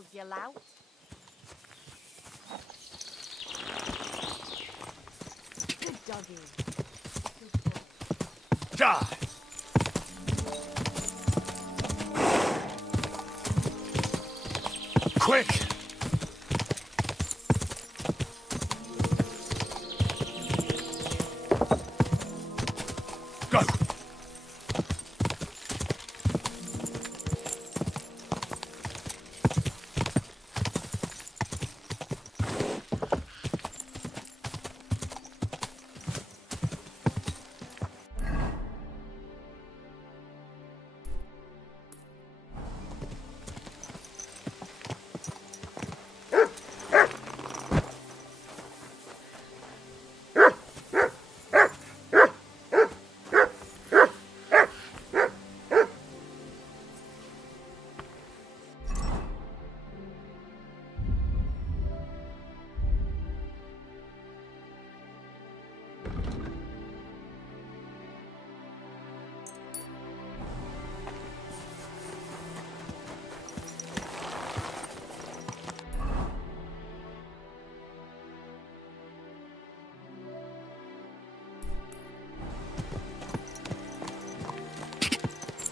killed, you lout. Good doggy. Die! Quick! Go!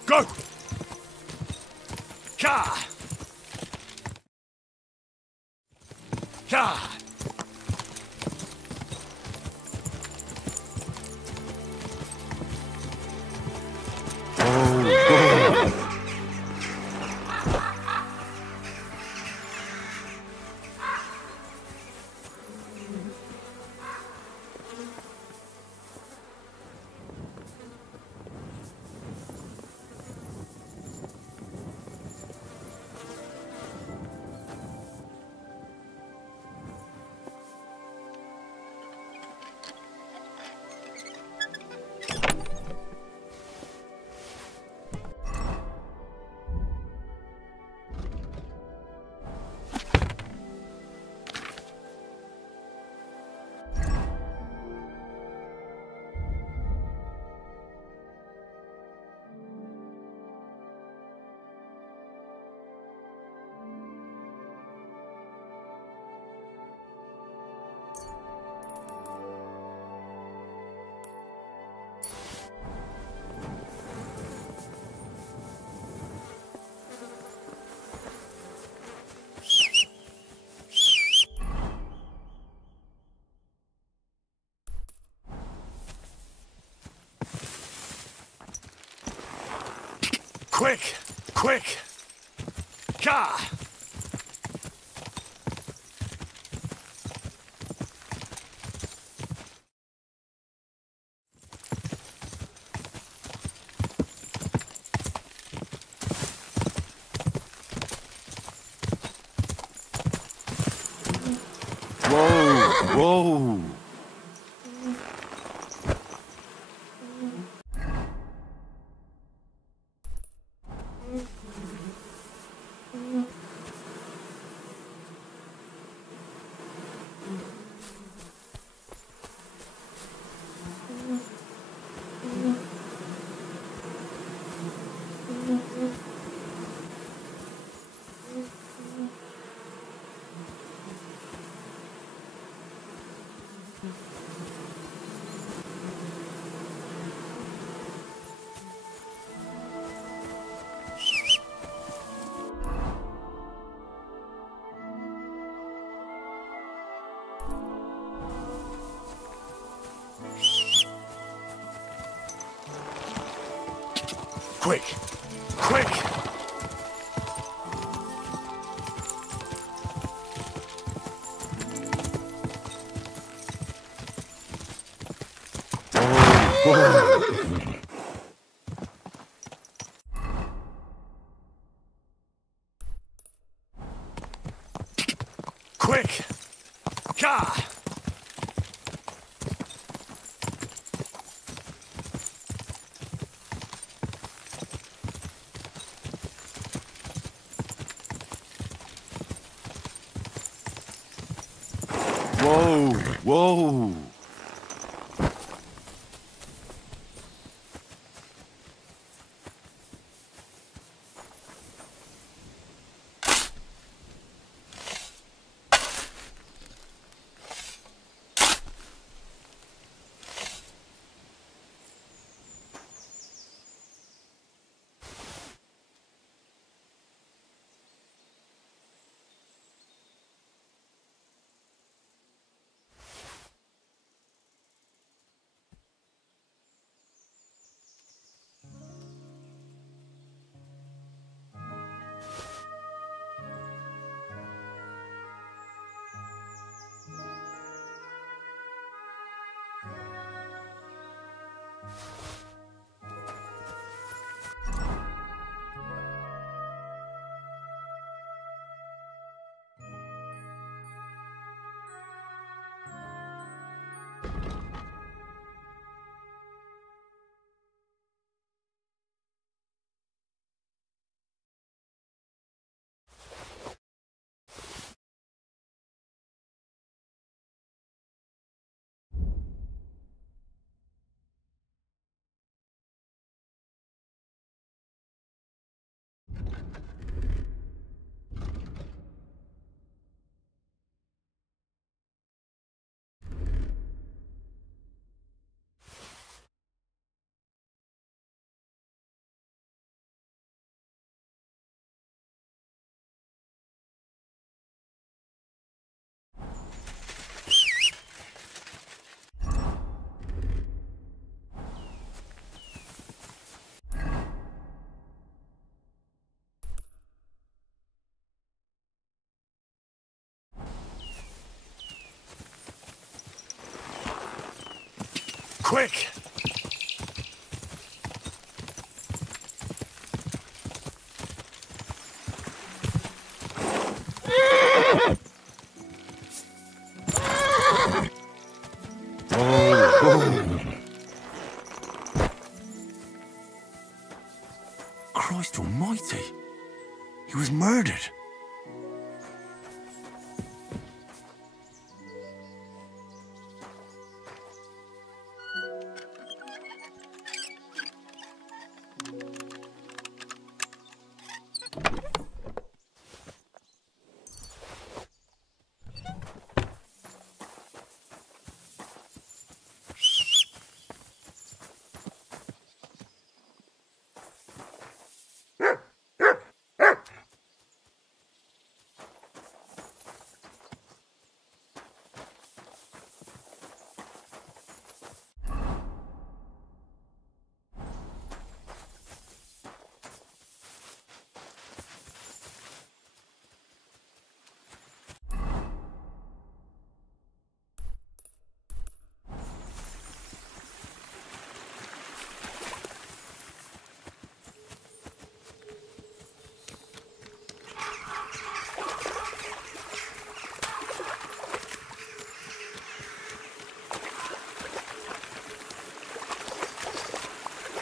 Go! Ka! Ka! Quick! Quick! Ka! Whoa! Whoa! Quick! Quick! Quick! Ka! Whoa! Whoa! quick! Christ almighty. He was murdered.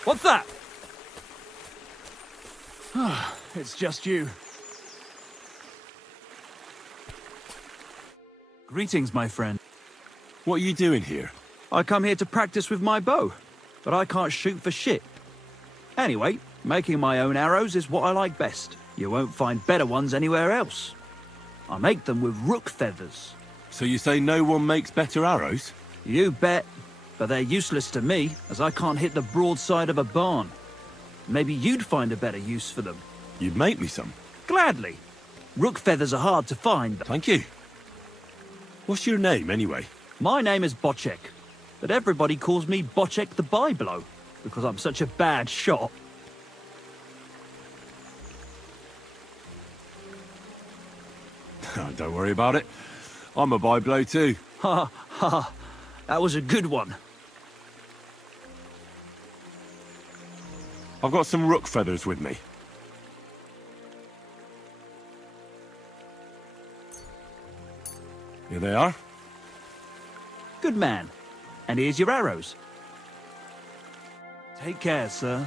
What's that? It's just you. Greetings, my friend. What are you doing here? I come here to practice with my bow, but I can't shoot for shit. Anyway, making my own arrows is what I like best. You won't find better ones anywhere else. I make them with rook feathers. So you say no one makes better arrows? You bet. But they're useless to me, as I can't hit the broadside of a barn. Maybe you'd find a better use for them. You'd make me some? Gladly. Rook feathers are hard to find. Thank you. What's your name, anyway? My name is Bocek, but everybody calls me Bocek the Byblow, because I'm such a bad shot. Don't worry about it. I'm a byblow too. Ha ha. That was a good one. I've got some rook feathers with me. Here they are. Good man. And here's your arrows. Take care, sir.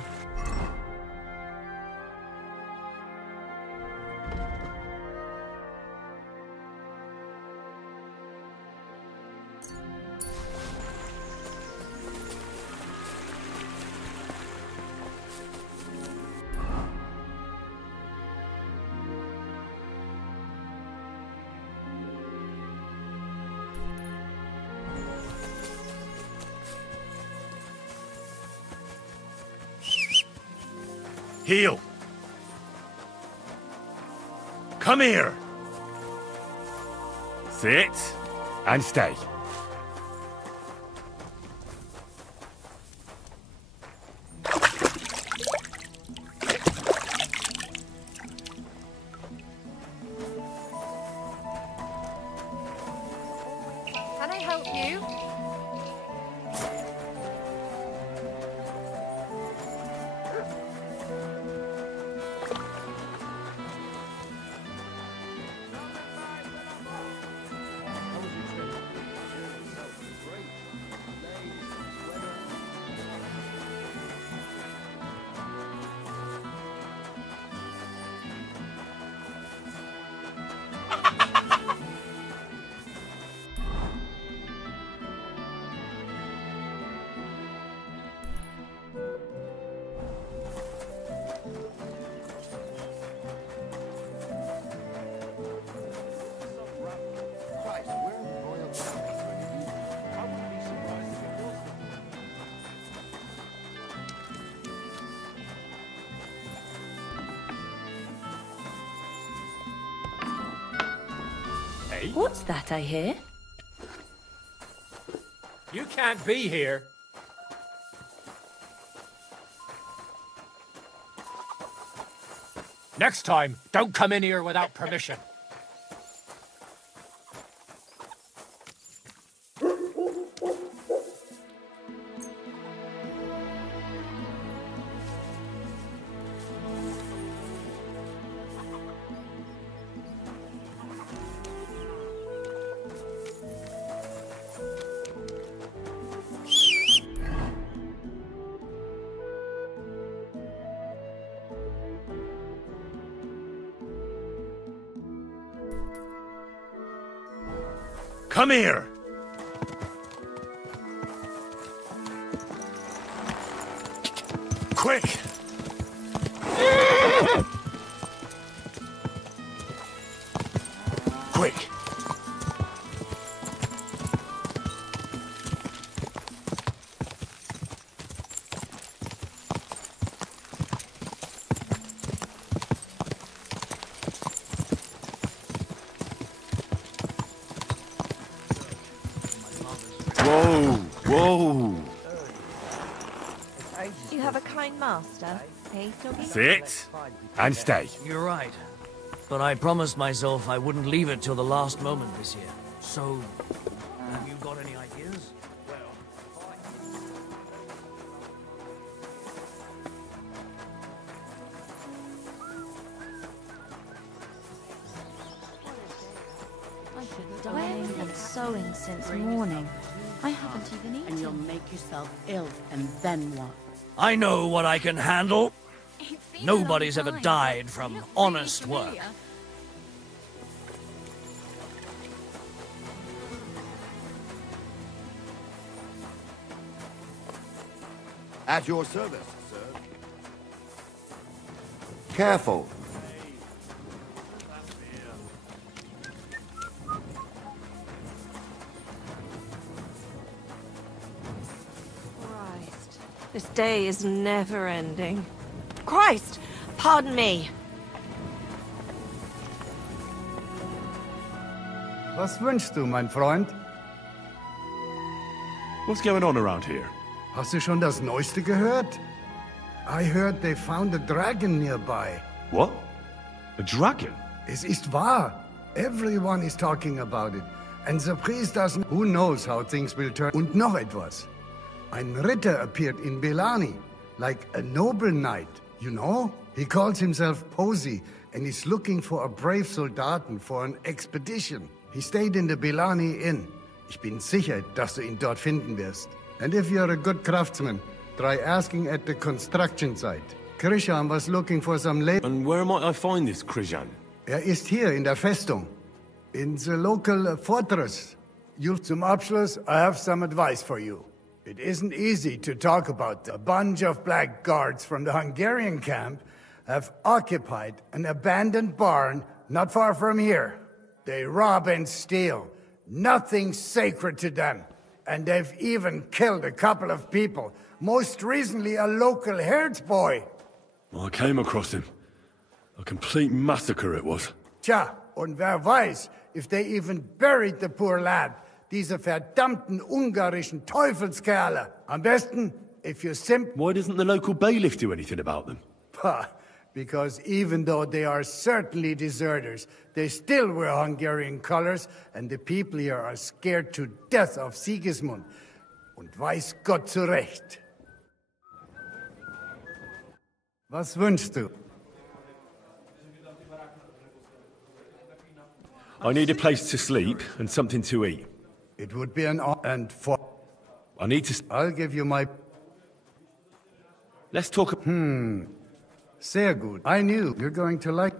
Heel. Come here. Sit and stay. Can I help you? What's that I hear? You can't be here. Next time, don't come in here without permission. Come here! Quick! Quick! Whoa! Whoa! You have a kind master, eh, Doggy? Sit and stay. You're right. But I promised myself I wouldn't leave it till the last moment this year. So, have you got any ideas? Where have you been sewing since morning? I haven't even eaten. And you'll make yourself ill, and then what? I know what I can handle. Nobody's ever died from honest work. At your service, sir. Careful. Christ, this day is never ending. Christ, pardon me. Was wünschst du, mein Freund? What's going on around here? Hast du schon das Neueste gehört? I heard they found a dragon nearby. What? A dragon? Es ist wahr. Everyone is talking about it. And the priest doesn't... Who knows how things will turn... Und noch etwas. Ein Ritter appeared in Belani, like a noble knight, you know? He calls himself Posey, and is looking for a brave Soldaten for an expedition. He stayed in the Belani Inn. Ich bin sicher, dass du ihn dort finden wirst. And if you're a good craftsman, try asking at the construction site. Krishan was looking for some labor. And where might I find this Krishan? Ist hier in der Festung. In the local fortress. Zum Abschluss, I have some advice for you. It isn't easy to talk about. A bunch of black guards from the Hungarian camp have occupied an abandoned barn not far from here. They rob and steal. Nothing sacred to them. And they've even killed a couple of people. Most recently, a local herds boy. I came across him. A complete massacre it was. Tja, und wer weiß, if they even buried the poor lad. Diese verdammten ungarischen Teufelskerle. Am besten, if you Why doesn't the local bailiff do anything about them? Because even though they are certainly deserters, they still wear Hungarian colors, and the people here are scared to death of Sigismund. Und weiß Gott zu Recht. Was wünschst du? I need a place to sleep and something to eat. It would be an honor, and for... I need to... I'll give you my... Let's talk... Sehr gut. I knew you're going to like...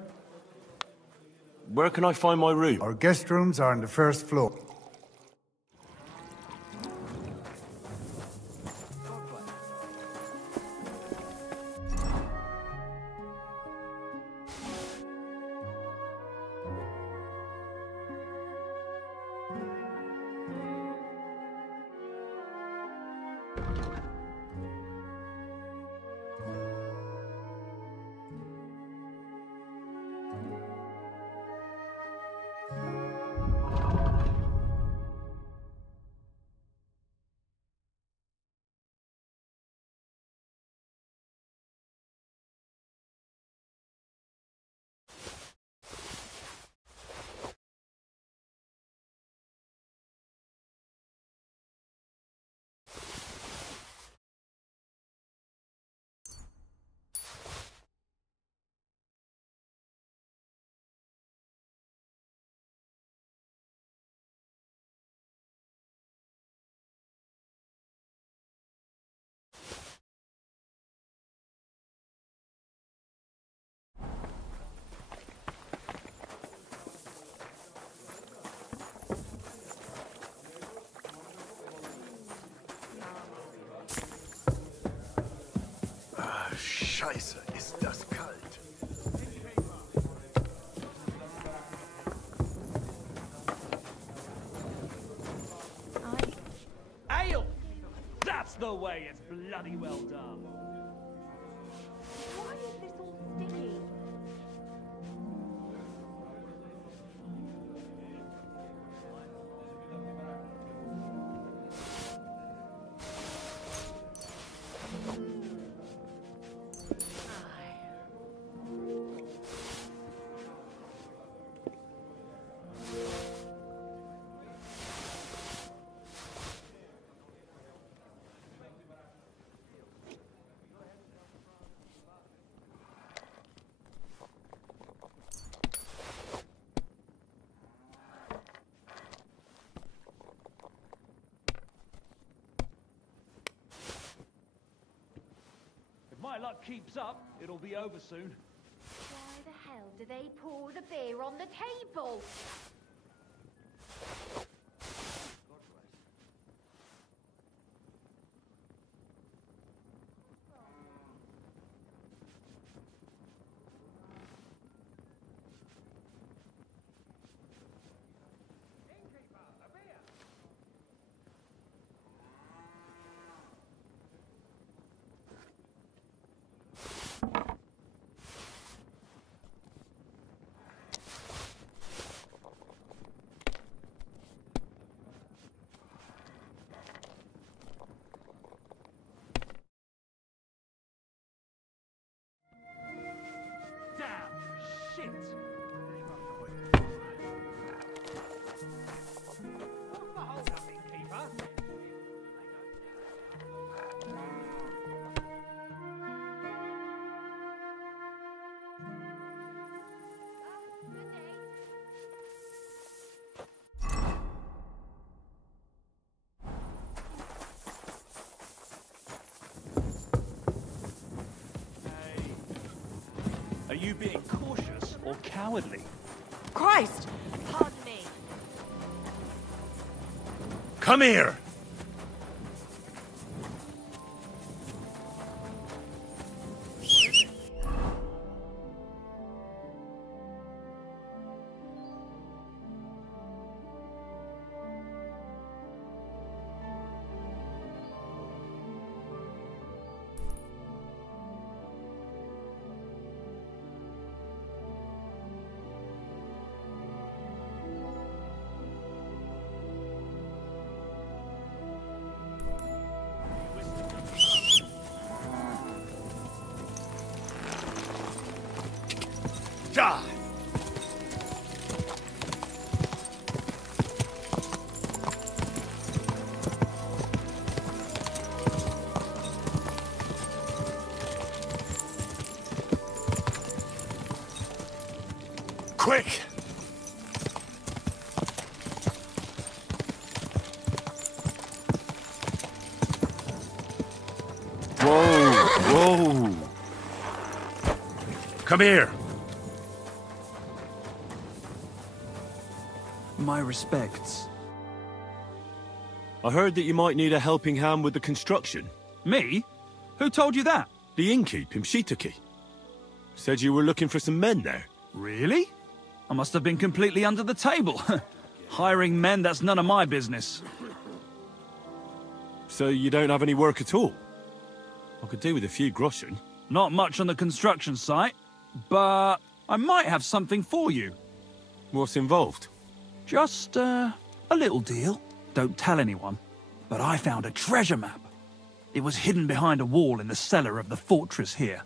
Where can I find my room? Our guest rooms are on the first floor. Scheiße, ist das kalt. Ale! That's the way, it's bloody well done. Why is this all sticky? If my luck keeps up, it'll be over soon. Why the hell do they pour the beer on the table? Damn shit! What's the hold up, innkeeper? Are you being cautious or cowardly? Christ! Pardon me. Come here! Die! Quick! Whoa! Come here! My respects. I heard that you might need a helping hand with the construction. Me? Who told you that? The innkeep in Shitaki. Said you were looking for some men there. Really? I must have been completely under the table. Hiring men, that's none of my business. So you don't have any work at all? I could do with a few groschen. Not much on the construction site, but I might have something for you. What's involved? Just, a little deal. Don't tell anyone. But I found a treasure map. It was hidden behind a wall in the cellar of the fortress here.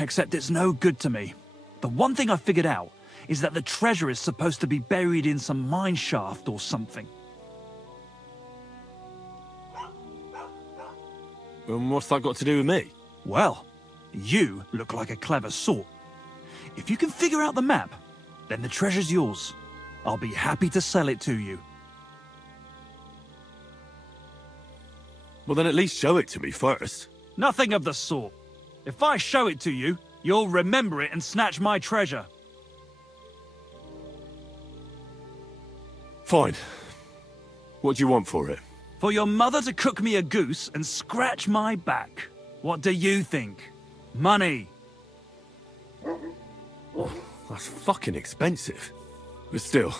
Except it's no good to me. The one thing I figured out is that the treasure is supposed to be buried in some mine shaft or something. And what's that got to do with me? Well, you look like a clever sort. If you can figure out the map, then the treasure's yours. I'll be happy to sell it to you. Well, then at least show it to me first. Nothing of the sort. If I show it to you, you'll remember it and snatch my treasure. Fine. What do you want for it? For your mother to cook me a goose and scratch my back. What do you think? Money. Oh, that's fucking expensive. But still,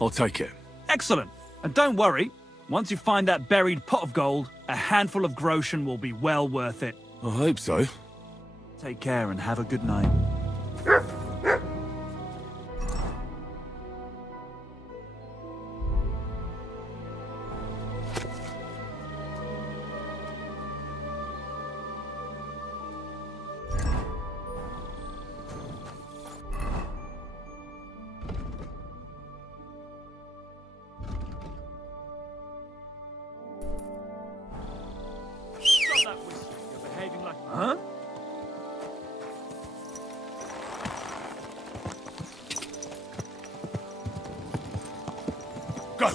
I'll take it. Excellent. And don't worry, once you find that buried pot of gold, a handful of groschen will be well worth it. I hope so. Take care and have a good night. Huh? Go!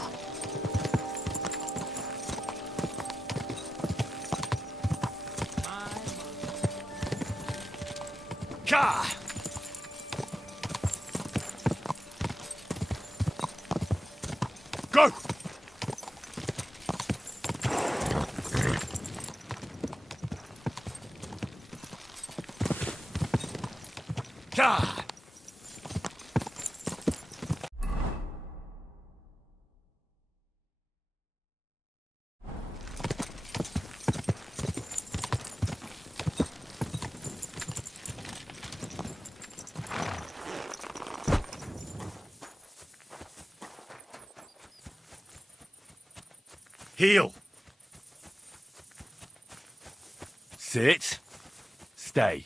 Ka! Go! Ka! Heel. Sit. Stay.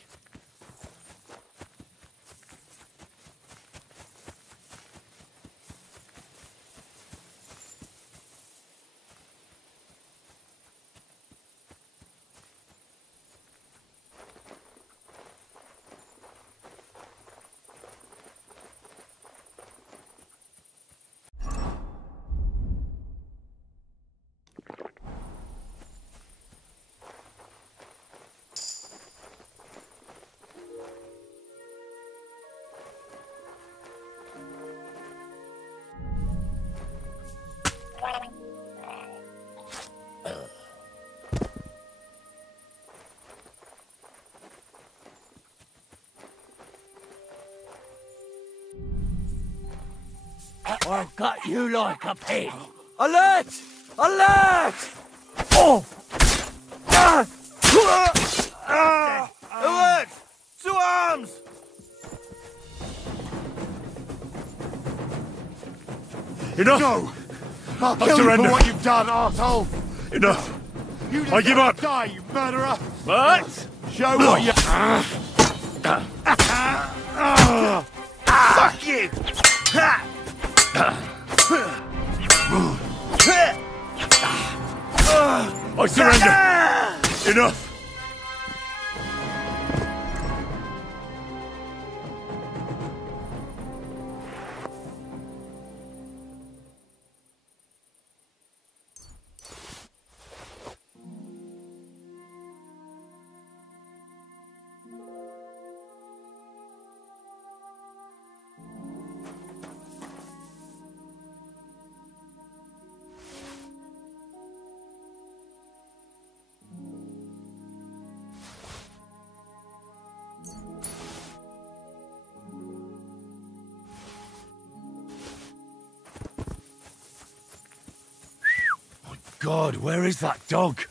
I've got you like a pig. Alert! Alert! Oh! Alert! To arms! Enough! No! I'll kill you for what you've done, arsehole! Enough! You I give up! Die, you murderer! What? Show what you... Fuck you! I surrender! Enough! God, where is that dog?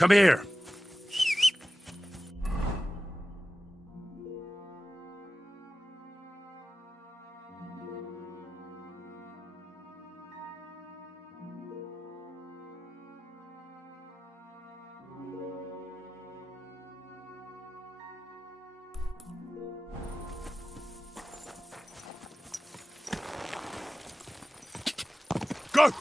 Come here. Go!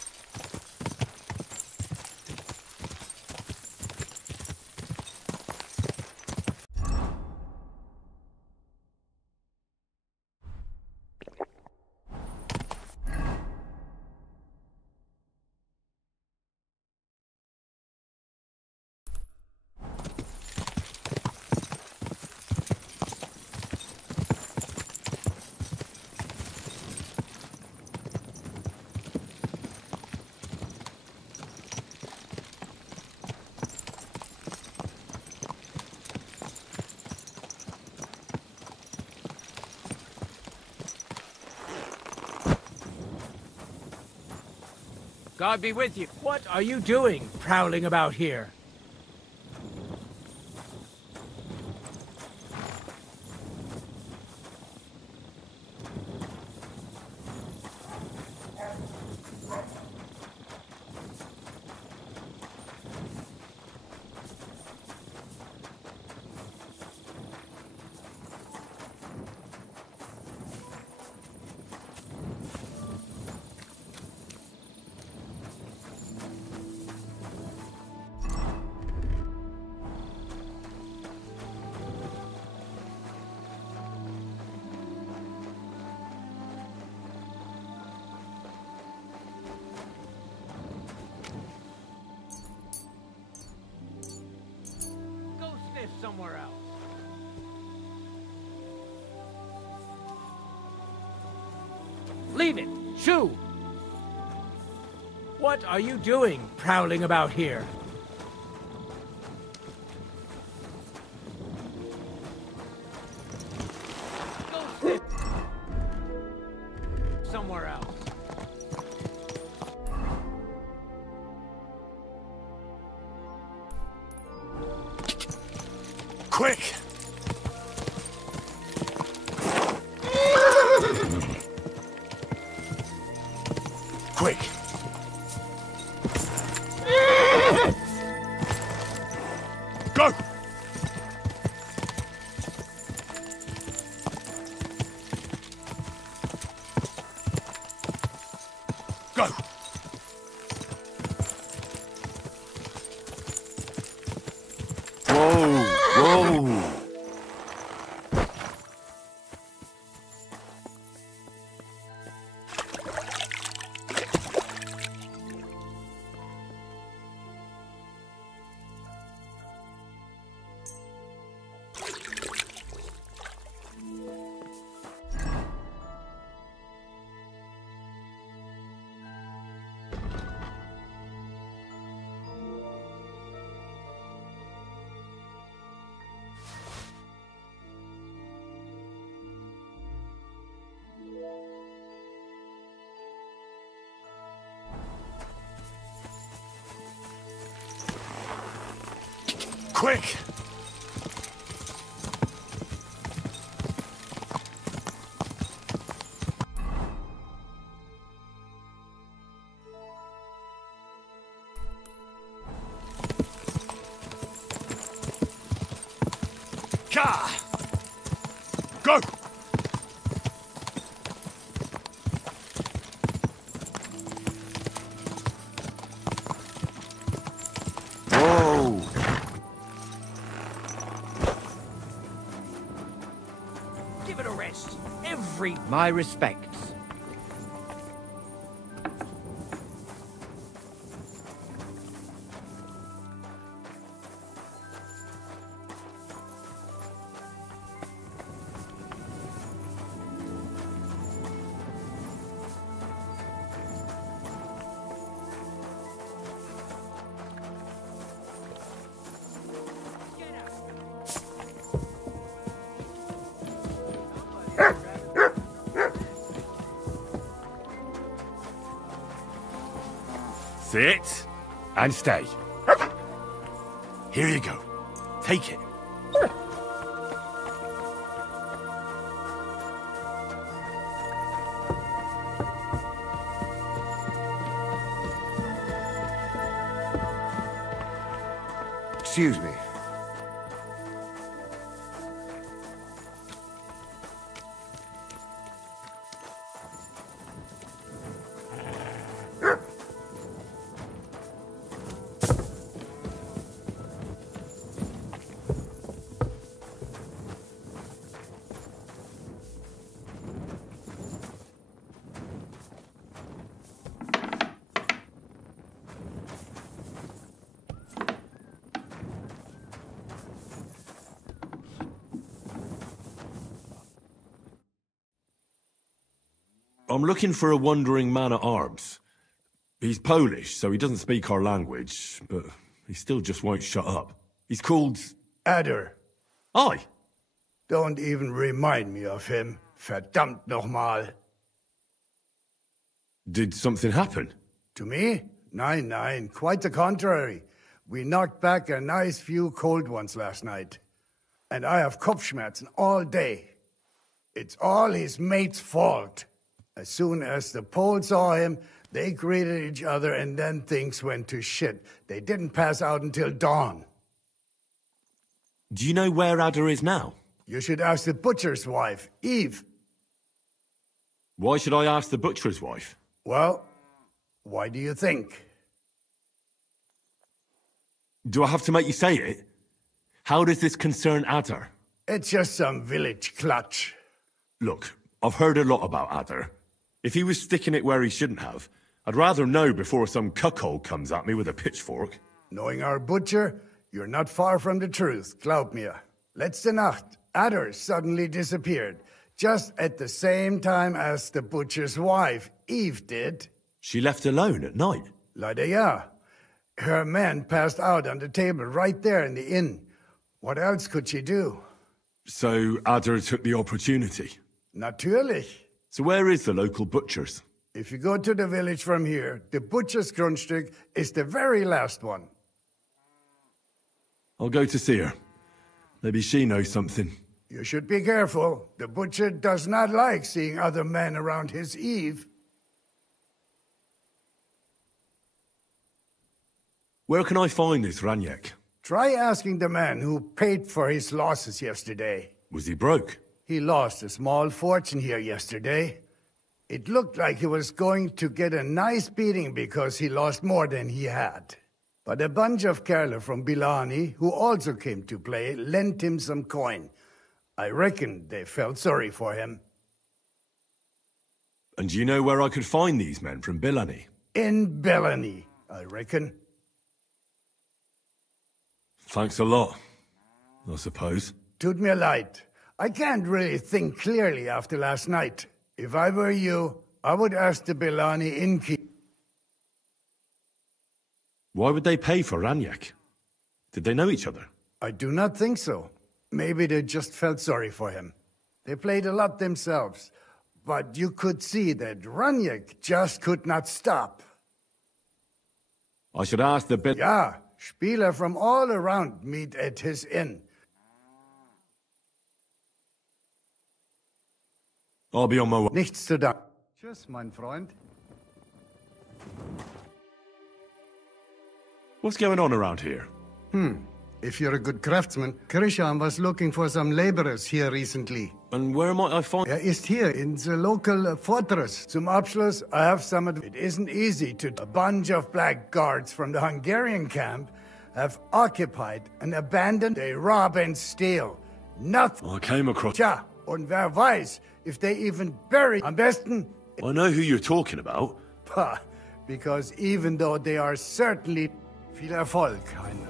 God be with you. What are you doing, prowling about here? Somewhere else. Leave it! Shoo! What are you doing, prowling about here? Go sit somewhere else. Quick! Quick! Go! Go! Whoa! Whoa! Quick! Ka! Go! Whoa! Give it a rest. Every... My respects. Sit and stay. Here you go. Take it. Excuse me. I'm looking for a wandering man-at-arms. He's Polish, so he doesn't speak our language, but he still just won't shut up. He's called... Adder. Aye. Don't even remind me of him. Verdammt nochmal. Did something happen? To me? Nein, quite the contrary. We knocked back a nice few cold ones last night. And I have Kopfschmerzen all day. It's all his mate's fault. As soon as the Poles saw him, they greeted each other and then things went to shit. They didn't pass out until dawn. Do you know where Adder is now? You should ask the butcher's wife, Eve. Why should I ask the butcher's wife? Well, why do you think? Do I have to make you say it? How does this concern Adder? It's just some village clutch. Look, I've heard a lot about Adder. If he was sticking it where he shouldn't have, I'd rather know before some cuckold comes at me with a pitchfork. Knowing our butcher, you're not far from the truth, glaub mir. Letzte Nacht, Adder suddenly disappeared, just at the same time as the butcher's wife, Eve, did. She left alone at night? Leider ja. Her man passed out on the table right there in the inn. What else could she do? So Adder took the opportunity? Natürlich. So where is the local butcher's? If you go to the village from here, the butcher's Grundstück is the very last one. I'll go to see her. Maybe she knows something. You should be careful. The butcher does not like seeing other men around his Eve. Where can I find this Raniek? Try asking the man who paid for his losses yesterday. Was he broke? He lost a small fortune here yesterday. It looked like he was going to get a nice beating because he lost more than he had. But a bunch of Kerle from Bilani, who also came to play, lent him some coin. I reckon they felt sorry for him. And do you know where I could find these men from Bilani? In Bilani, I reckon. Thanks a lot, I suppose. Tut mir leid. I can't really think clearly after last night. If I were you, I would ask the Bilani innkeeper. Why would they pay for Raniek? Did they know each other? I do not think so. Maybe they just felt sorry for him. They played a lot themselves, but you could see that Raniek just could not stop. I should ask the Ja, Spieler from all around meet at his inn. I'll be on my way. Nichts zu danken. Tschüss, mein Freund. What's going on around here? If you're a good craftsman, Krishan was looking for some laborers here recently. And where might I find... Ist hier in the local fortress. Zum Abschluss, I have some... It isn't easy to... A bunch of black guards from the Hungarian camp have occupied and abandoned. They rob and steal. Nothing. I came across... Tja, und wer weiß, if they even bury... Am besten... I know who you're talking about. Because even though they are certainly... Viel Erfolg, Heinrich.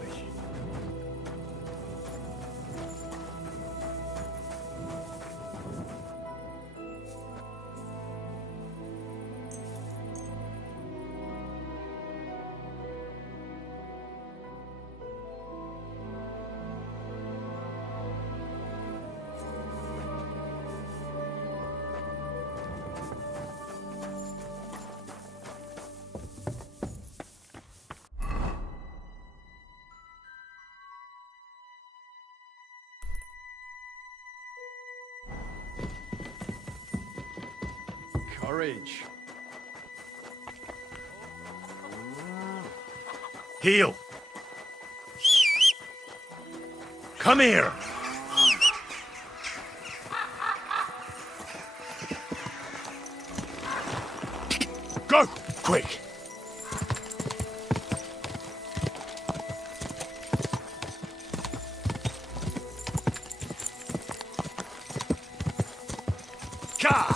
Courage. Heel! Come here! Go! Quick! Ka!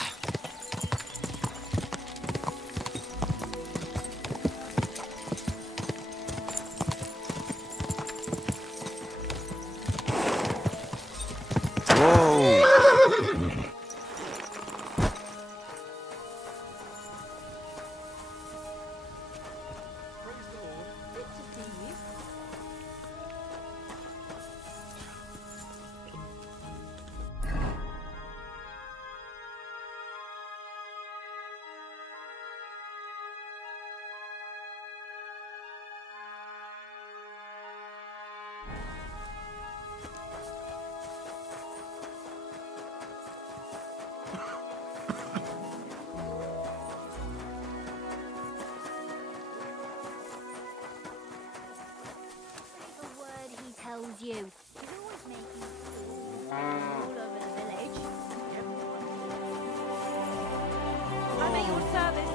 You. He's always making fools all over the village. I'm at your service,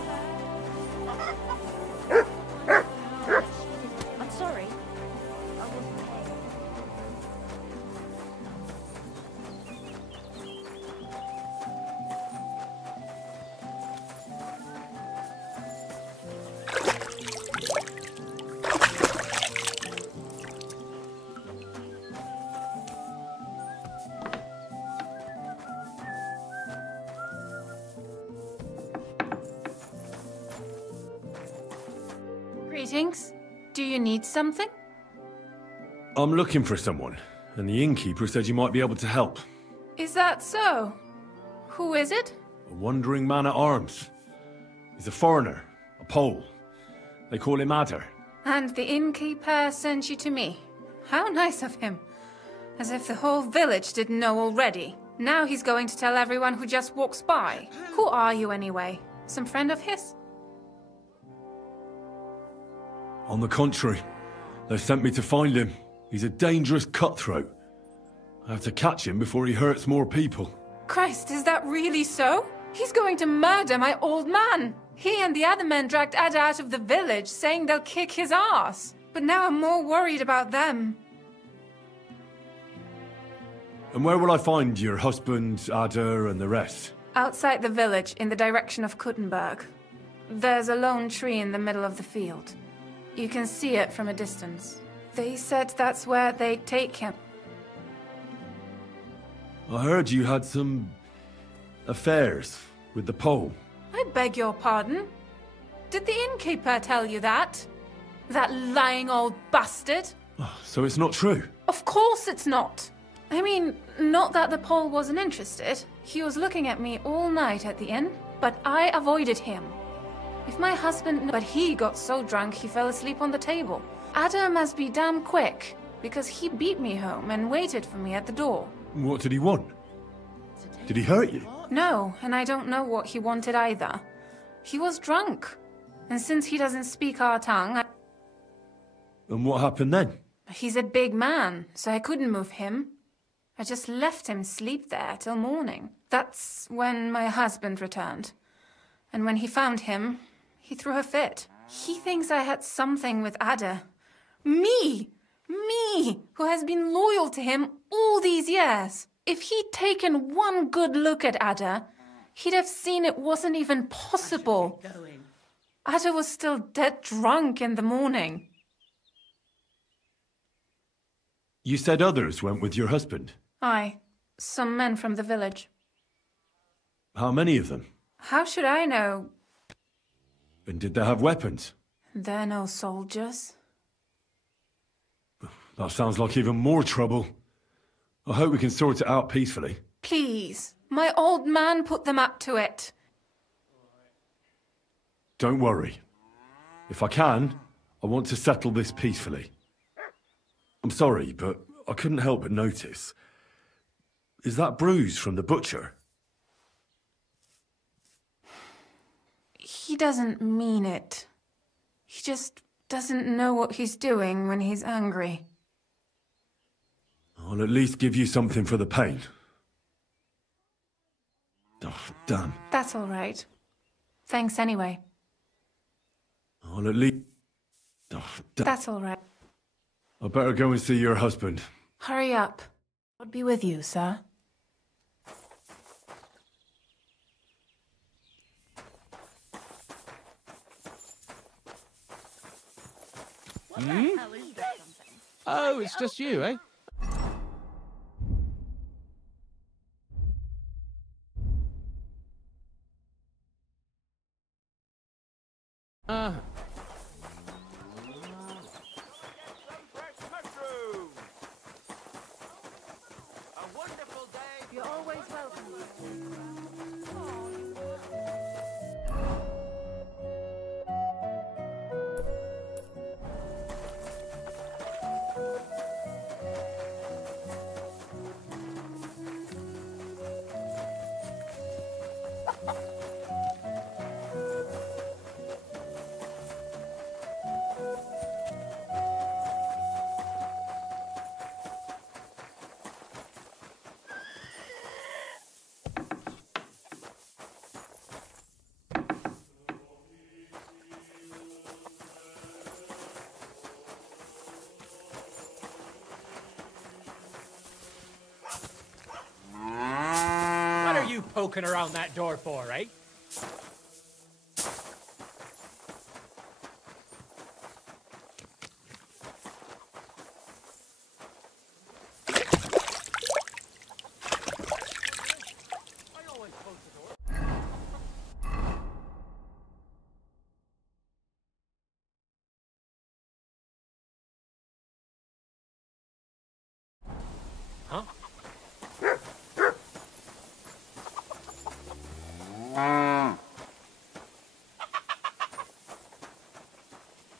sir. I'm sorry. I wasn't paying. Greetings. Do you need something? I'm looking for someone, and the innkeeper said you might be able to help. Is that so? Who is it? A wandering man at arms. He's a foreigner, a Pole. They call him Adder. And the innkeeper sent you to me. How nice of him. As if the whole village didn't know already. Now he's going to tell everyone who just walks by. Who are you anyway? Some friend of his? On the contrary, they sent me to find him. He's a dangerous cutthroat. I have to catch him before he hurts more people. Christ, is that really so? He's going to murder my old man. He and the other men dragged Ada out of the village, saying they'll kick his ass. But now I'm more worried about them. And where will I find your husband, Ada, and the rest? Outside the village, in the direction of Kuttenberg. There's a lone tree in the middle of the field. You can see it from a distance. They said that's where they'd take him. I heard you had some affairs with the Pole. I beg your pardon? Did the innkeeper tell you that? That lying old bastard? So it's not true? Of course it's not. I mean, not that the Pole wasn't interested. He was looking at me all night at the inn, but I avoided him. If my husband... But he got so drunk he fell asleep on the table. Ada must be damn quick, because he beat me home and waited for me at the door. What did he want? Did he hurt you? No, and I don't know what he wanted either. He was drunk. And since he doesn't speak our tongue... And what happened then? He's a big man, so I couldn't move him. I just left him sleep there till morning. That's when my husband returned. And when he found him, he threw a fit. He thinks I had something with Ada. Me! Me, who has been loyal to him all these years. If he'd taken one good look at Ada, he'd have seen it wasn't even possible. Ada was still dead drunk in the morning. You said others went with your husband? Aye, some men from the village. How many of them? How should I know? And did they have weapons? They're no soldiers. That sounds like even more trouble. I hope we can sort it out peacefully. Please, my old man put them up to it. Don't worry. If I can, I want to settle this peacefully. I'm sorry, but I couldn't help but notice. Is that bruise from the butcher? He doesn't mean it. He just doesn't know what he's doing when he's angry. I'll at least give you something for the pain. Oh, damn. That's all right. Thanks anyway. I'll at least... Oh, damn. That's all right. I better go and see your husband. Hurry up. I'll be with you, sir. Hmm? Oh, it's just you, eh? You're always welcome. What are you poking around that door for, eh? Huh?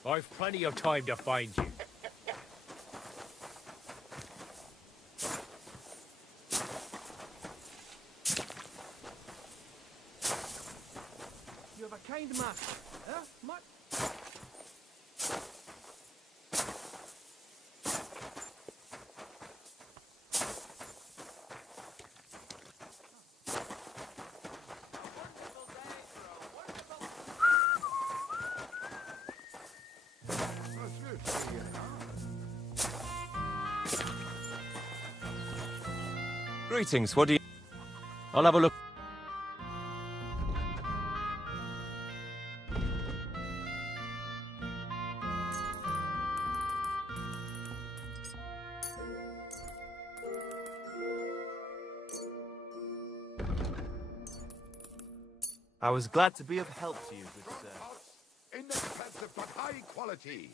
I've plenty of time to find you. You have a kind master, huh? Greetings, what do you... I'll have a look. I was glad to be of help to you, good sir. Inexpensive but high quality.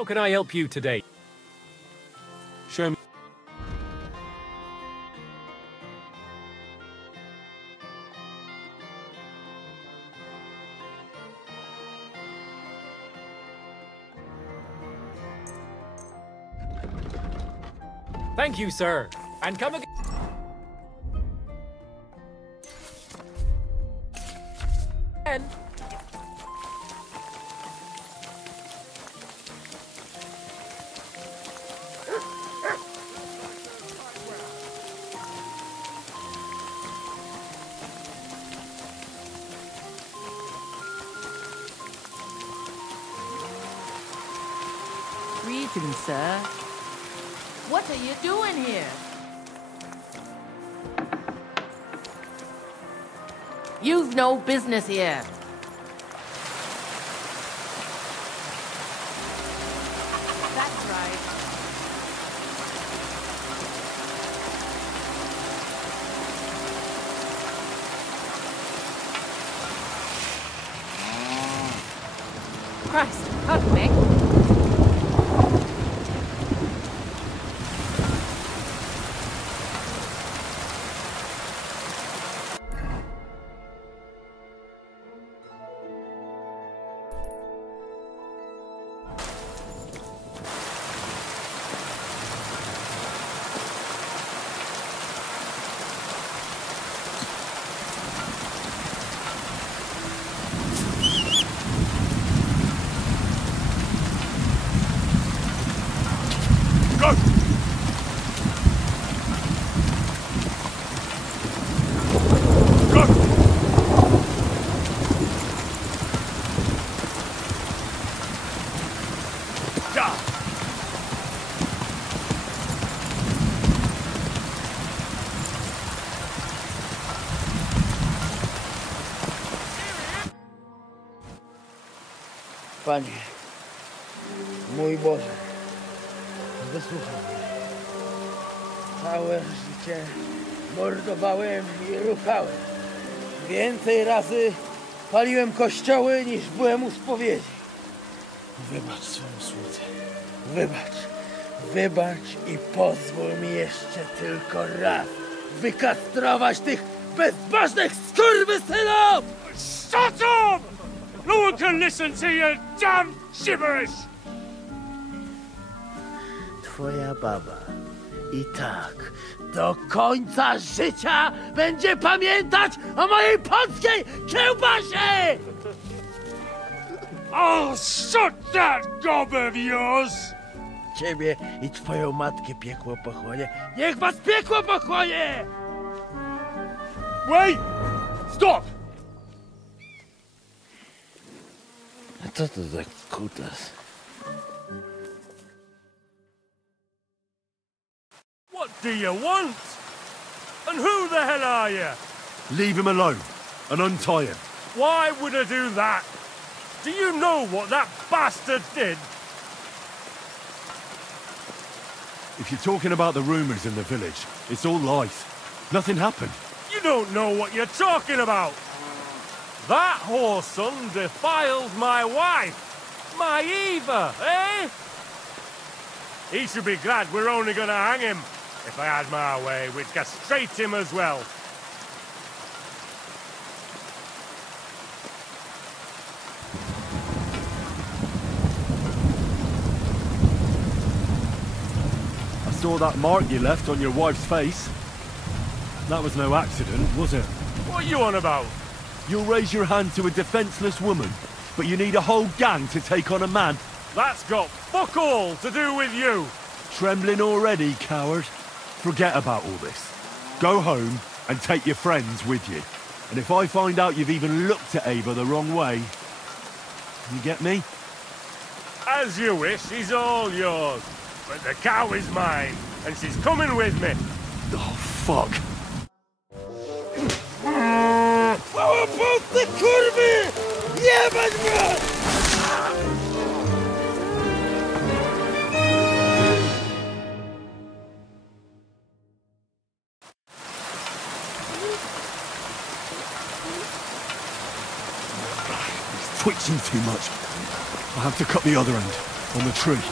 How can I help you today? Show me. Thank you, sir. And come again. Greetings, sir. What are you doing here? You've no business here. That's right. Christ, pardon me. Panie, mój Boże, wysłuchaj mnie. Całe życie mordowałem i ruchałem. Więcej razy paliłem kościoły, niż byłem u spowiedzi. Wybacz swemu słudze. Wybacz i pozwól mi jeszcze tylko raz wykastrować tych bezbożnych skurwysynów! Shut up! No one can listen to your damn gibberish! Twoja baba i tak do końca życia będzie pamiętać o mojej polskiej kiełbasie! I'll shut that gob of yours! Ciebie i twoją matkę piekło pochłonie. Niech was piekło pochłonie! Wait! Stop! A co to za kutas? What do you want? And who the hell are you? Leave him alone and untie him. Why would I do that? Do you know what that bastard did? If you're talking about the rumors in the village, it's all lies. Nothing happened. You don't know what you're talking about. That whoreson defiled my wife, my Eva, eh? He should be glad we're only gonna hang him. If I had my way, we'd castrate him as well. I saw that mark you left on your wife's face. That was no accident, was it? What are you on about? You'll raise your hand to a defenseless woman, but you need a whole gang to take on a man. That's got fuck all to do with you. Trembling already, coward? Forget about all this. Go home and take your friends with you. And if I find out you've even looked at Ava the wrong way, you get me? As you wish, she's all yours. But the cow is mine, and she's coming with me. Oh, fuck. Łopusty kurwy! Jebać mnie! He's twitching too much. I'll have to cut the other end. On the tree.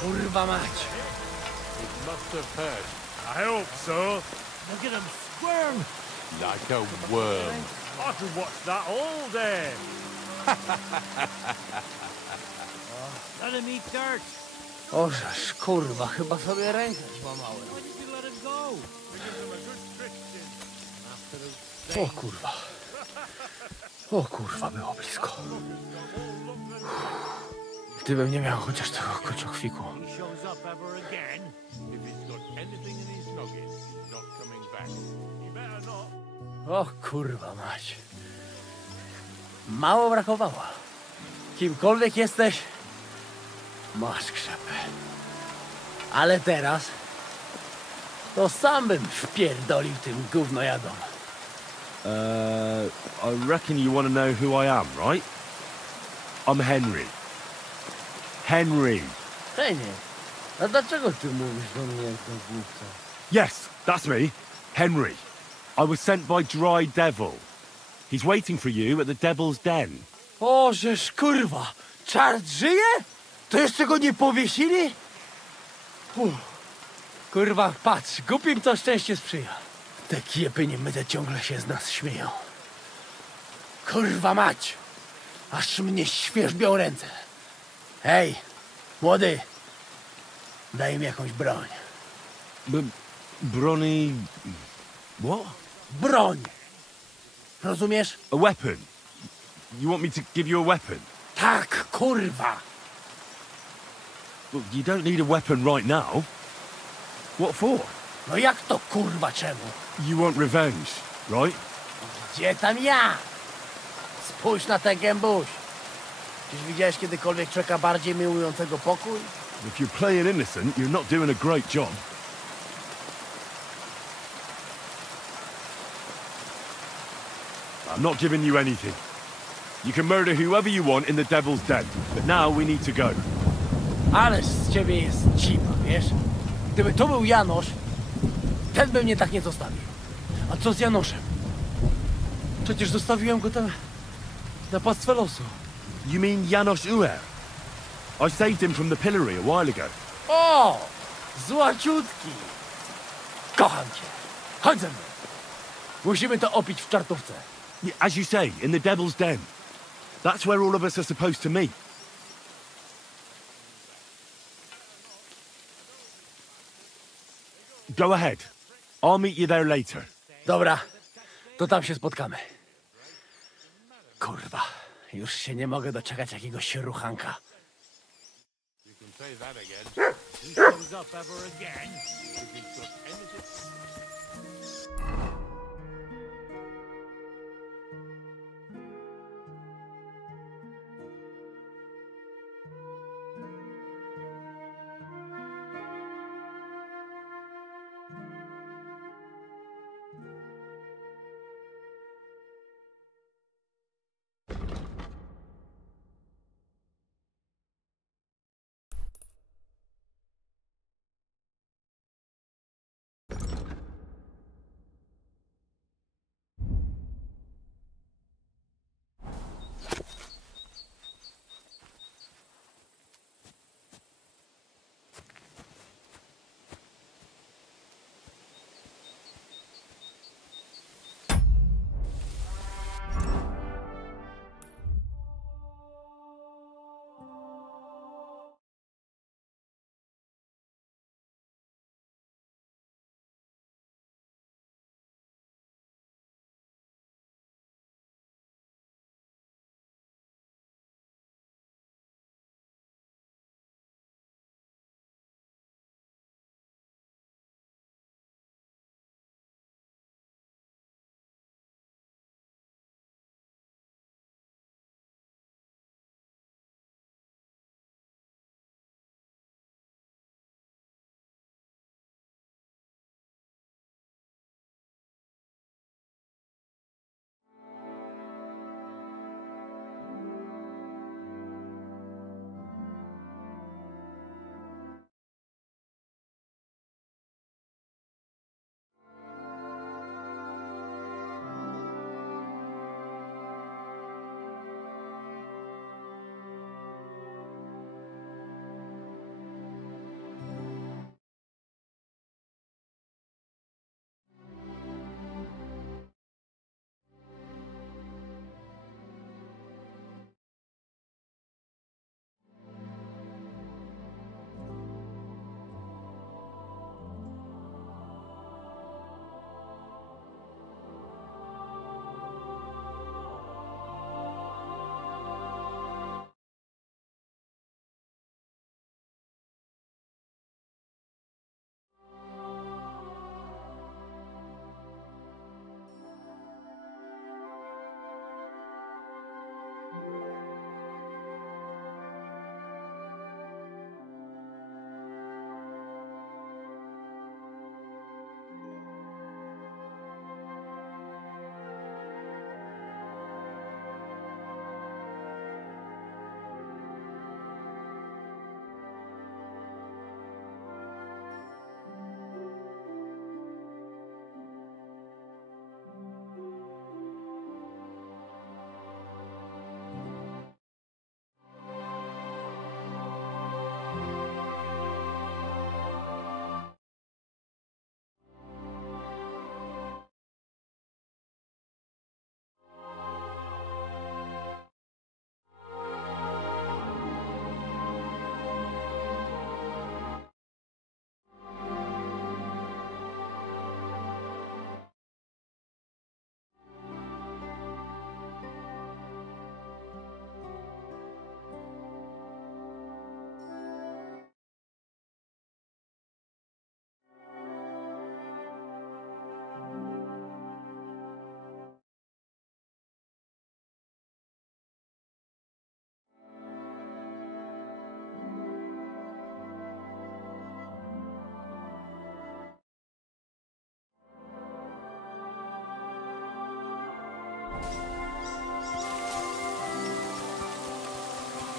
Kurwa mać. It must have hurt. I hope so. Look at him squirm. Like a worm. I could watch that all day. Let him eat dirt. Ożeż, kurwa, chyba sobie rękę złamałem. Why did you let him go? O kurwa. O kurwa, było blisko. Gdybym nie miał chociaż tego kociokwiku. He shows up ever again. If he's got anything in his noggin, he's not coming back. He better not. O kurwa mać. Mało brakowało. Kimkolwiek jesteś, masz krzepę. Ale teraz to sam bym wpierdolił tym gównojadom. I reckon you want to know who I am, right? I'm Henry. Henry. Henie, a dlaczego ty mówisz do mnie jak do głupca? Yes, that's me. Henry. I was sent by Dry Devil. He's waiting for you at the Devil's Den. Ożeż kurwa, czart żyje? To jeszcze go nie powiesili? Kurwa, patrz, głupim to szczęście sprzyja. Te kiepy niemyte ciągle się z nas śmieją. Kurwa mać, aż mnie świerzbią ręce. Hej, młody, daj mi jakąś broń. Brony... What? Broń! Rozumiesz? A weapon? You want me to give you a weapon? Tak, kurwa! Well, you don't need a weapon right now. What for? No jak to kurwa czemu? You want revenge, right? Gdzie tam ja? Spójrz na tę gębuś. Czyż widziałeś kiedykolwiek człowieka bardziej miłującego pokój? If you're playing innocent, you're not doing a great job. I'm not giving you anything. You can murder whoever you want in the Devil's Den, but now we need to go. Ależ z ciebie jest cipa, wiesz? Gdyby to był Janosz, ten by mnie tak nie zostawił. A co z Janoszem? Przecież zostawiłem go tam na pastwę losu. You mean Janos Uer? I saved him from the pillory a while ago. O! Złaciutki! Kocham cię! Chodź ze mną! Musimy to opić w czartówce. As you say, in the Devil's Den. That's where all of us are supposed to meet. Go ahead. I'll meet you there later. Dobra, to tam się spotkamy. Kurwa, już się nie mogę doczekać jakiegoś ruchanka. You can say that again. He shows up ever again. If he's got anything...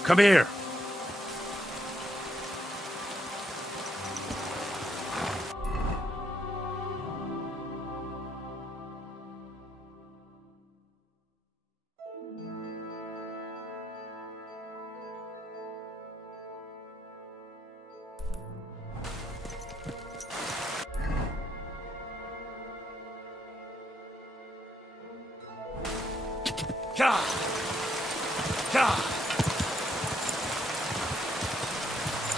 Come here. Ka! Ka!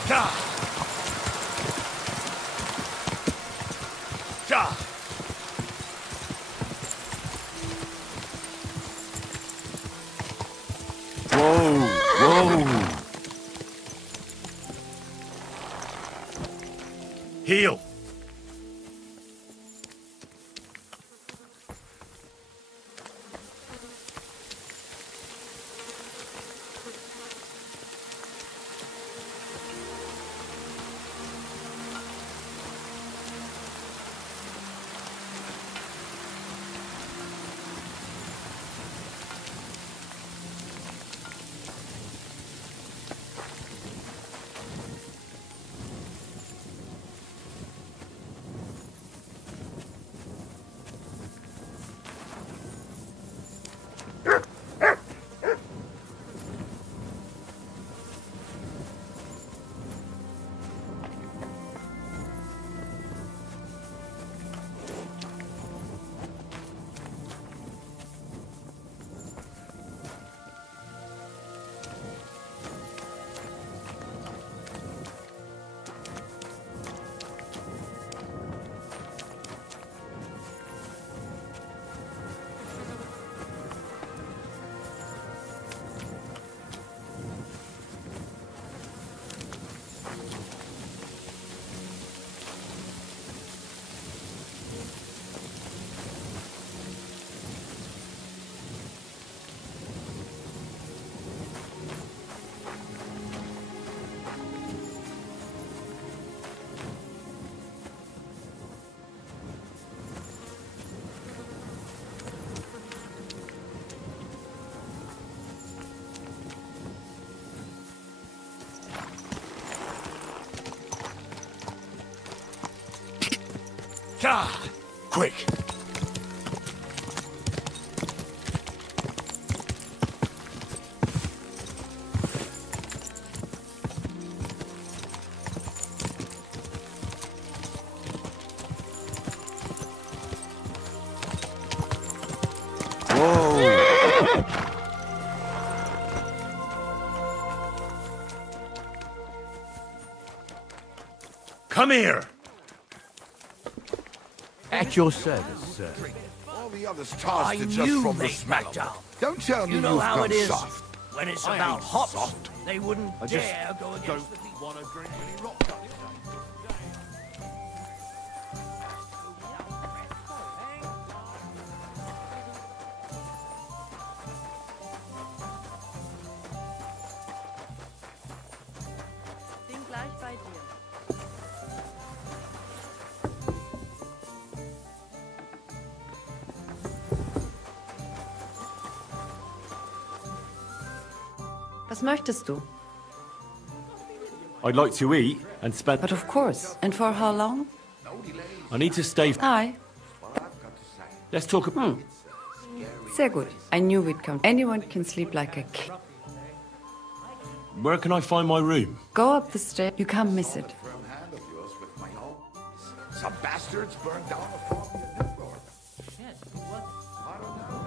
Ka! Ka! Whoa! Whoa! Heal. Ka! Quick. Come here. At your service, sir. All the others I tossed it just knew from the they'd smell back of down. it. Don't tell me You know you've how gone it is. soft. When it's I about ain't hops, soft. they wouldn't I just dare go against don't the people. want to drink any rock guts. Bin gleich bei dir. Was möchtest du? I'd like to eat and spend... But of course. And for how long? I need to stay... Aye. Let's talk about... Sehr gut. I knew we'd come. Anyone can sleep like a king. Where can I find my room? Go up the stairs. You can't miss it. Some bastards burned down a farm near Newport. Shit, who was it? I don't know.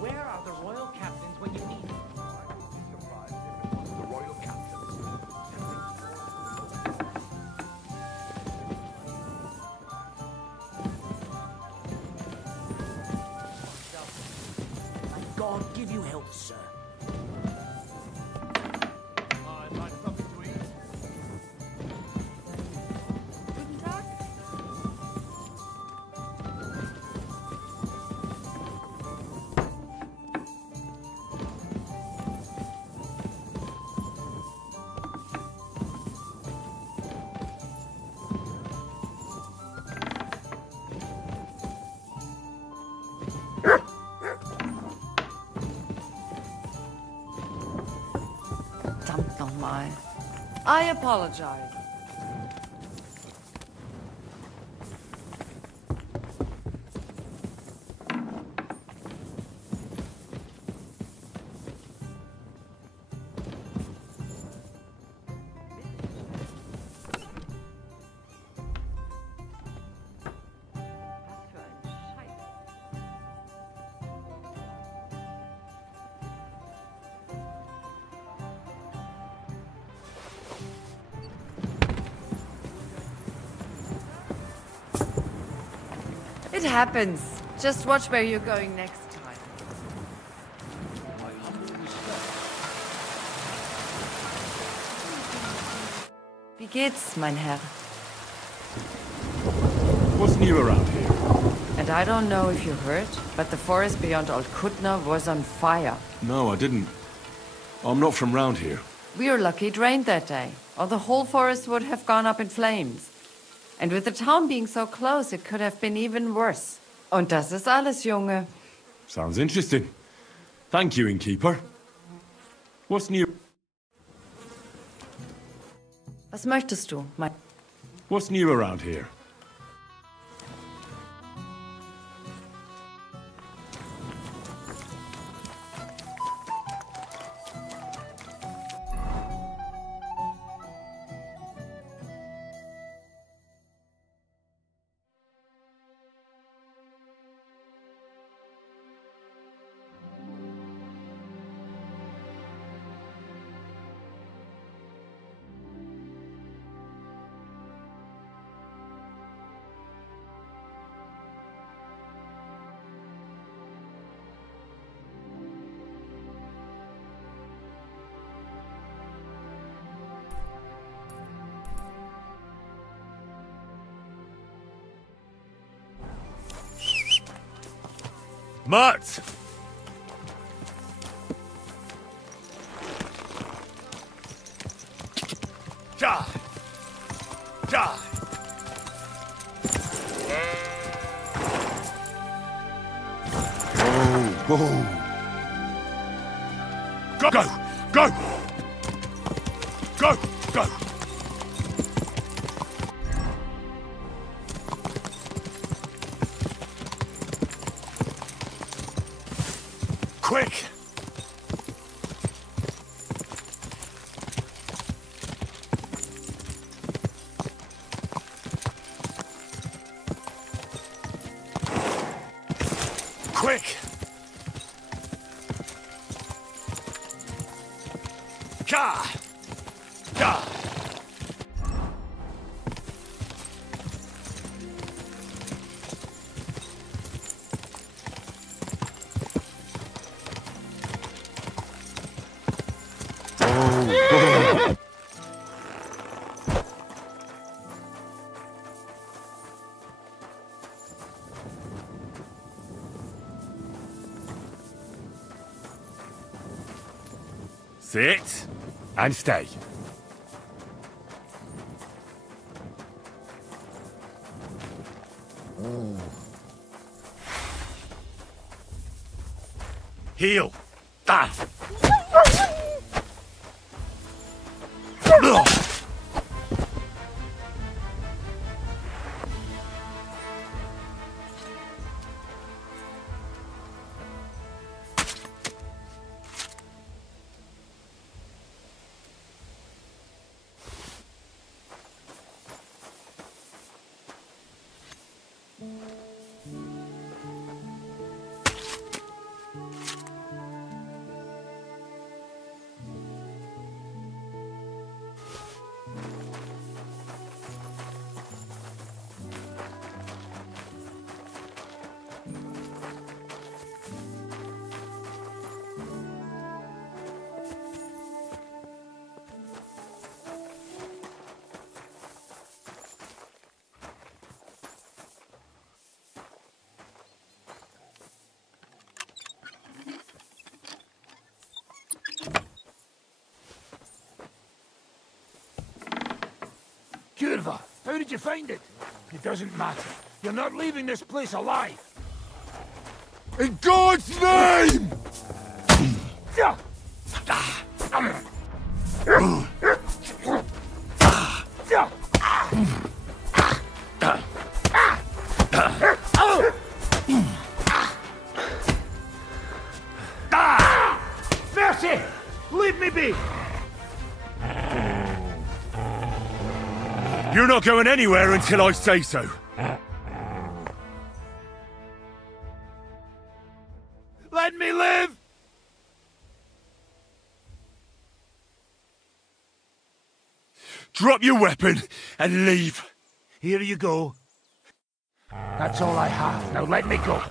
Where are the royal captains when you need them? I would be surprised if it was the royal captains. May God give you health, sir. I'd like something to eat. Guten Tag. I apologize. It happens. Just watch where you're going next time. Wie geht's, mein Herr? What's new around here? And I don't know if you heard, but the forest beyond Old Kutna was on fire. No, I didn't. I'm not from round here. We were lucky it rained that day, or the whole forest would have gone up in flames. And with the town being so close, it could have been even worse. Und das ist alles, Junge. Sounds interesting. Thank you, innkeeper. What's new? Was möchtest du, mein... What's new around here? Mutt! Die! Die! Go! Go! Go! Go! Go! Go! Quick! Quick! Ka! Ka! Sit and stay. Heel. Ah. Curva, how did you find it? It doesn't matter. You're not leaving this place alive. In God's name! You're not going anywhere until I say so. Let me live! Drop your weapon and leave. Here you go. That's all I have. Now let me go.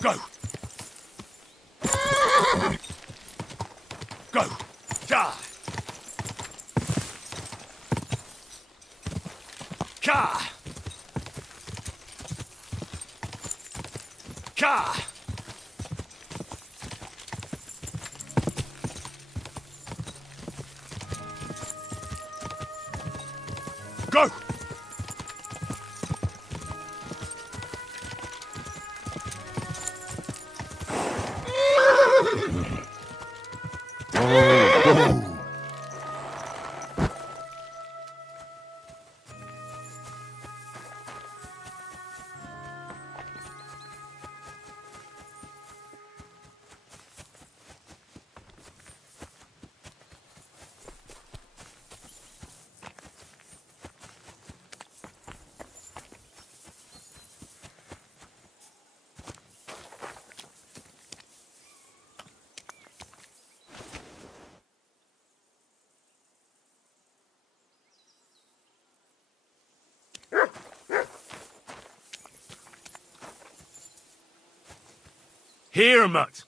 Go! Go! Die! Ka! Ka! Go! Here, mutt.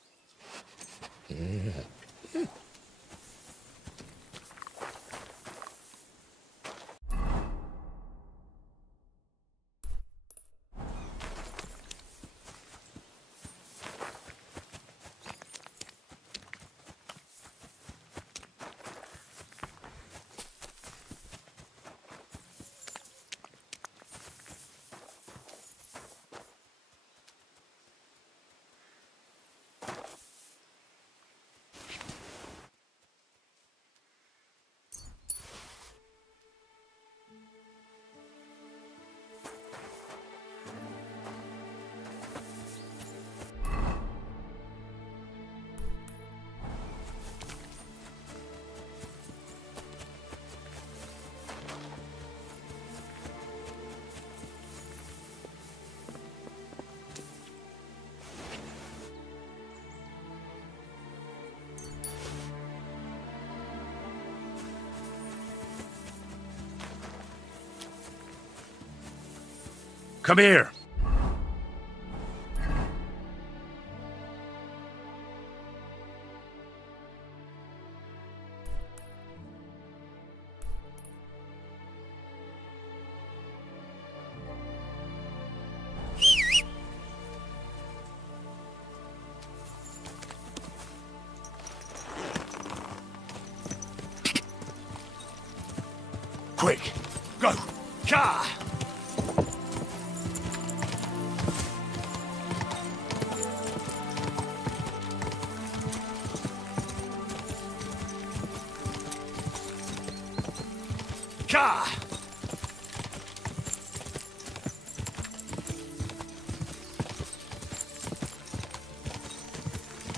Come here. Quick, go! Ka! Ka!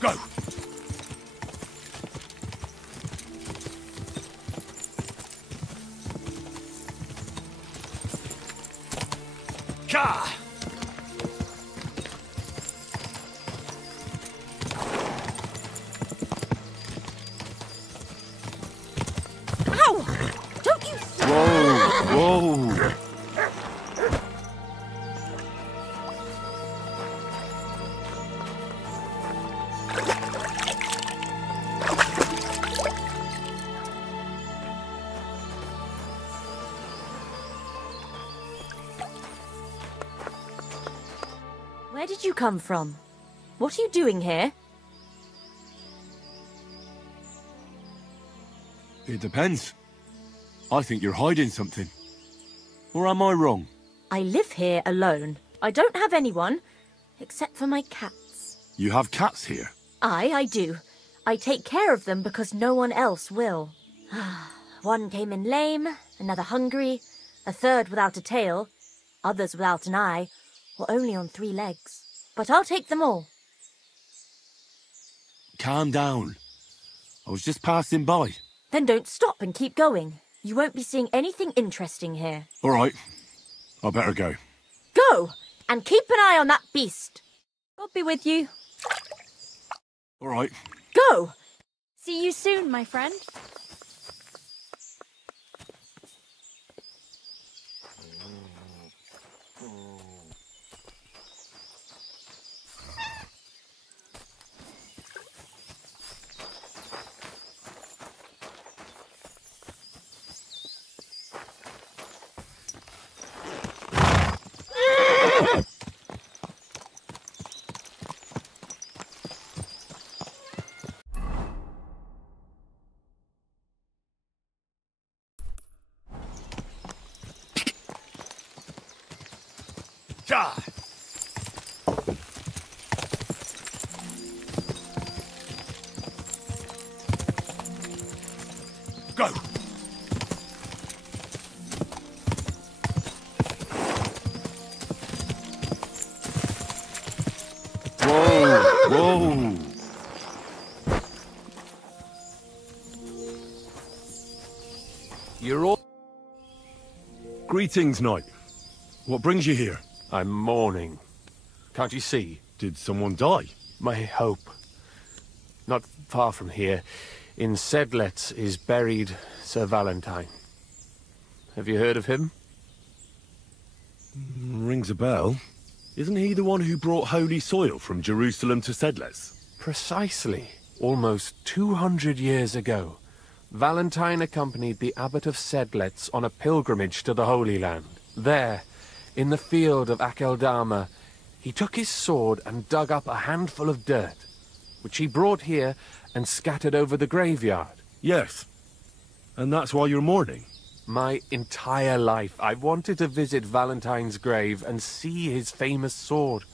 Go! Ka! Ow! Don't you... Whoa! Where did you come from? What are you doing here? It depends. I think you're hiding something. Or am I wrong? I live here alone. I don't have anyone, except for my cats. You have cats here? I do. I take care of them because no one else will. One came in lame, another hungry, a third without a tail, others without an eye, or only on 3 legs. But I'll take them all. Calm down. I was just passing by. Then don't stop and keep going. You won't be seeing anything interesting here. All right. I better go. Go! And keep an eye on that beast. God be with you. All right. Go! See you soon, my friend. Ja! Go! Whoa! You're all... Greetings, knight. What brings you here? I'm mourning. Can't you see? Did someone die? My hope. Not far from here, in Sedlets, is buried Sir Valentine. Have you heard of him? Rings a bell. Isn't he the one who brought holy soil from Jerusalem to Sedlets? Precisely. Almost 200 years ago, Valentine accompanied the abbot of Sedlets on a pilgrimage to the Holy Land. There, in the field of Akeldama, he took his sword and dug up a handful of dirt, which he brought here and scattered over the graveyard. Yes. And that's why you're mourning? My entire life, I've wanted to visit Valentine's grave and see his famous sword.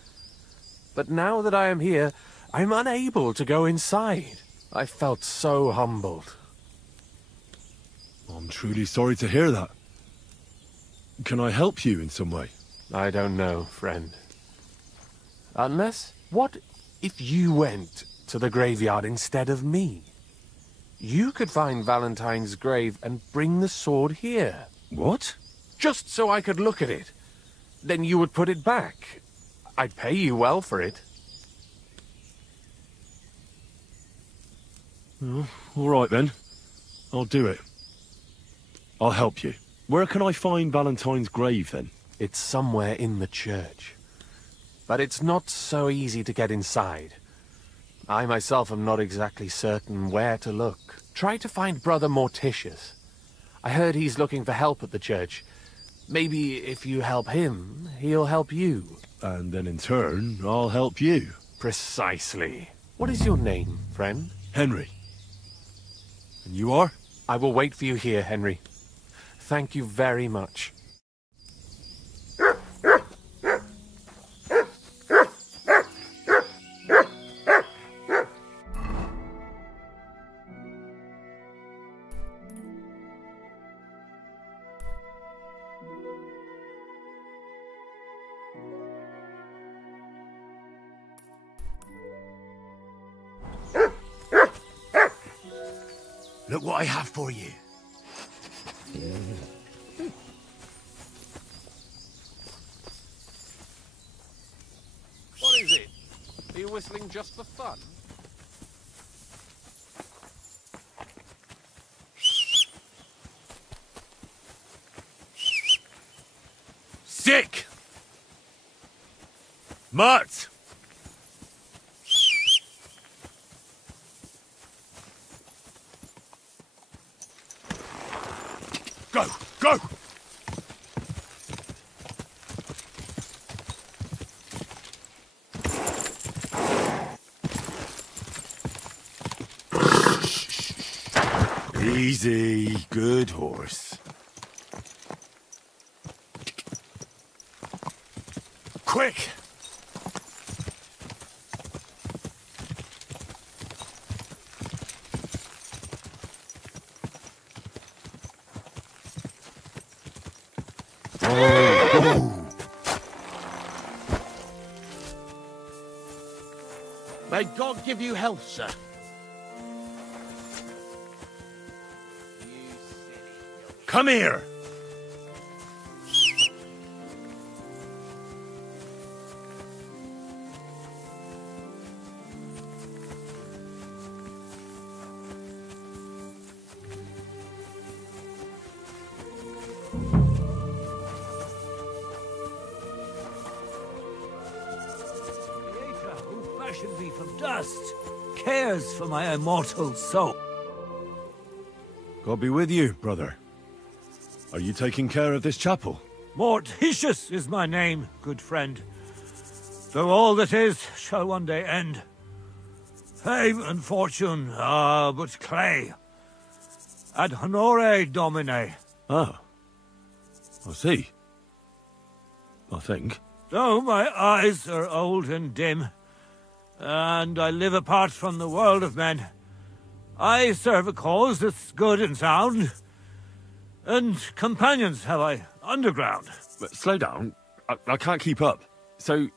But now that I am here, I'm unable to go inside. I felt so humbled. I'm truly sorry to hear that. Can I help you in some way? I don't know, friend. Unless, what if you went to the graveyard instead of me? You could find Valentine's grave and bring the sword here. What? Just so I could look at it. Then you would put it back. I'd pay you well for it. Oh, all right then. I'll do it. I'll help you. Where can I find Valentine's grave then? It's somewhere in the church. But it's not so easy to get inside. I myself am not exactly certain where to look. Try to find Brother Morticius. I heard he's looking for help at the church. Maybe if you help him, he'll help you. And then in turn, I'll help you. Precisely. What is your name, friend? Henry. And you are? I will wait for you here, Henry. Thank you very much. Look what I have for you. What is it? Are you whistling just for fun? Sick! Mart! Go! Go! Easy, good horse. Quick! May God give you health, sir. Come here! Who fashioned me from dust cares for my immortal soul. God be with you, brother. Are you taking care of this chapel? Morticius is my name, good friend. Though all that is shall one day end. Fame and fortune are but clay. Ad honore domine. Ah. I see. I think. Though my eyes are old and dim, and I live apart from the world of men, I serve a cause that's good and sound. And companions have I underground. But slow down. I can't keep up. So,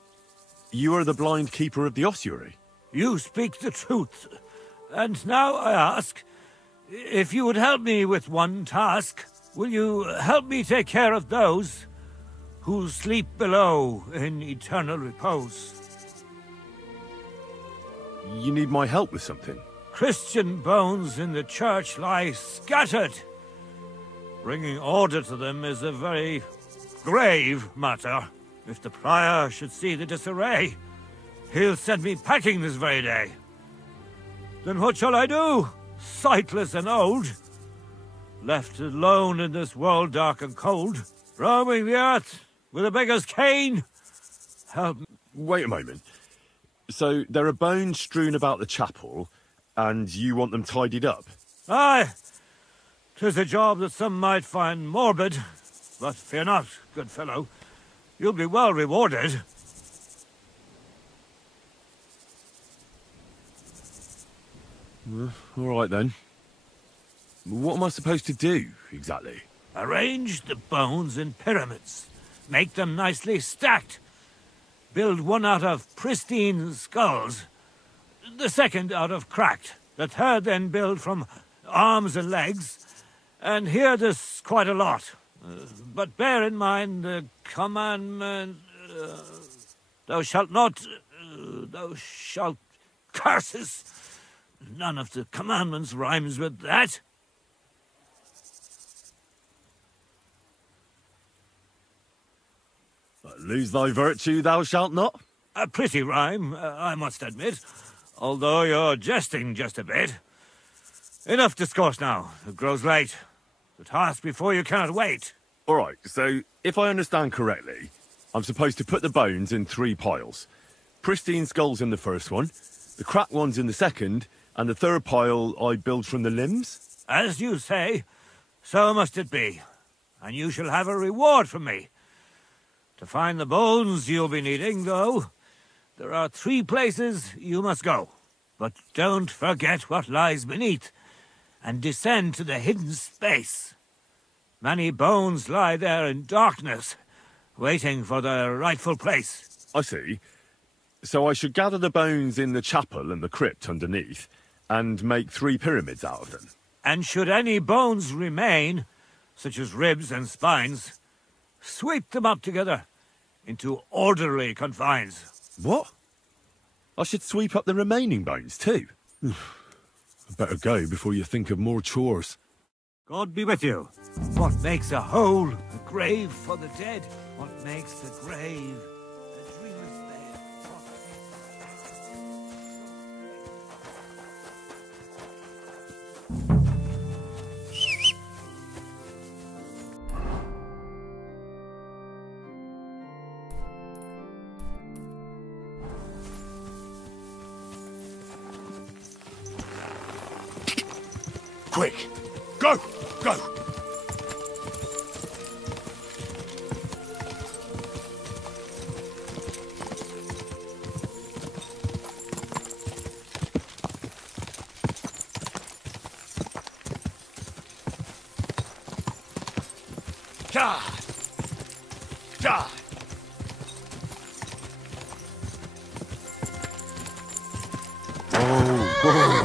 you are the blind keeper of the ossuary? You speak the truth. And now I ask, if you would help me with one task, will you help me take care of those who sleep below in eternal repose? You need my help with something? Christian bones in the church lie scattered. Bringing order to them is a very grave matter. If the prior should see the disarray, he'll send me packing this very day. Then what shall I do, sightless and old? Left alone in this world dark and cold, roaming the earth with a beggar's cane? Help me. Wait a moment. So, there are bones strewn about the chapel, and you want them tidied up? Aye. 'Tis a job that some might find morbid, but fear not, good fellow. You'll be well rewarded. All right, then. What am I supposed to do, exactly? Arrange the bones in pyramids. Make them nicely stacked. Build one out of pristine skulls. The second out of cracked. The third then build from arms and legs. And here there's quite a lot. But bear in mind the commandment... thou shalt not... thou shalt... Curses! None of the commandments rhymes with that. Lose thy virtue thou shalt not? A pretty rhyme, I must admit, although you're jesting just a bit. Enough discourse now. It grows late. The task before you cannot wait. All right, so if I understand correctly, I'm supposed to put the bones in 3 piles. Pristine skulls in the first one, the cracked ones in the second, and the third pile I build from the limbs? As you say, so must it be. And you shall have a reward from me. To find the bones you'll be needing, though, there are 3 places you must go. But don't forget what lies beneath, and descend to the hidden space. Many bones lie there in darkness, waiting for their rightful place. I see. So I should gather the bones in the chapel and the crypt underneath, and make 3 pyramids out of them. And should any bones remain, such as ribs and spines, sweep them up together into orderly confines. What? I should sweep up the remaining bones too? I better go before you think of more chores. God be with you. What makes a hole a grave for the dead? What makes the grave a dreamer's bed? Quick! Go! Go! God! God! Oh, God!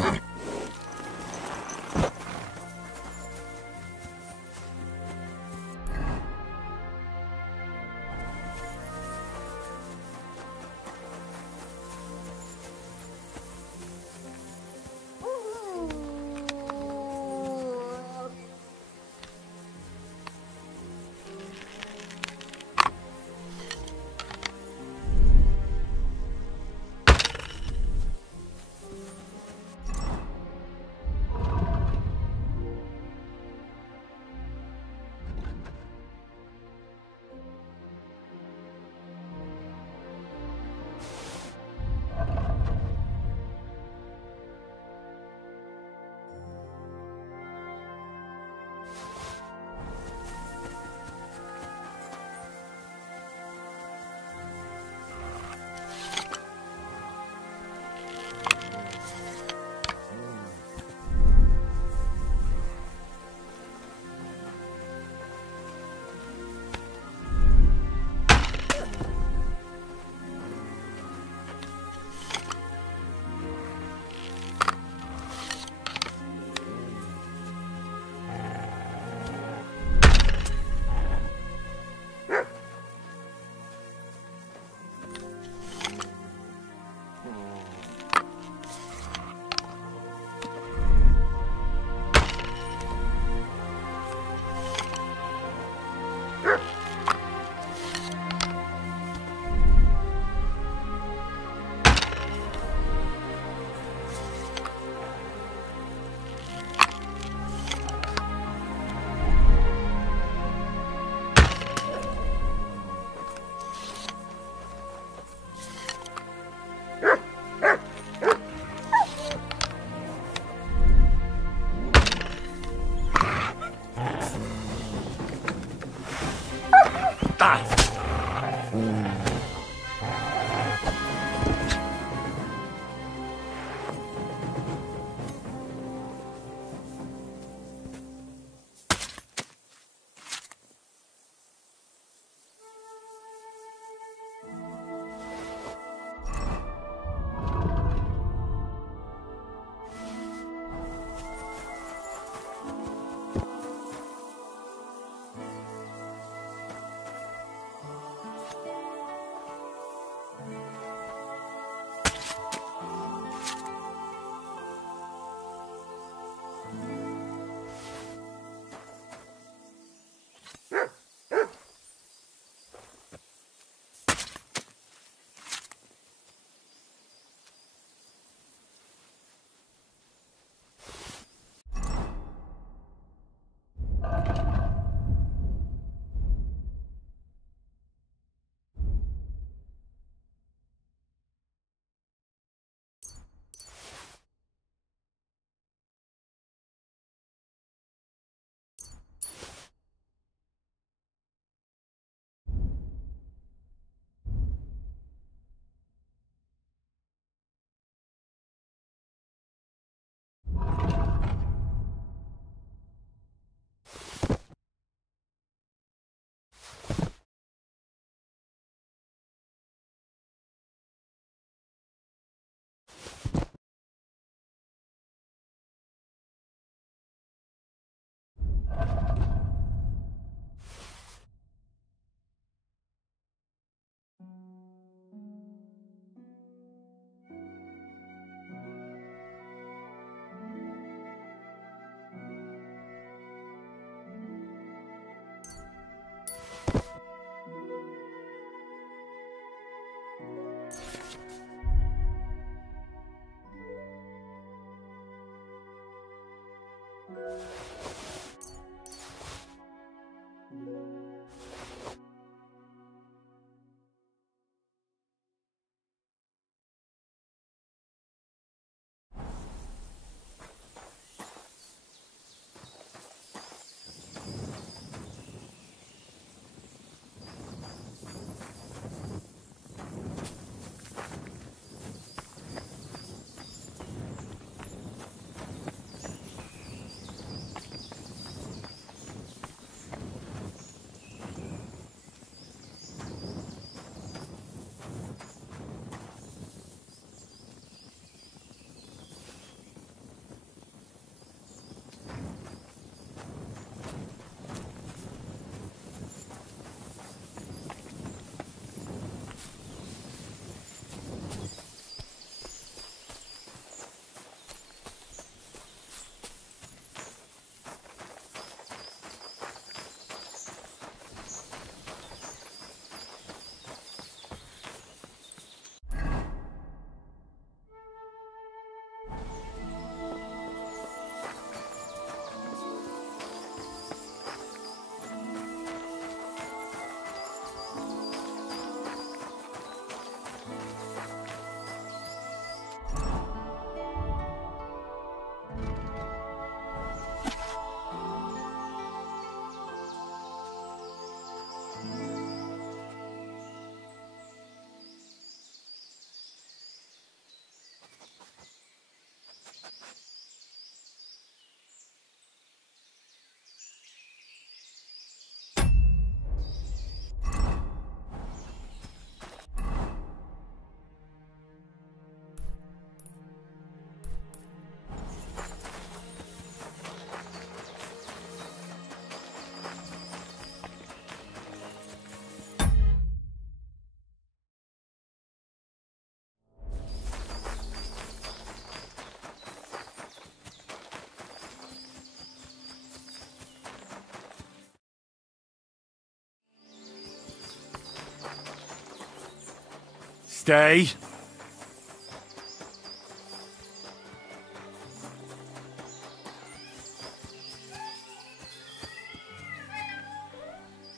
Stay.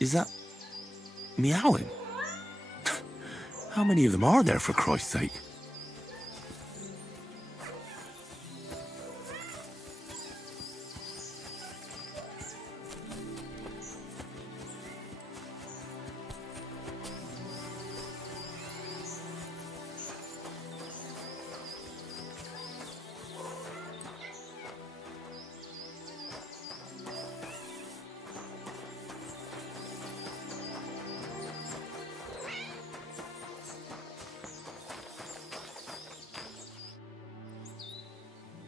Is that meowing? How many of them are there, for Christ's sake?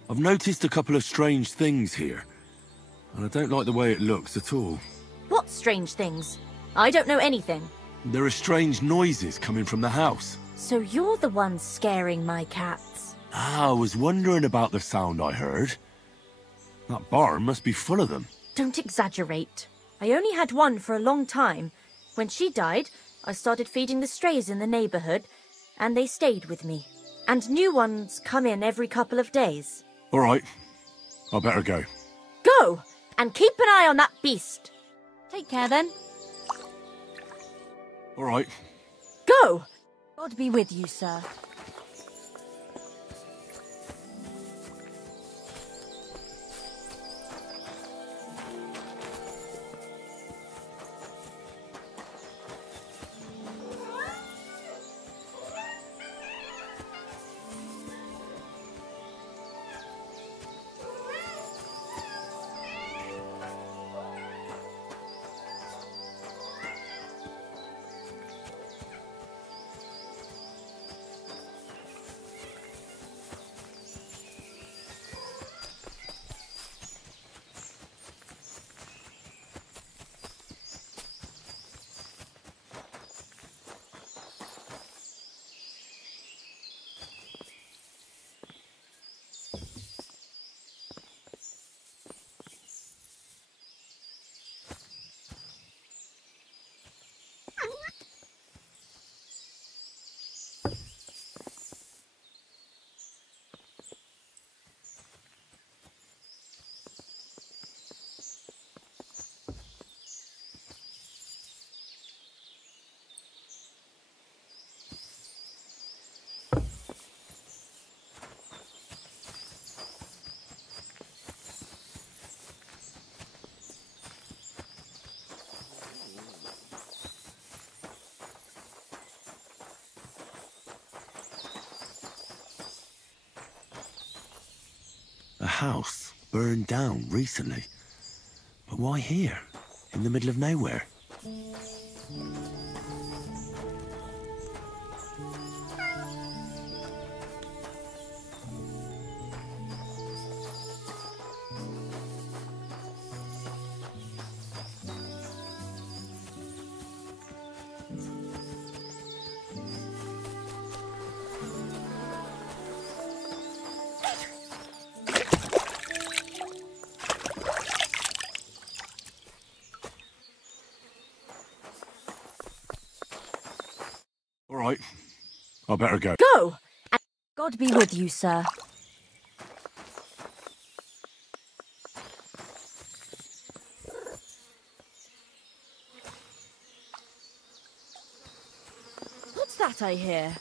I've noticed a couple of strange things here, and I don't like the way it looks at all. What strange things? I don't know anything. There are strange noises coming from the house. So you're the one scaring my cats. I was wondering about the sound I heard. That barn must be full of them. Don't exaggerate. I only had one for a long time. When she died, I started feeding the strays in the neighborhood, and they stayed with me. And new ones come in every couple of days. All right, I better go. Go! And keep an eye on that beast. Take care then. All right. Go! God be with you, sir. A house burned down recently. But why here, in the middle of nowhere? All right, I better go. Go! And God be with you, sir. What's that I hear?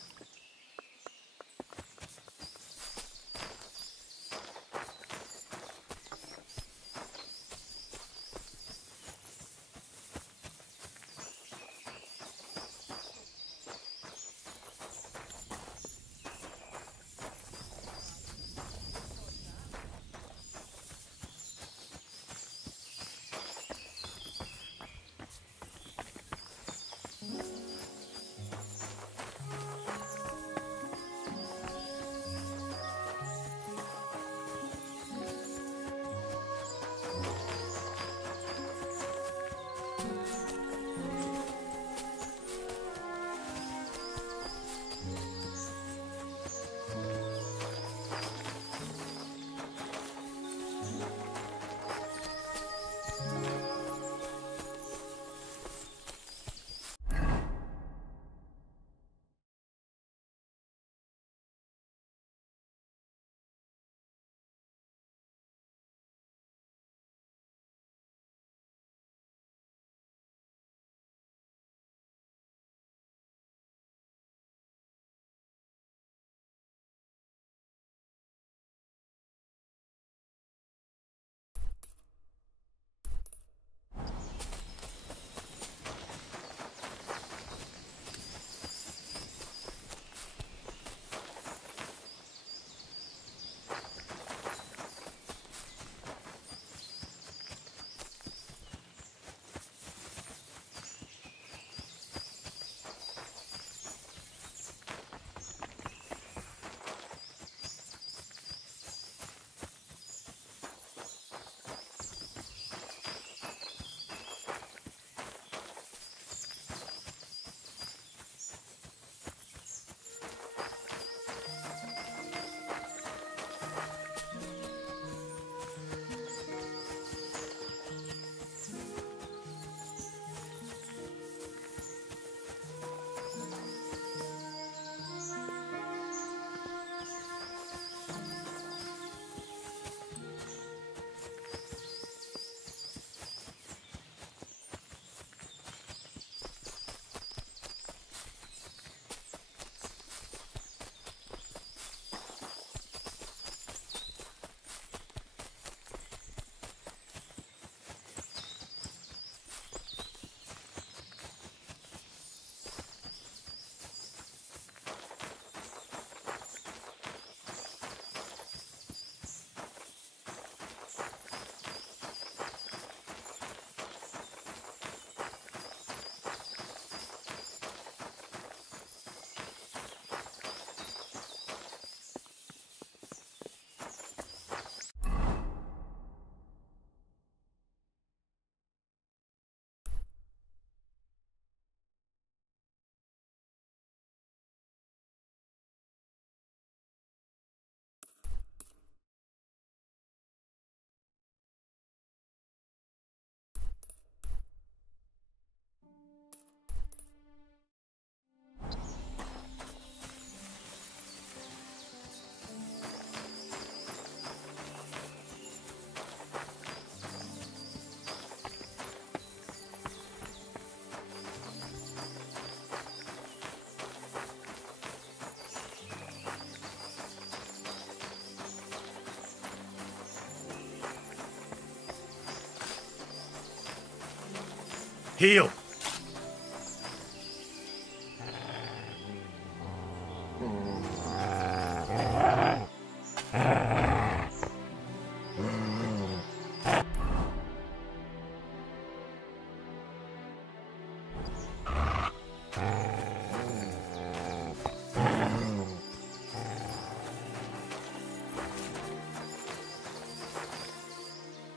Heal.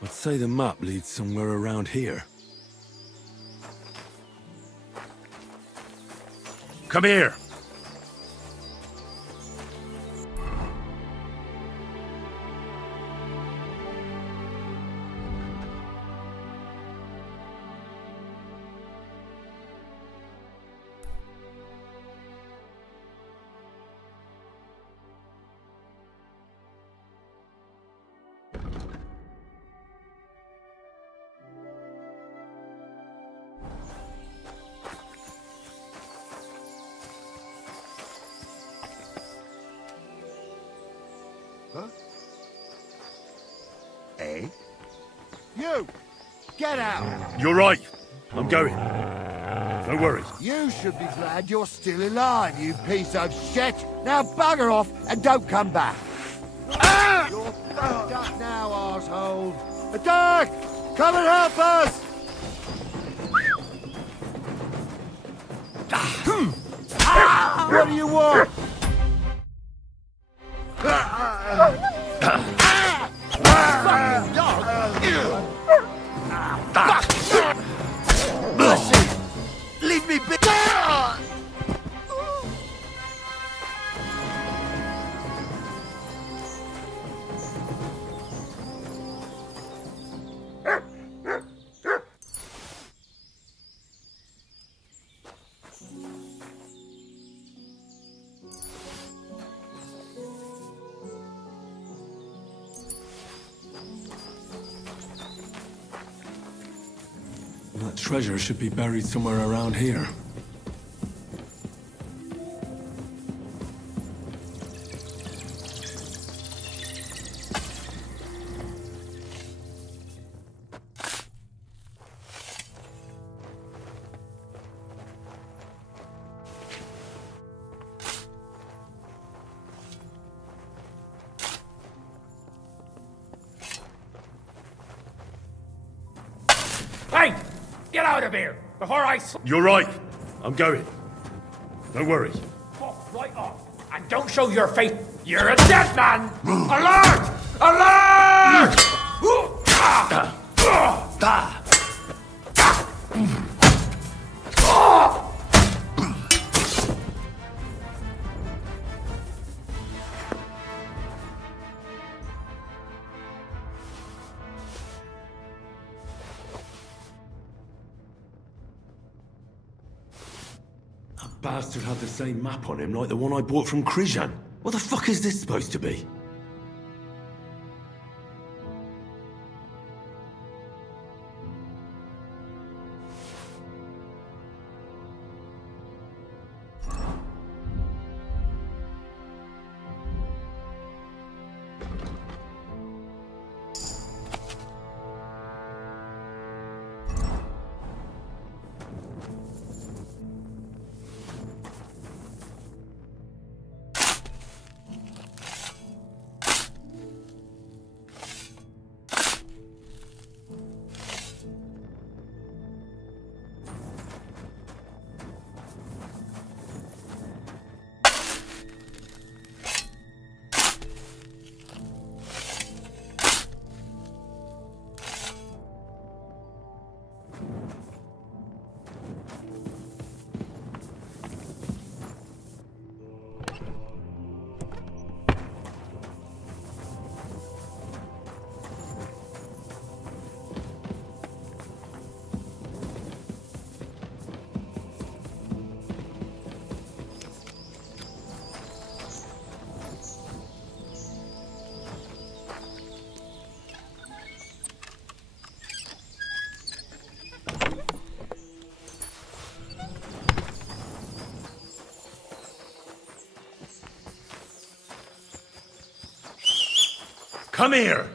I'd say the map leads somewhere around here. Come here. Huh? Eh? You! Get out! You're right. I'm going. No worries. You should be glad you're still alive, you piece of shit! Now bugger off and don't come back! Ah! You're fucked up now, arsehole! Attack! Come and help us! What do you want? Fucking dog! Mercy! Leave me be! That treasure should be buried somewhere around here. Hey! Get out of here before I You're right. I'm going. No worries. fuck right off. And don't show your face. You're a dead man! Alert! Alert! Bastard had the same map on him like the one I bought from Krijan. What the fuck is this supposed to be? Come here!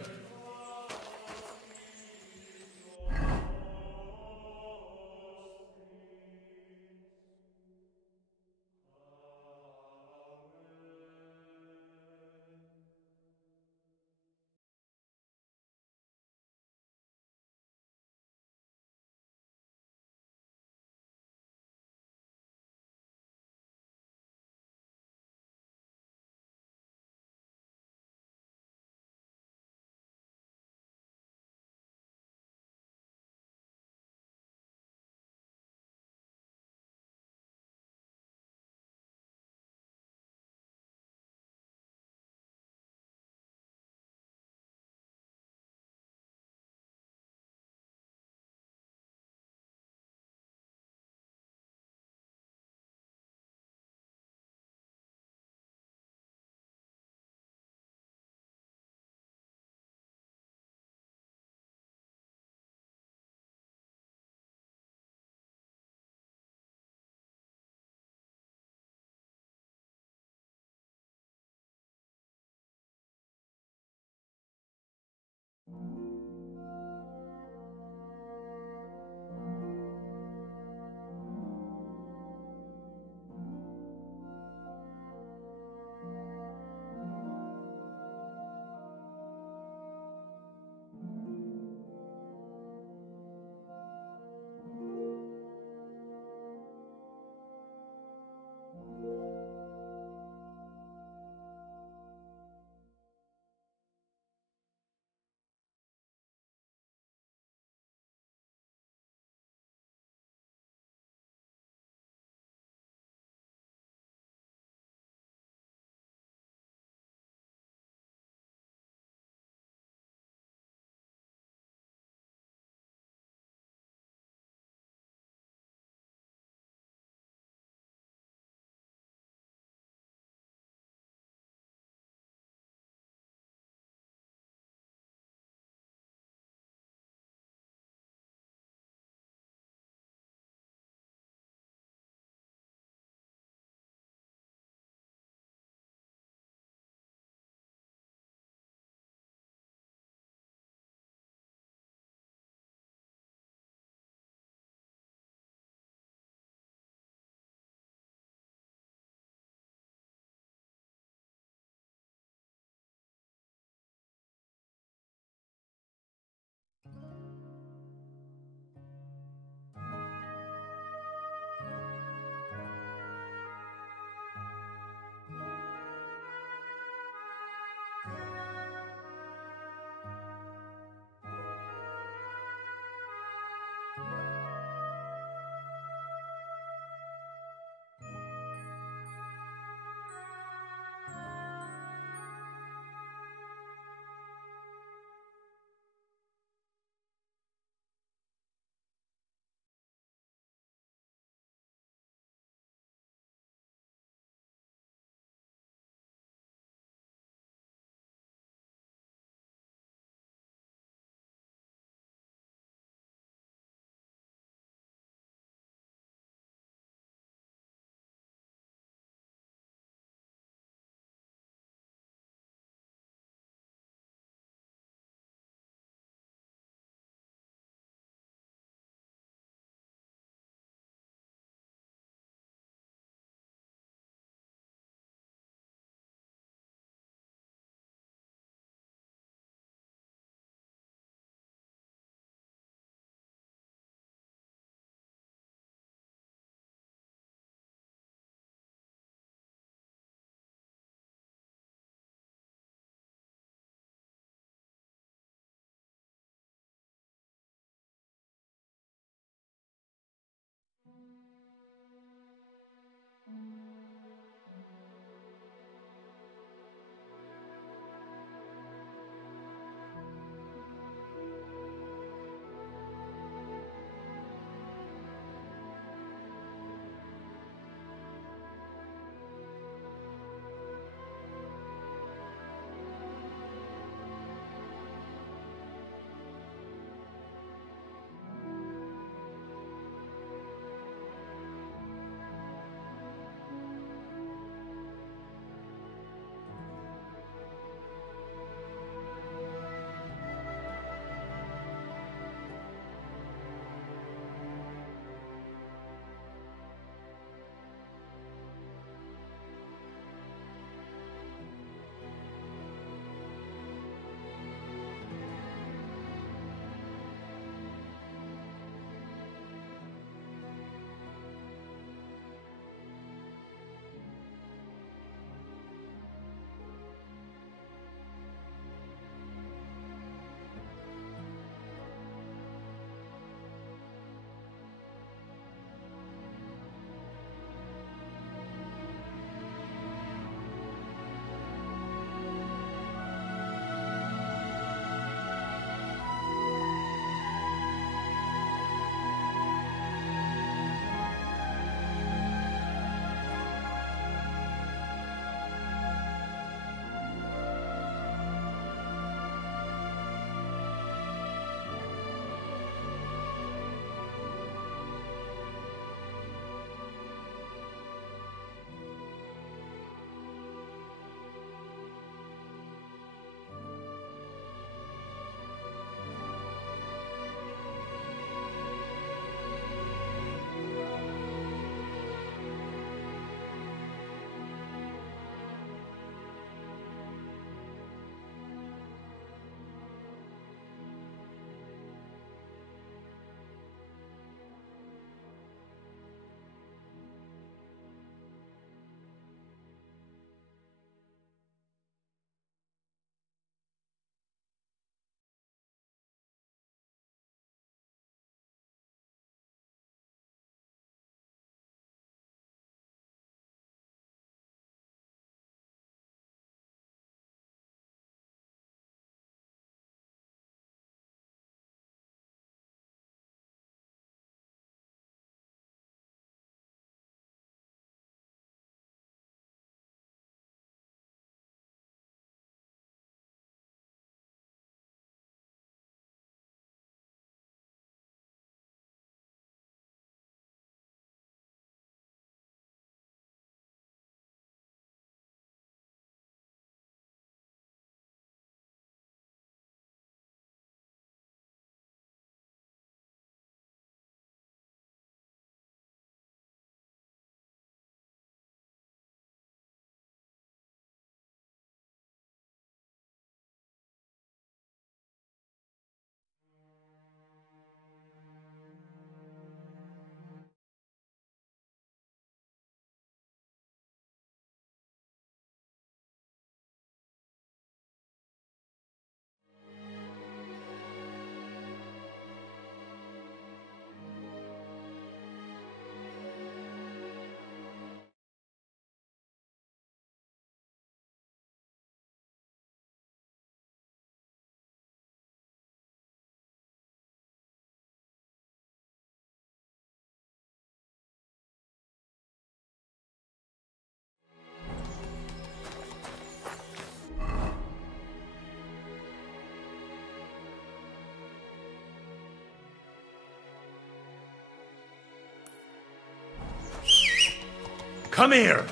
Come here!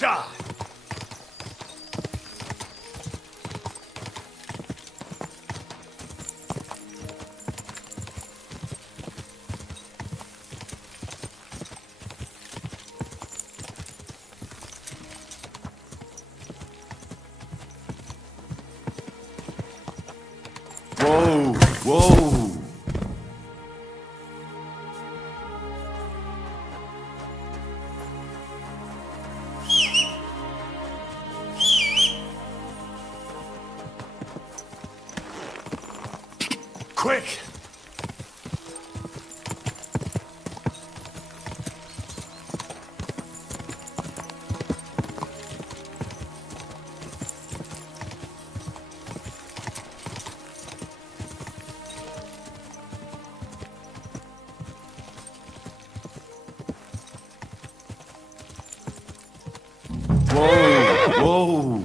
Ja! Whoa! Whoa! Quick! Whoa! Whoa!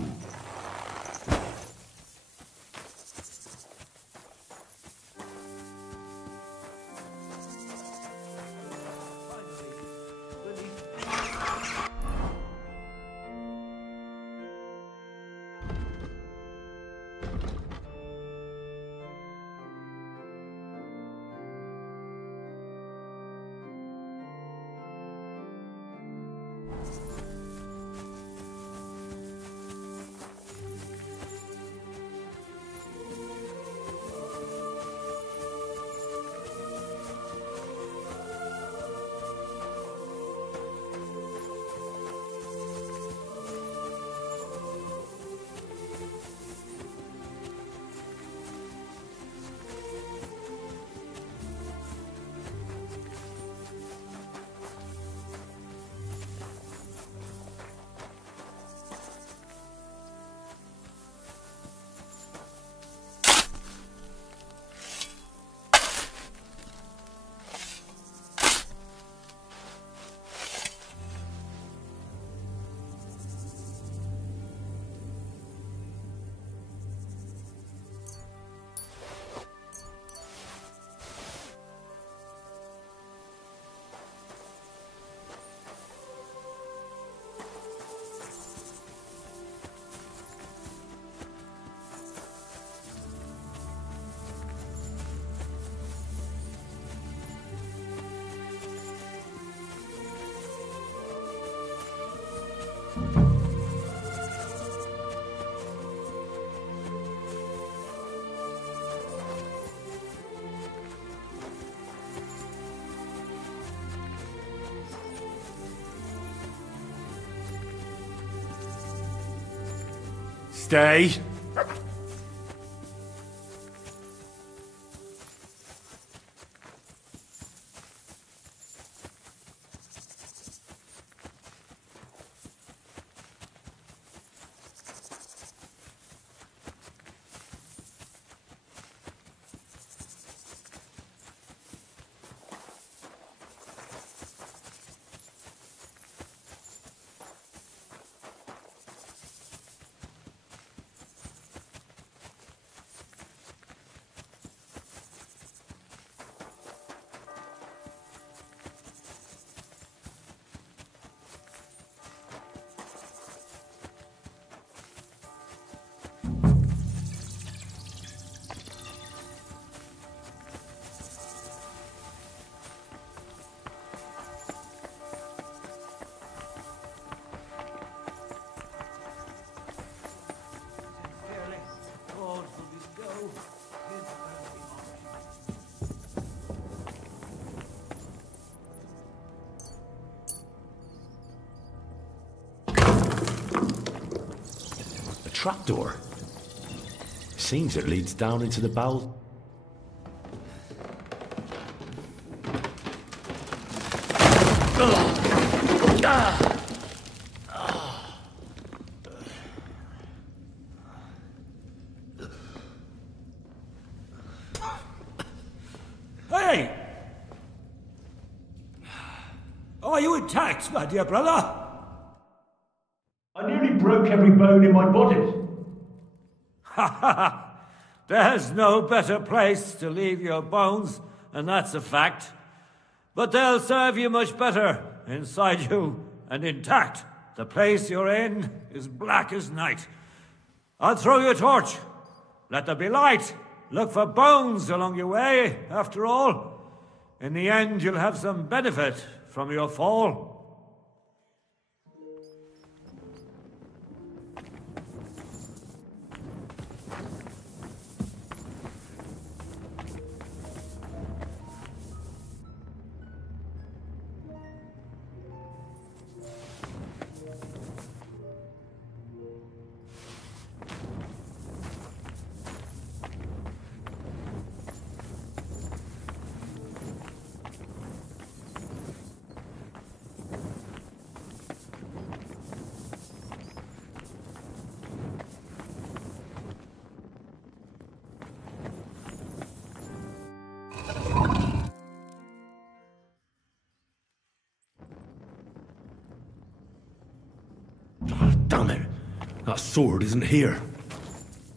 Stay. Trapdoor. Seems it leads down into the bowel. Hey! Are you attacked, my dear brother? I nearly broke every bone in my body. Ha ha ha! There's no better place to leave your bones, and that's a fact. but they'll serve you much better inside you and intact. The place you're in is black as night. I'll throw you a torch. Let there be light. Look for bones along your way, after all. In the end, you'll have some benefit from your fall. Damn it! That sword isn't here.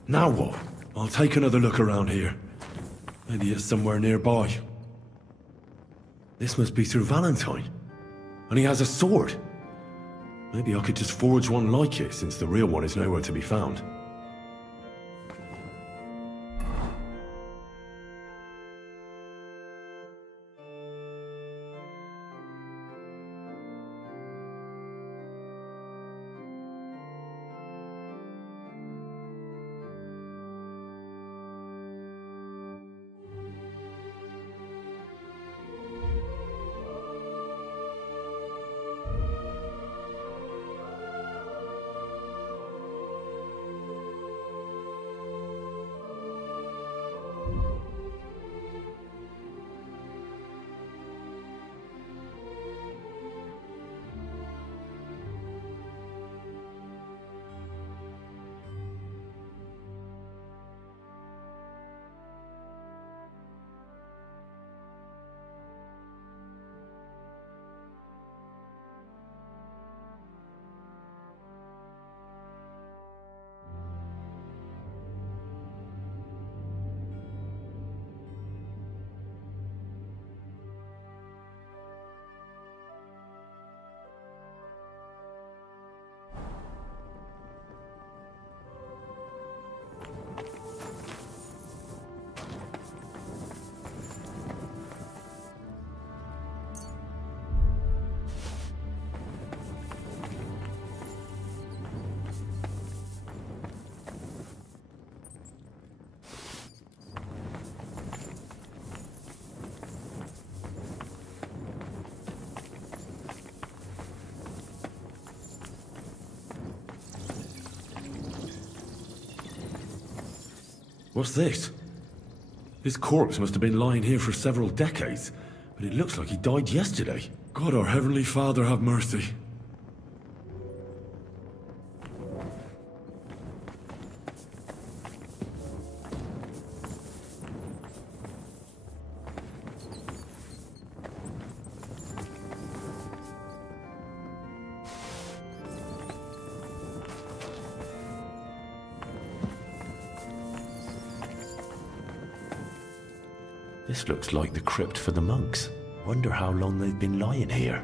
Now what? I'll take another look around here. Maybe it's somewhere nearby. This must be through Valentine. And he has a sword. Maybe I could just forge one like it, since the real one is nowhere to be found. What's this? This corpse must have been lying here for several decades, but it looks like he died yesterday. God, our Heavenly Father, have mercy. This looks like the crypt for the monks. Wonder how long they've been lying here.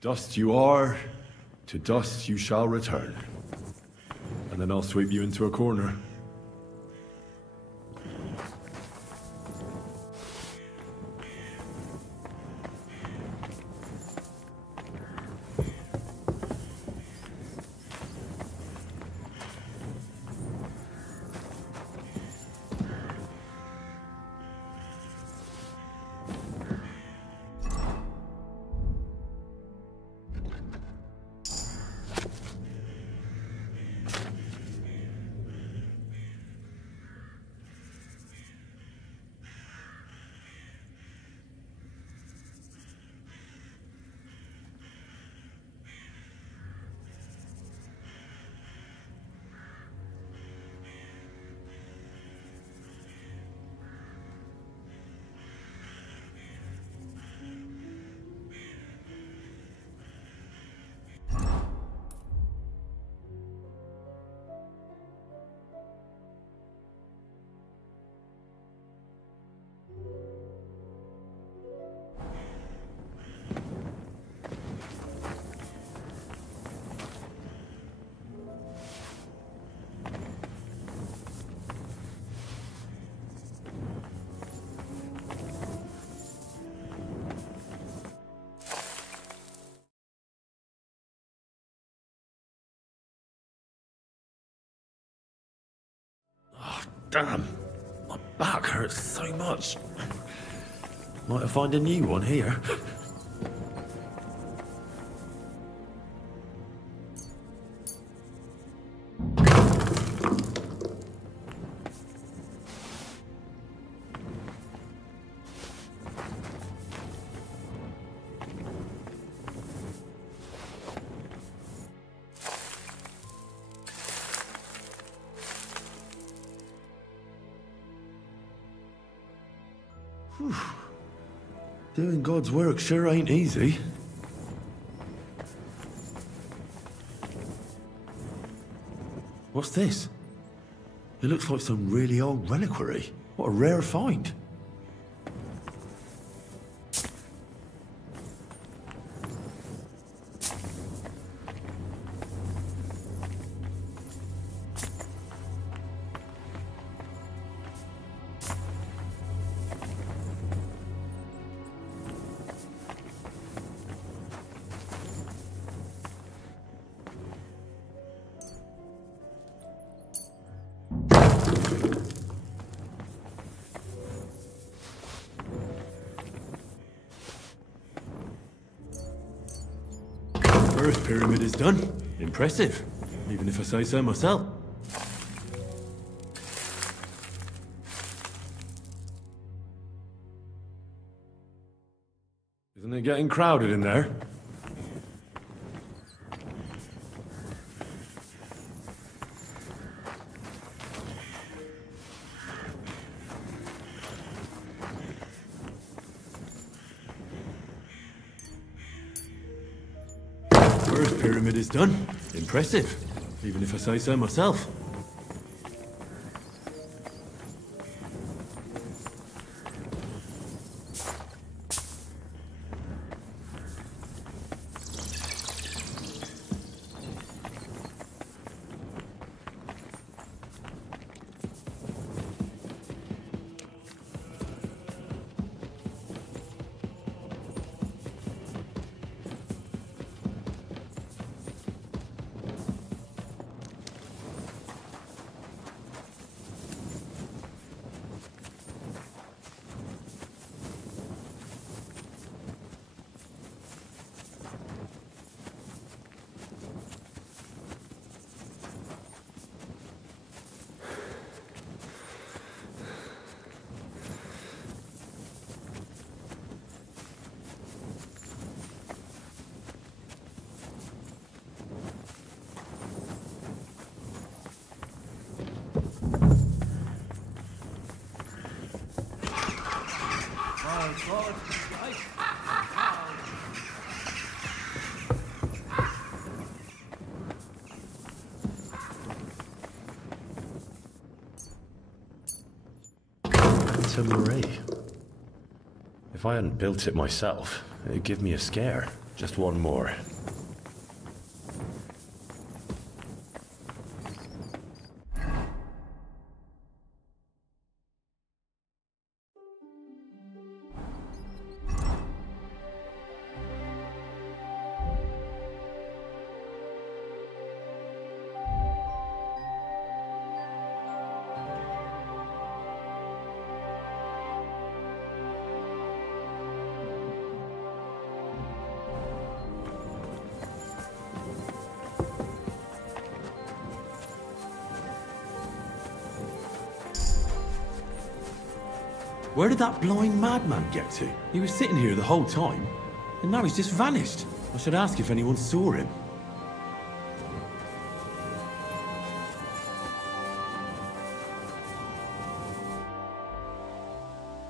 Dust you are, to dust you shall return. And then I'll sweep you into a corner. Damn, my back hurts so much. Might have found a new one here. Doing God's work sure ain't easy. What's this? It looks like some really old reliquary. What a rare find. First pyramid is done. Impressive, even if I say so myself. Isn't it getting crowded in there? First pyramid is done. Impressive, even if I say so myself. Marie. If I hadn't built it myself, it'd give me a scare. Just one more. Where did that blind madman get to? He was sitting here the whole time, and now he's just vanished. I should ask if anyone saw him.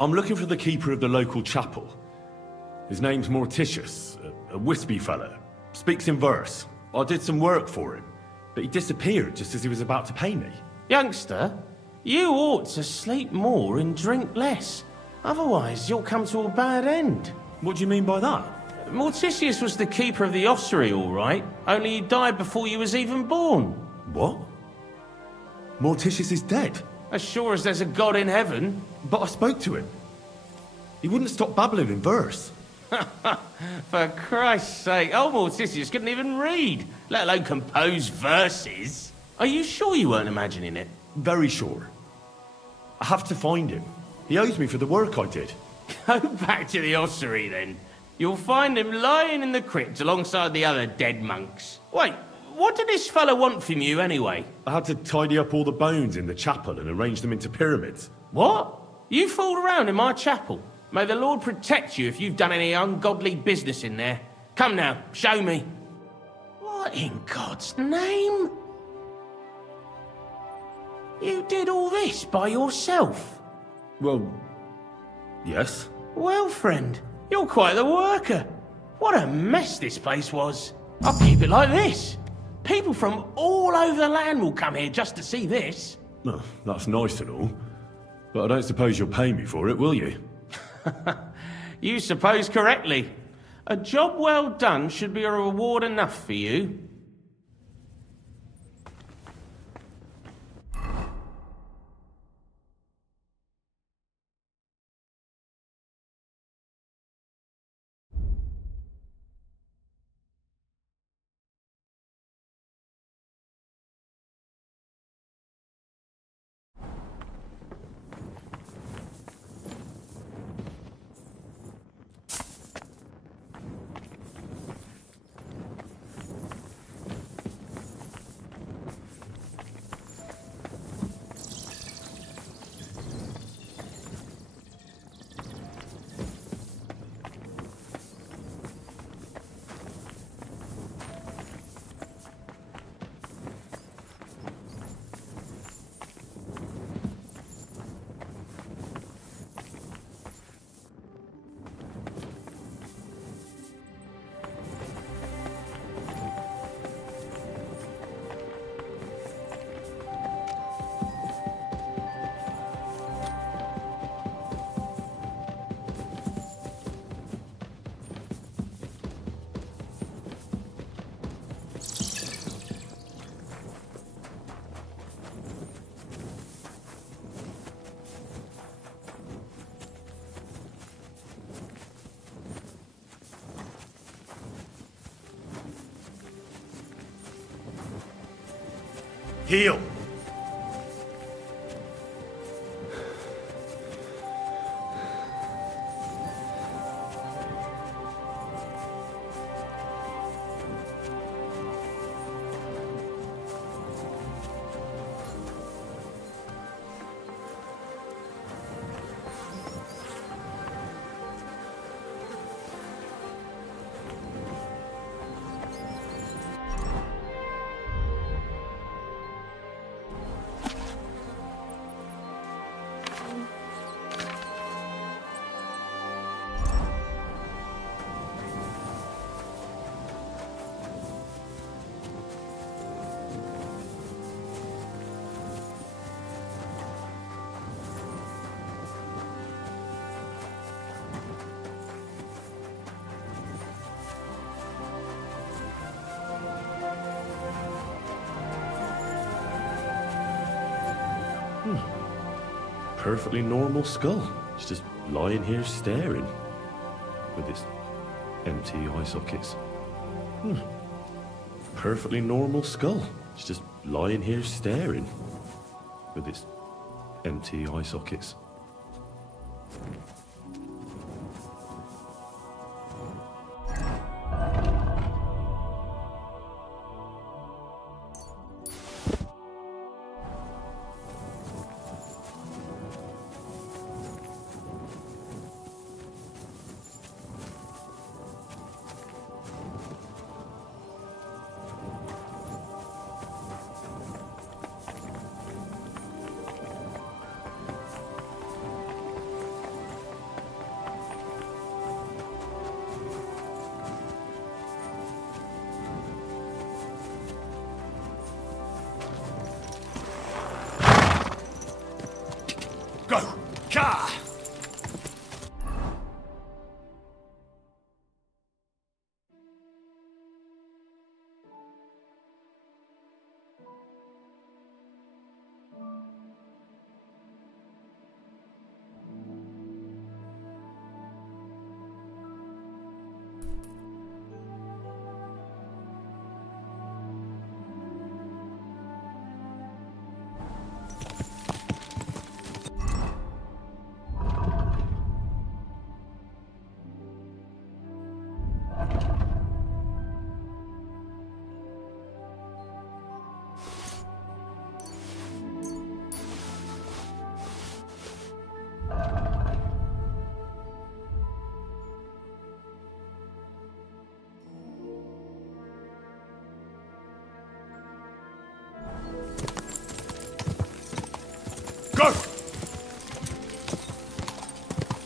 I'm looking for the keeper of the local chapel. His name's Morticius, a wispy fella. Speaks in verse. I did some work for him, but he disappeared just as he was about to pay me. Youngster, you ought to sleep more and drink less. Otherwise, you'll come to a bad end. What do you mean by that? Morticius was the keeper of the ossuary, all right. Only he died before you was even born. What? Morticius is dead? As sure as there's a God in heaven. But I spoke to him. He wouldn't stop babbling in verse. For Christ's sake, old Morticius couldn't even read, let alone compose verses. Are you sure you weren't imagining it? Very sure. I have to find him. He owes me for the work I did. Go back to the ossuary, then. You'll find him lying in the crypt alongside the other dead monks. Wait, what did this fellow want from you, anyway? I had to tidy up all the bones in the chapel and arrange them into pyramids. What? You fooled around in my chapel? May the Lord protect you if you've done any ungodly business in there. Come now, show me. What in God's name? You did all this by yourself? Well, yes. Well, friend, you're quite the worker. What a mess this place was. I'll keep it like this. People from all over the land will come here just to see this. Well, that's nice and all. But I don't suppose you'll pay me for it, will you? You suppose correctly. A job well done should be a reward enough for you. Heal! Perfectly normal skull. It's just lying here staring. With its empty eye sockets. Perfectly normal skull. It's just lying here staring. With its empty eye sockets. Go! Ka! Go!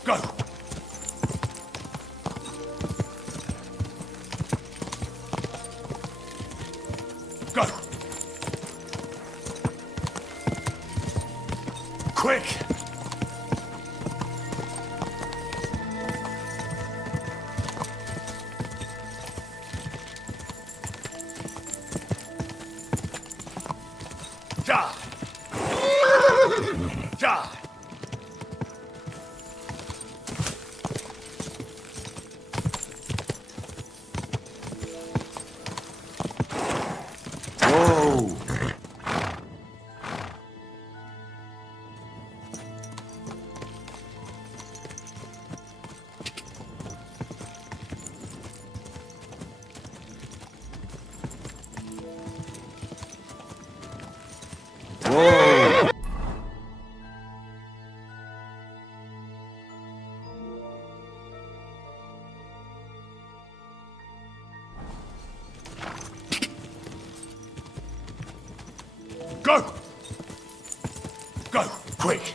Go! Go! Quick! Ja! Ja! Whoa! Whoa! Go! Go! Quick!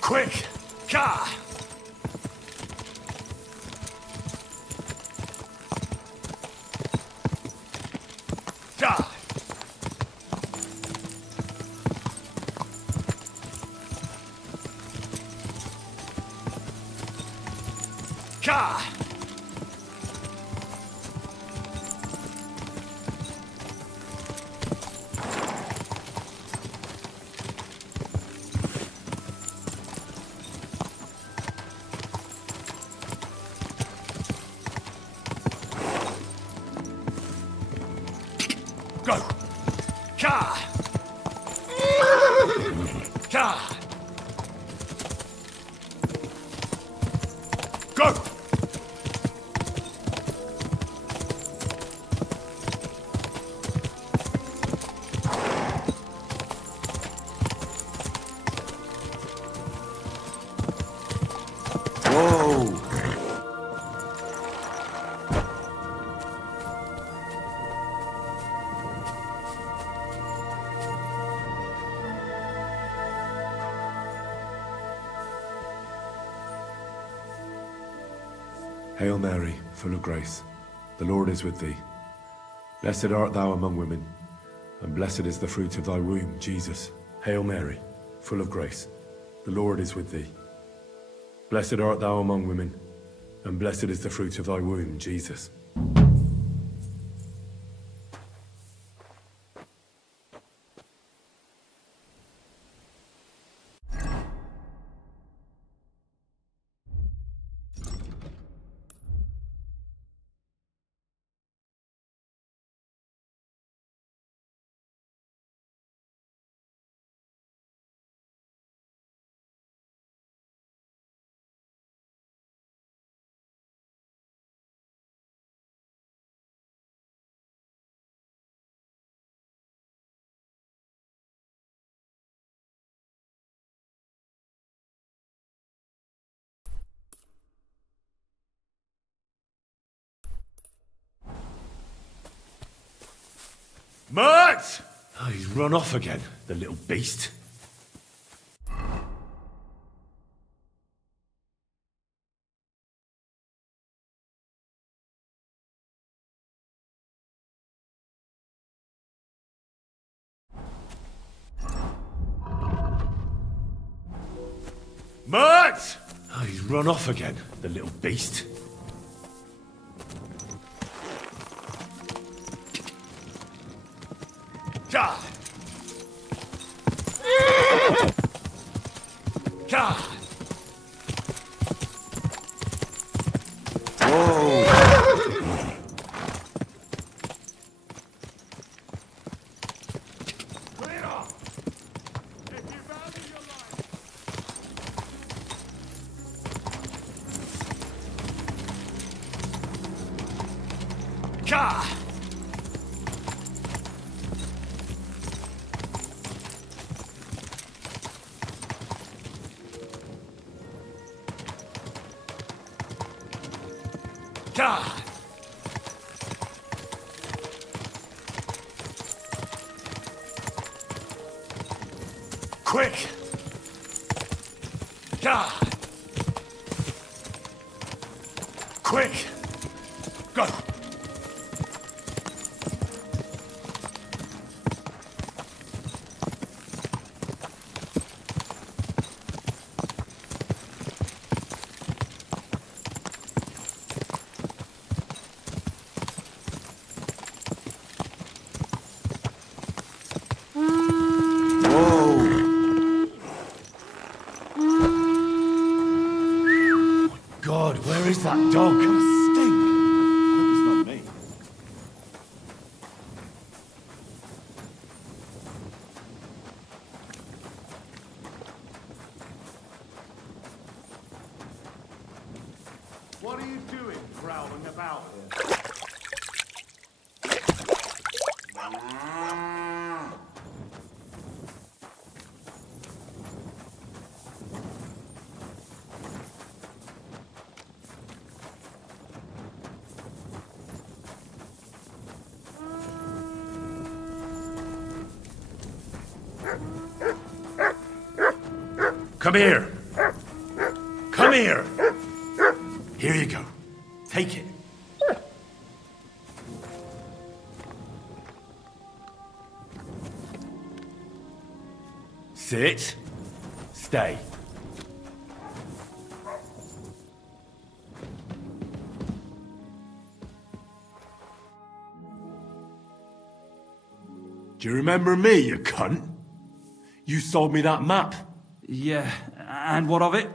Quick! Ka! Ja! Ka! Go! Ka! Ka! Go! Whoa! Hail Mary, full of grace, the Lord is with thee. Blessed art thou among women, and blessed is the fruit of thy womb, Jesus. Hail Mary, full of grace, the Lord is with thee. Blessed art thou among women, and blessed is the fruit of thy womb, Jesus. Mert! Oh, he's run off again, the little beast. Mert! Oh, he's run off again, the little beast. God! God! Whoa! Clear off! If you value your life. God! God! Quick! God! Quick! Go! God, where is that dog? Stink! I hope it's not me. What are you doing, prowling about here? Come here! Come here! Here you go. Take it. Sit. Stay. Do you remember me, you cunt? You sold me that map. Yeah, and what of it?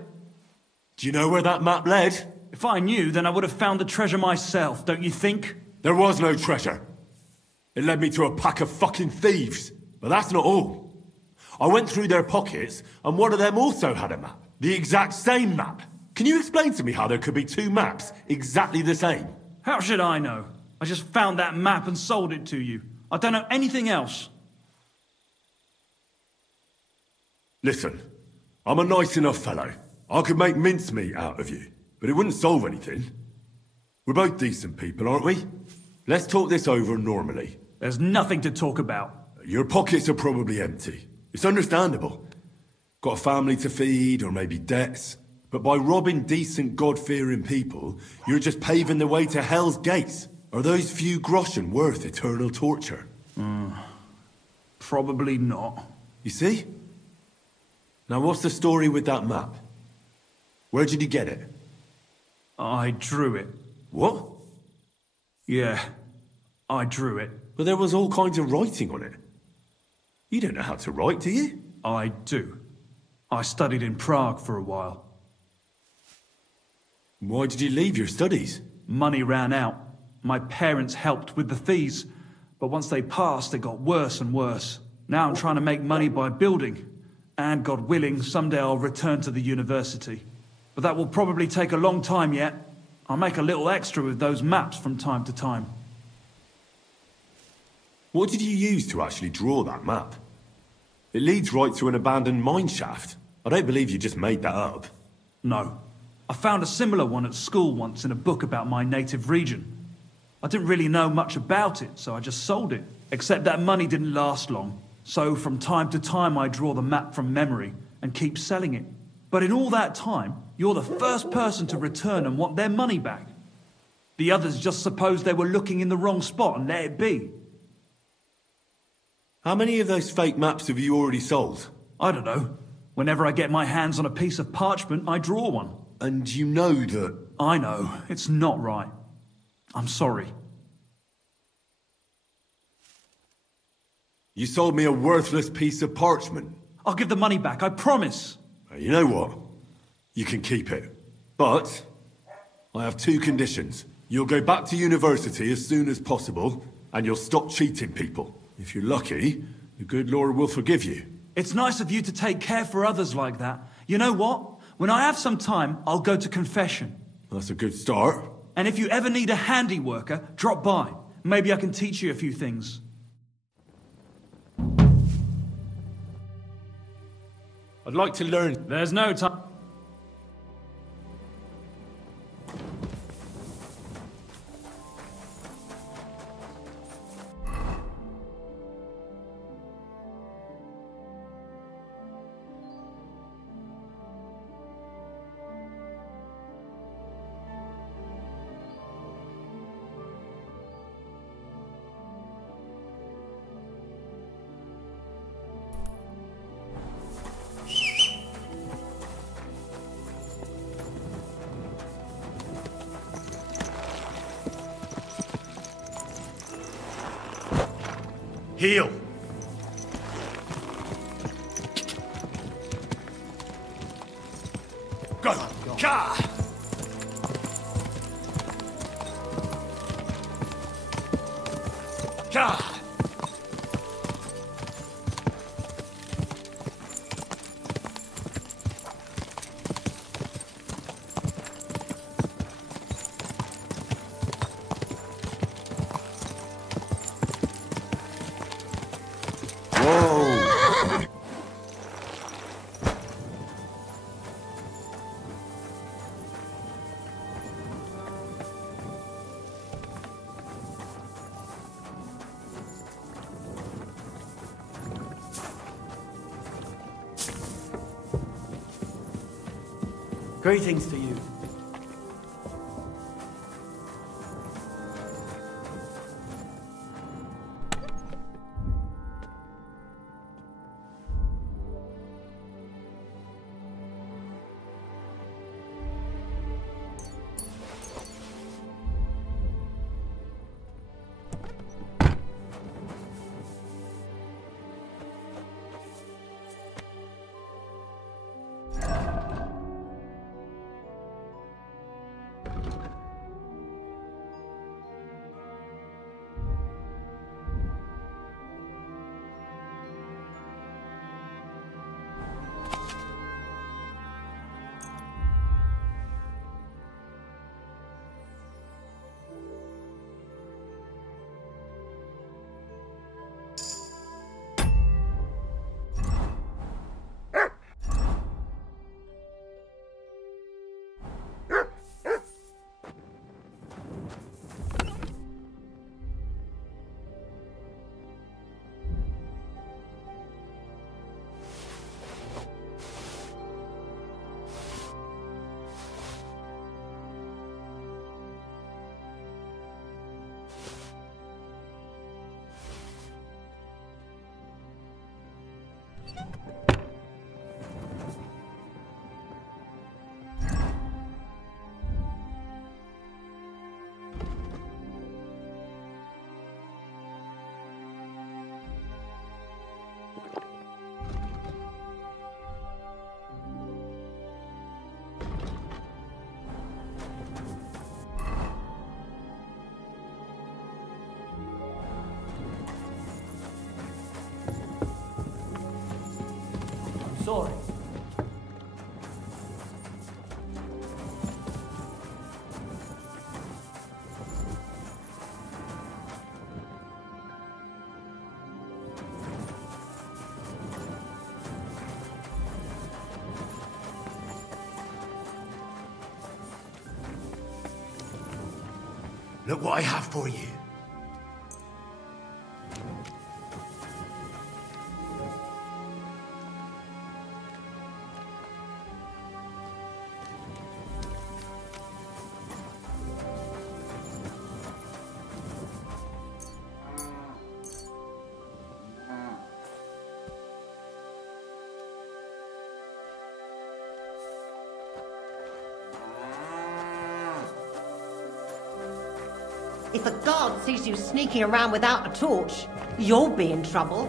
Do you know where that map led? If I knew, then I would have found the treasure myself, don't you think? There was no treasure. It led me to a pack of fucking thieves. But that's not all. I went through their pockets, and one of them also had a map. The exact same map. Can you explain to me how there could be two maps exactly the same? How should I know? I just found that map and sold it to you. I don't know anything else. Listen, I'm a nice enough fellow. I could make mincemeat out of you, but it wouldn't solve anything. We're both decent people, aren't we? Let's talk this over normally. There's nothing to talk about. Your pockets are probably empty. It's understandable. Got a family to feed, or maybe debts. But by robbing decent, God-fearing people, you're just paving the way to hell's gates. Are those few groschen worth eternal torture? Probably not. You see? Now what's the story with that map? Where did you get it? I drew it. What? Yeah, I drew it. But there was all kinds of writing on it. You don't know how to write, do you? I do. I studied in Prague for a while. Why did you leave your studies? Money ran out. My parents helped with the fees, but once they passed, it got worse and worse. Now I'm trying to make money by building, and God willing, someday I'll return to the university. But that will probably take a long time yet. I'll make a little extra with those maps from time to time. What did you use to actually draw that map? It leads right to an abandoned mine shaft. I don't believe you just made that up. No. I found a similar one at school once in a book about my native region. I didn't really know much about it, so I just sold it. Except that money didn't last long. So from time to time I draw the map from memory and keep selling it. But in all that time, you're the first person to return and want their money back. The others just supposed they were looking in the wrong spot and let it be. How many of those fake maps have you already sold? I don't know. Whenever I get my hands on a piece of parchment, I draw one. And you know that... I know. It's not right. I'm sorry. You sold me a worthless piece of parchment. I'll give the money back, I promise. You know what? You can keep it. But I have two conditions. You'll go back to university as soon as possible, and you'll stop cheating people. If you're lucky, the good Lord will forgive you. It's nice of you to take care for others like that. You know what? When I have some time, I'll go to confession. That's a good start. And if you ever need a handy worker, drop by. Maybe I can teach you a few things. I'd like to learn... There's no time... Heal! Go! Ka! Ka! Greetings to you. Sorry. Look what I have for you. If a guard sees you sneaking around without a torch, you'll be in trouble.